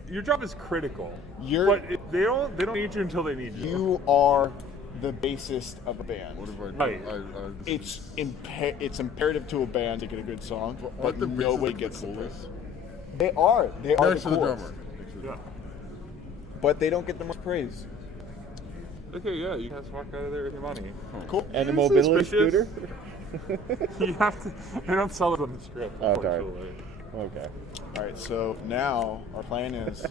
Your job is critical. You're- but they don't need you until they need you. You are the bassist of a band. What have I done? Right. It's imperative to a band to get a good song, but the nobody bassist gets the coolest? praise. They are Next the to the coolest, drummer. Yeah. but they don't get the most praise. Okay, yeah, you guys walk out of there with your money. Cool. and a This is mobility suspicious. scooter. You have to. They don't sell it on the strip. Oh, darn. Unfortunately. Okay. All right, so now our plan is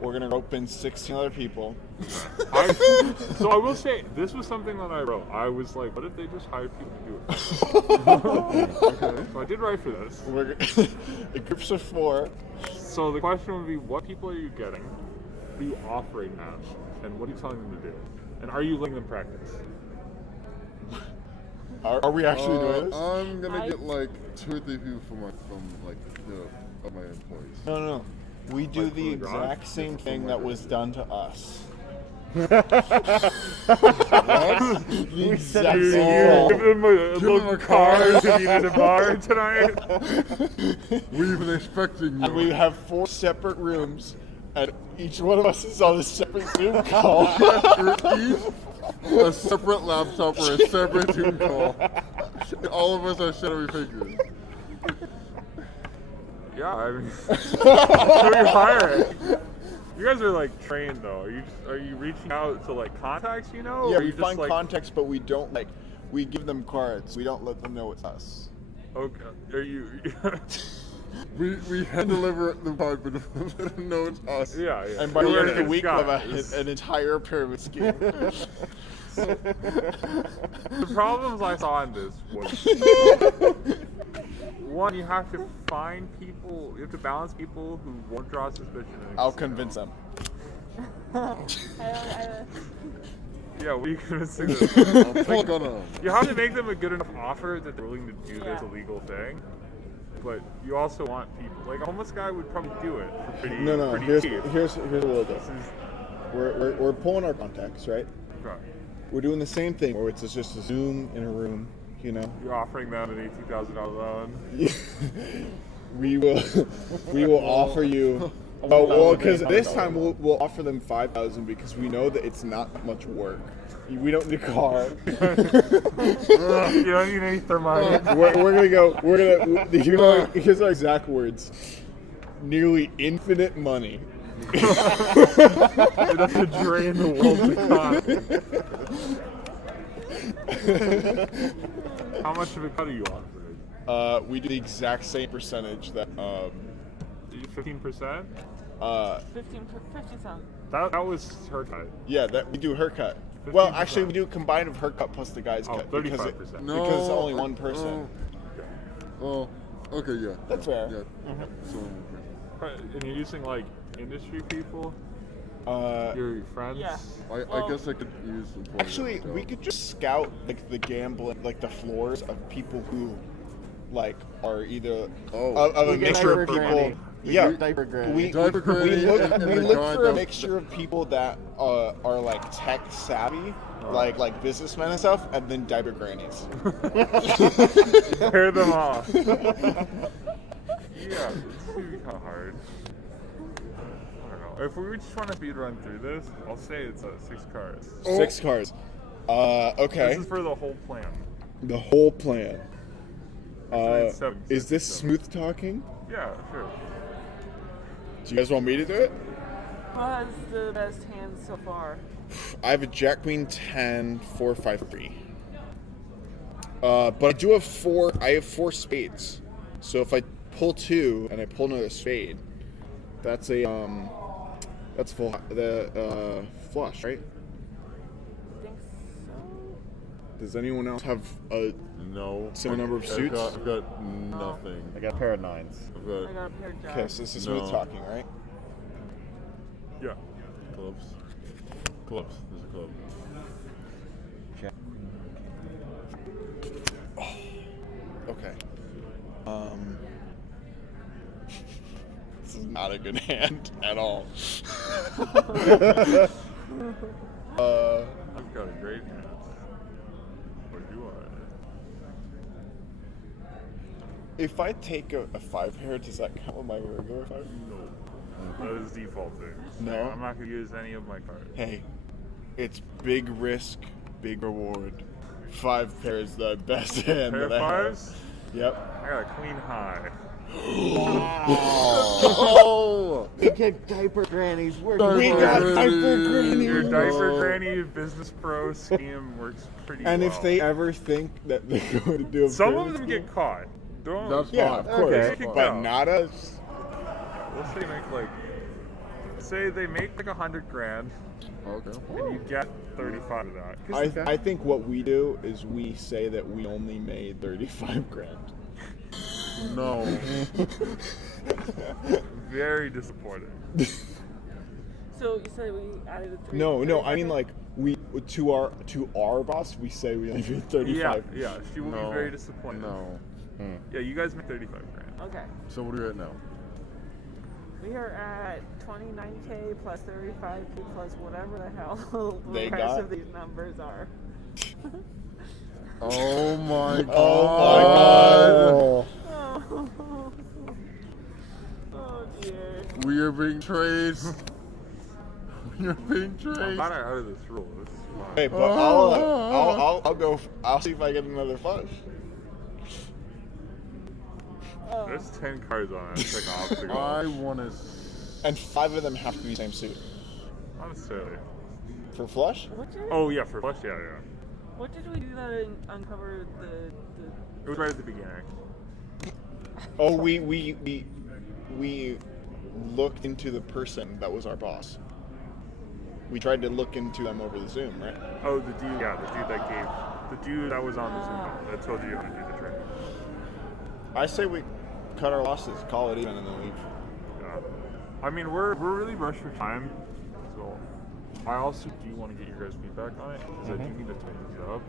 we're gonna rope in 16 other people. So I will say, this was something that I wrote. I was like, what if they just hired people to do it? Okay, so I did write for this. We're the groups of 4. So the question would be, what people are you getting? What are you offering them? And what are you telling them to do? And are you letting them practice? Are we actually doing this? I'm gonna get like 2 or 3 people from like of my employees. No. We do Like the from the garage? exact same thing that was done to us. We said Exact it. same Give them a Give little them a car car. if you need a bar tonight. We've been expecting you. And we have 4 separate rooms, and each one of us is on a separate Zoom call. a separate laptop or a separate Zoom call. All of us are shadowy figures. Yeah, I mean, who are you hiring? You guys are like trained though. Are you reaching out to like contacts, you know? Yeah, or we you just, find like, contacts, but we don't we give them cards. We don't let them know it's us. Okay. Are you? We hand deliver the card, but let them know it's us. yeah. And by the end of the It's week, we'll have guys. an entire pyramid scheme. The problems I saw in this was one, you have to find people. You have to balance people who won't draw suspicion. in a I'll casino. convince them. Yeah, what are you convincing them? I'll pull a gun on 'em. You have to make them a good enough offer that they're willing to do this Yeah. illegal thing. But you also want people like a homeless guy would probably do it for pretty, No. pretty Here's cheap. what we'll do. This is We're pulling our contacts, right? okay. We're doing the same thing, where it's just a Zoom in a room. you know. You're offering them an $18,000 loan. we will offer you. Oh well, because this time we'll offer them $5,000 because we know that it's not that much work. We don't need a car. You don't need any thermite. We're gonna go. Here's our exact words. Nearly infinite money. That's a drain the world's economy. How much of a cut are you offering? We do the exact same percentage that. 15%? 50 sounds. That was her cut. Yeah, that we do her cut. Well, 15%. actually, we do combined of her cut plus the guy's cut 35%. because it's only one person. Oh, okay, yeah. That's fair. Yeah. So, And you're using like industry people? Uh, Your friends? Yeah. I guess I could use some. Actually, we could just scout like the gambling, like the floors of people who, like, are either of a mixture of people. Granny. Yeah, Diaper granny. we Diaper granny look and the for guy a that- mixture of people that are like tech savvy, like businessmen and stuff, and then diaper grannies. Pair them off. Yeah, it's gonna be kind of hard. I don't know. If we just want to speed run through this, I'll say it's 6 cars. 6 cars. Okay. This is for the whole plan. The whole plan. It's 7, Is this 7. smooth talking? Yeah, sure. Do you guys want me to do it? Who has the best hand so far? I have a Jack Queen 10 4 5 3. But I do have 4. I have 4 spades. So if I pull 2 and I pull another spade, that's a that's full flush, right? I think so. Does anyone else have a No. similar number of suits? I've got nothing. I got a pair of 9s. I've I got got a pair of jobs. Okay, so this is smooth No. talking, right? Yeah. clubs. Clubs. There's a club. Okay. This is not a good hand at all. I've got a great hand. Or do I? If I take a 5 pair, does that count with my regular 5? No. That is defaulting. No? I'm not going to use any of my cards. Hey, it's big risk, big reward. 5 pair is the best hand Pair of that I have. 5s? Yep. I got a queen high. Oh! We get diaper grannies. We're We got diaper granny. Your diaper granny business pro scheme works pretty well. And if they ever think that they're going to do a Some pyramid of them scheme- get caught. Don't. That's Yeah, fine. of course. Okay. Kicked But out. not us. Let's say make like. Say they make like $100,000 Okay. and you get 35 of that. 'Cause I think what we do is we say that we only made 35 grand. No. Very disappointing. So you said we added a 3. No, I mean like we to our boss we say we only made 35. Yeah, she will No. be very disappointed. No. Yeah, you guys make $35,000. Okay. So what are we at now? We are at 29K plus 35K plus whatever the hell the They rest got- of these numbers are. Oh my god. Oh my god. Oh dear. We are being traced. We are being I'm traced. about out of this rule. This is fine. Hey, but I'll go. I'll see if I get another flush. There's 10 cards on it. It's like an obstacle. I want to. And 5 of them have to be the same suit. Not necessarily. For flush? What did, Oh yeah, for flush, yeah. what did we do that uncovered the It was right at the beginning. Oh, we looked into the person that was our boss. We tried to look into them over the Zoom, right? Oh, the dude that was on the Zoom call that told you how to do the training. I say we cut our losses, call it even, and then leave. Yeah. I mean, we're really rushed for time, so I also do want to get your guys' feedback on it because I do need to tighten this up.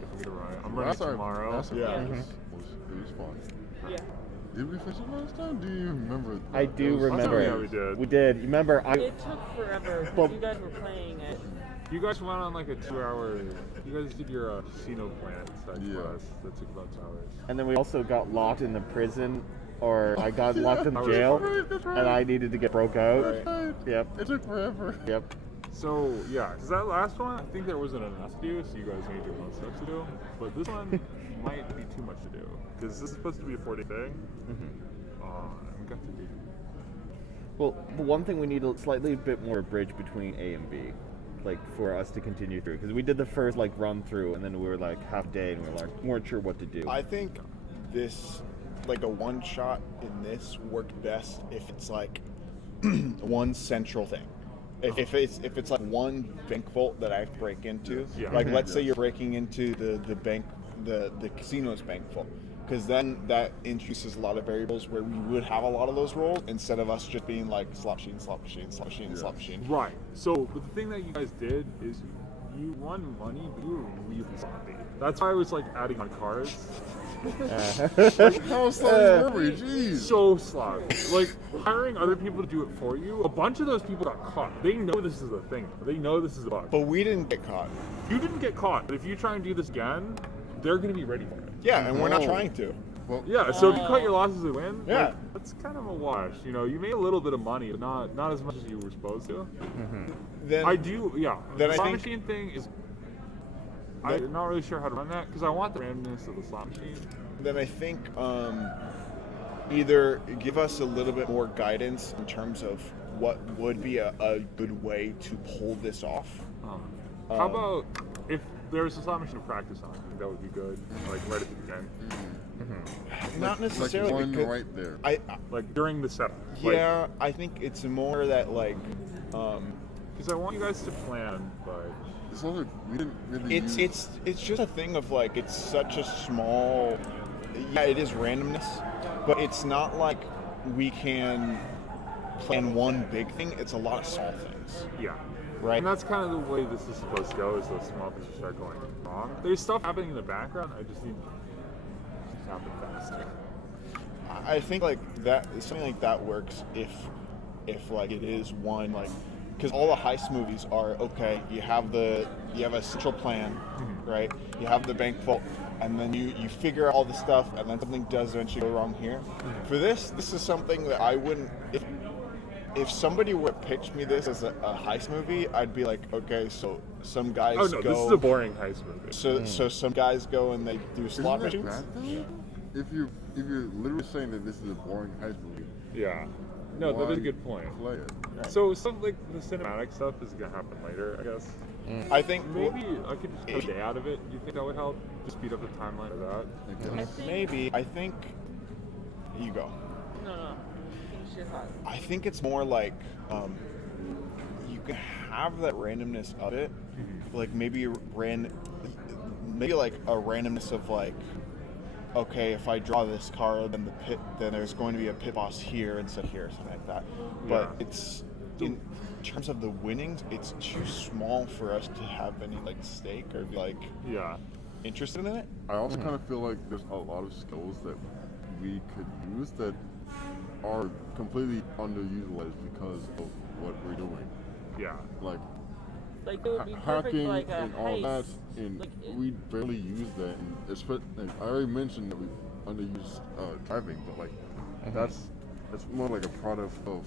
If I'm gonna run it, I'm running it tomorrow. Last time Yeah. it was fun. yeah. Did we finish it last time? Do you remember? I do It was- remember. yeah, we did. We did. You remember? It took forever Well- because you guys were playing it. You guys went on like a 2-hour. You guys did your casino plan side quest that took about 2 hours. And then we also got locked in the prison, or I got locked in jail, That's right. and I needed to get broke out. Right. Yep. It took forever. Yep. So yeah, because that last one, I think there wasn't enough to do, so you guys made your own stuff to do. But this one might be too much to do because this is supposed to be a 4-day thing. And we got to do. Well, the one thing we need a slightly bit more bridge between A and B, like for us to continue through, because we did the first like run through, and then we were like half day, and we were like weren't sure what to do. I think this, like a one shot in this, worked best if it's like one central thing. If it's like one bank vault that I have to break into, Yeah. like let's say you're breaking into the bank, the casino's bank vault, because then that introduces a lot of variables where we would have a lot of those rolls instead of us just being like slot machine, slot machine, slot machine, slot machine. Right. So, but the thing that you guys did is you won money, but you were really sloppy. That's why I was like adding on cards. How slow were we? Jeez. So sloppy. Like hiring other people to do it for you. A bunch of those people got caught. They know this is a thing. They know this is a bug. But we didn't get caught. You didn't get caught. But if you try and do this again, they're going to be ready for it. Yeah, and we're not Oh. trying to. Well, Yeah. So if you cut your losses and win, Yeah. like, that's kind of a wash. You know, you made a little bit of money, but not as much as you were supposed to. Then I do. Yeah. Then The I slot think- machine thing is. I'm not really sure how to run that because I want the randomness of the slot machine. then I think either give us a little bit more guidance in terms of what would be a good way to pull this off. How about if there's a slot machine to practice on? I think that would be good. Like right at the beginning. Not necessarily. Like one because right there. Like during the setup. Yeah, I think it's more that like Because I want you guys to plan, but This other, we didn't really use. it's just a thing of like it's such a small. Yeah, it is randomness, but it's not like we can plan one big thing. It's a lot of small things. yeah. Right. And that's kind of the way this is supposed to go, is those small things start going wrong. There's stuff happening in the background, I just need it to happen faster. I think like that something like that works if like it is one like because all the heist movies are okay. You have a central plan, right? You have the bank vault, and then you figure out all the stuff, and then something does eventually go wrong here. For this is something that I wouldn't if somebody were to pitch me this as a heist movie, I'd be like, okay, so some guys Oh no, go. this is a boring heist movie. So some guys go and they do slot Isn't that machines. bad, though? If you're literally saying that this is a boring heist movie, Yeah. No, that why is a good point. play it? So some like the cinematic stuff is gonna happen later, I guess. I think Maybe I could just go a day out of it. You think that would help? Just speed up the timeline of that. I I guess. think, maybe. I think you go. No. Finish your thought. I think it's more like you can have that randomness of it, like maybe like a randomness of like, okay, if I draw this card, then then there's going to be a pit boss here instead of here, or something like that. But Yeah. it's in terms of the winnings, it's too small for us to have any like stake or be like Yeah. interested in it. I also kind of feel like there's a lot of skills that we could use that are completely underutilized because of what we're doing. Yeah. Like Like it would be perfect hacking for like a and all that, heist. and Like, we barely use that. And like, I already mentioned that we underuse driving, but like that's more like a product of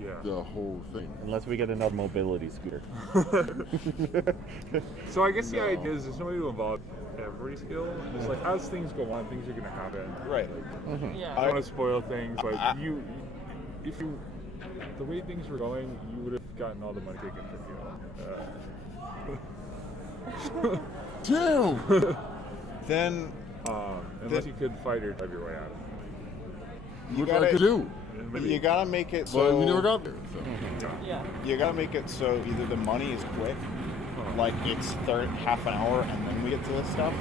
Yeah. the whole thing. Unless we get another mobility scooter. So I guess the idea is there's somebody to involve every skill. It's like as things go on, things are gonna happen. Right. yeah. I don't want to spoil things, but I- the way things were going, you would have gotten all the money taken from you. Damn! Then Unless you could fight or drive your way out of it. you Which I could do, Maybe. You gotta make it so. but we never got there. So. Yeah. You gotta make it so either the money is quick, like it's half an hour and then we get to this stuff,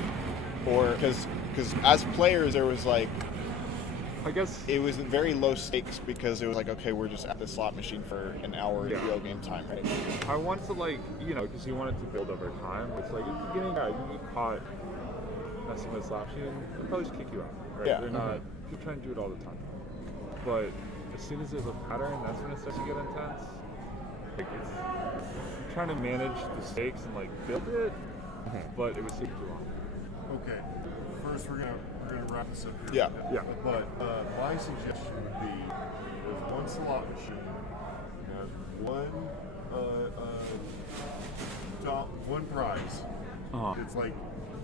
or because as players there was like I guess it was very low stakes because it was like okay we're just at the slot machine for an hour Yeah. real game time, right? I want to because you want it to build over time. It's like at the beginning, you get caught messing with slot machine, they'll probably just kick you out. Right? Yeah. They're not. People trying to do it all the time. But as soon as there's a pattern, that's when it starts to get intense. Like it's trying to manage the stakes and like build it, but it was taking too long. Okay. First, we're gonna wrap this up here. Yeah. But my suggestion would be there's one slot machine, has one prize. It's like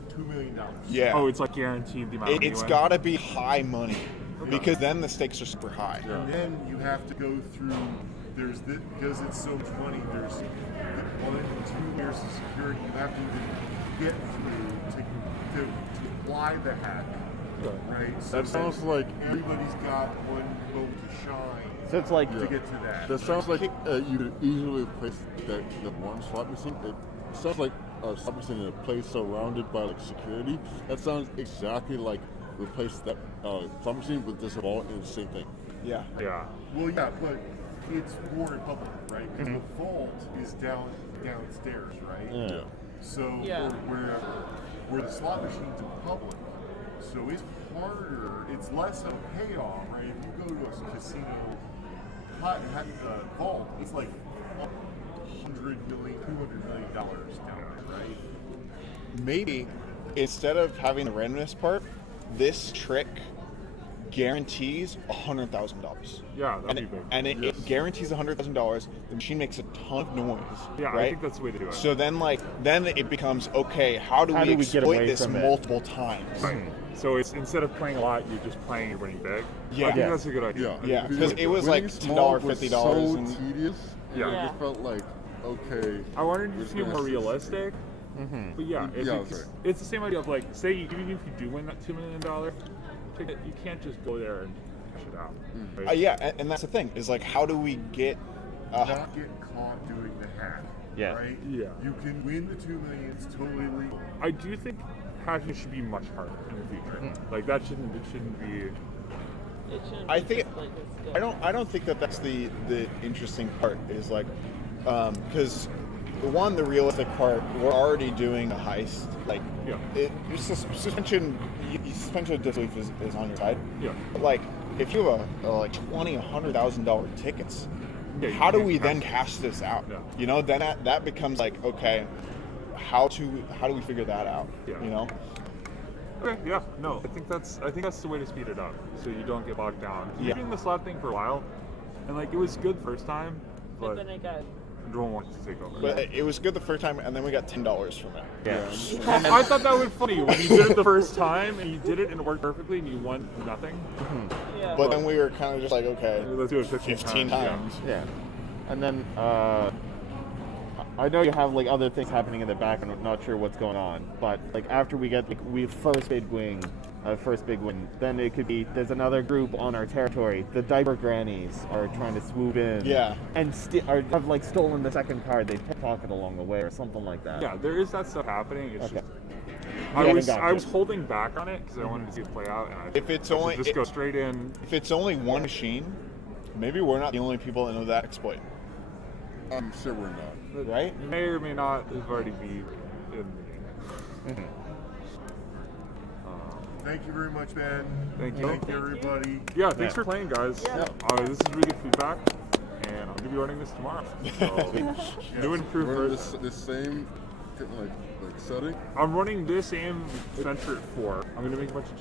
$2 million. Yeah. Oh, it's like guaranteed the amount of money It's you win? got to be high money because then the stakes are super high. And then you have to go through. Because it's so much money. There's 1 and 2 layers of security you have to even get through to apply the hack. Right. So That sounds like everybody's got one moment to shine. So it's like to get to that. that sounds like you could easily replace the one slot machine. It sounds like a slot machine in a place surrounded by like security. That sounds exactly like replace that slot machine with this vault and the same thing. Yeah. Yeah. Well, yeah, but it's more in public, right? Because the vault is downstairs, right? Yeah. So Yeah. where the slot machine's in public, so it's harder. It's less of a payoff, right? If you go to a casino vault, it's like $100 million, $200 million down there, right? Maybe instead of having the randomness part, this trick guarantees $100,000. Yeah, that'd be big. And it guarantees $100,000. The machine makes a ton of noise. Yeah, right? I think that's the way to do it. So then it becomes okay. How do we get exploit away this from it? multiple times? Right. So it's instead of playing a lot, you're just playing and winning big. Yeah. I think Yeah. that's a good idea. Yeah, because it was like Winning $10, small was $50, So and tedious. Yeah. It just felt like okay. I wanted we're it to be just more gonna- realistic. But yeah, that's right. it's the same idea of like, say even if you do win that $2 million ticket, you can't just go there and cash it out. Right? yeah, and that's the thing is like, how do we get? Not get caught doing the hack. Yeah. Right? Yeah. You can win the $2 million. It's totally legal. I do think hacking should be much harder in the future. Like that shouldn't be. It shouldn't I be think just like it's good. I don't think that that's the interesting part is like because the realistic part, we're already doing a heist. Like suspension of disbelief is on your side. Yeah. But like if you have a like $100,000 tickets, Yeah, how do you we can't then cash cash this out? Yeah. You know, then that becomes like okay, how do we figure that out? Yeah. You know. Okay, yeah, no, I think that's the way to speed it up, so you don't get bogged down. Yeah. You're doing the slot thing for a while, and like it was good first time, But but then it got. everyone wants to take over. But it was good the first time, and then we got $10 from it. Yeah. I thought that was funny when you did it the first time and you did it and it worked perfectly and you won nothing. Yeah. But then we were kind of just like, okay, Let's do it 15 15 times. times. Yeah. And then I know you have like other things happening in the back and I'm not sure what's going on, but like after we get first big win, then it could be there's another group on our territory. The diaper grannies are trying to swoop in. Yeah. And have like stolen the second card. They pickpocket along the way or something like that. Yeah, there is that stuff happening. It's Okay. just, haven't I got was it. holding back on it because I wanted to see it play out. And If it's I should only- just go straight in. If it's only one machine, maybe we're not the only people that know that exploit, I'm sure we're not. right? You may or may not have already be in the game. Thank you very much, man. Thank you. Thank you, everybody. Yeah, thanks for playing, guys. Yeah. This is really good feedback, and I'm gonna be running this tomorrow. So, new and improved We're in version. the same like setting. I'm running this same adventure at 4. I'm gonna make a bunch of changes.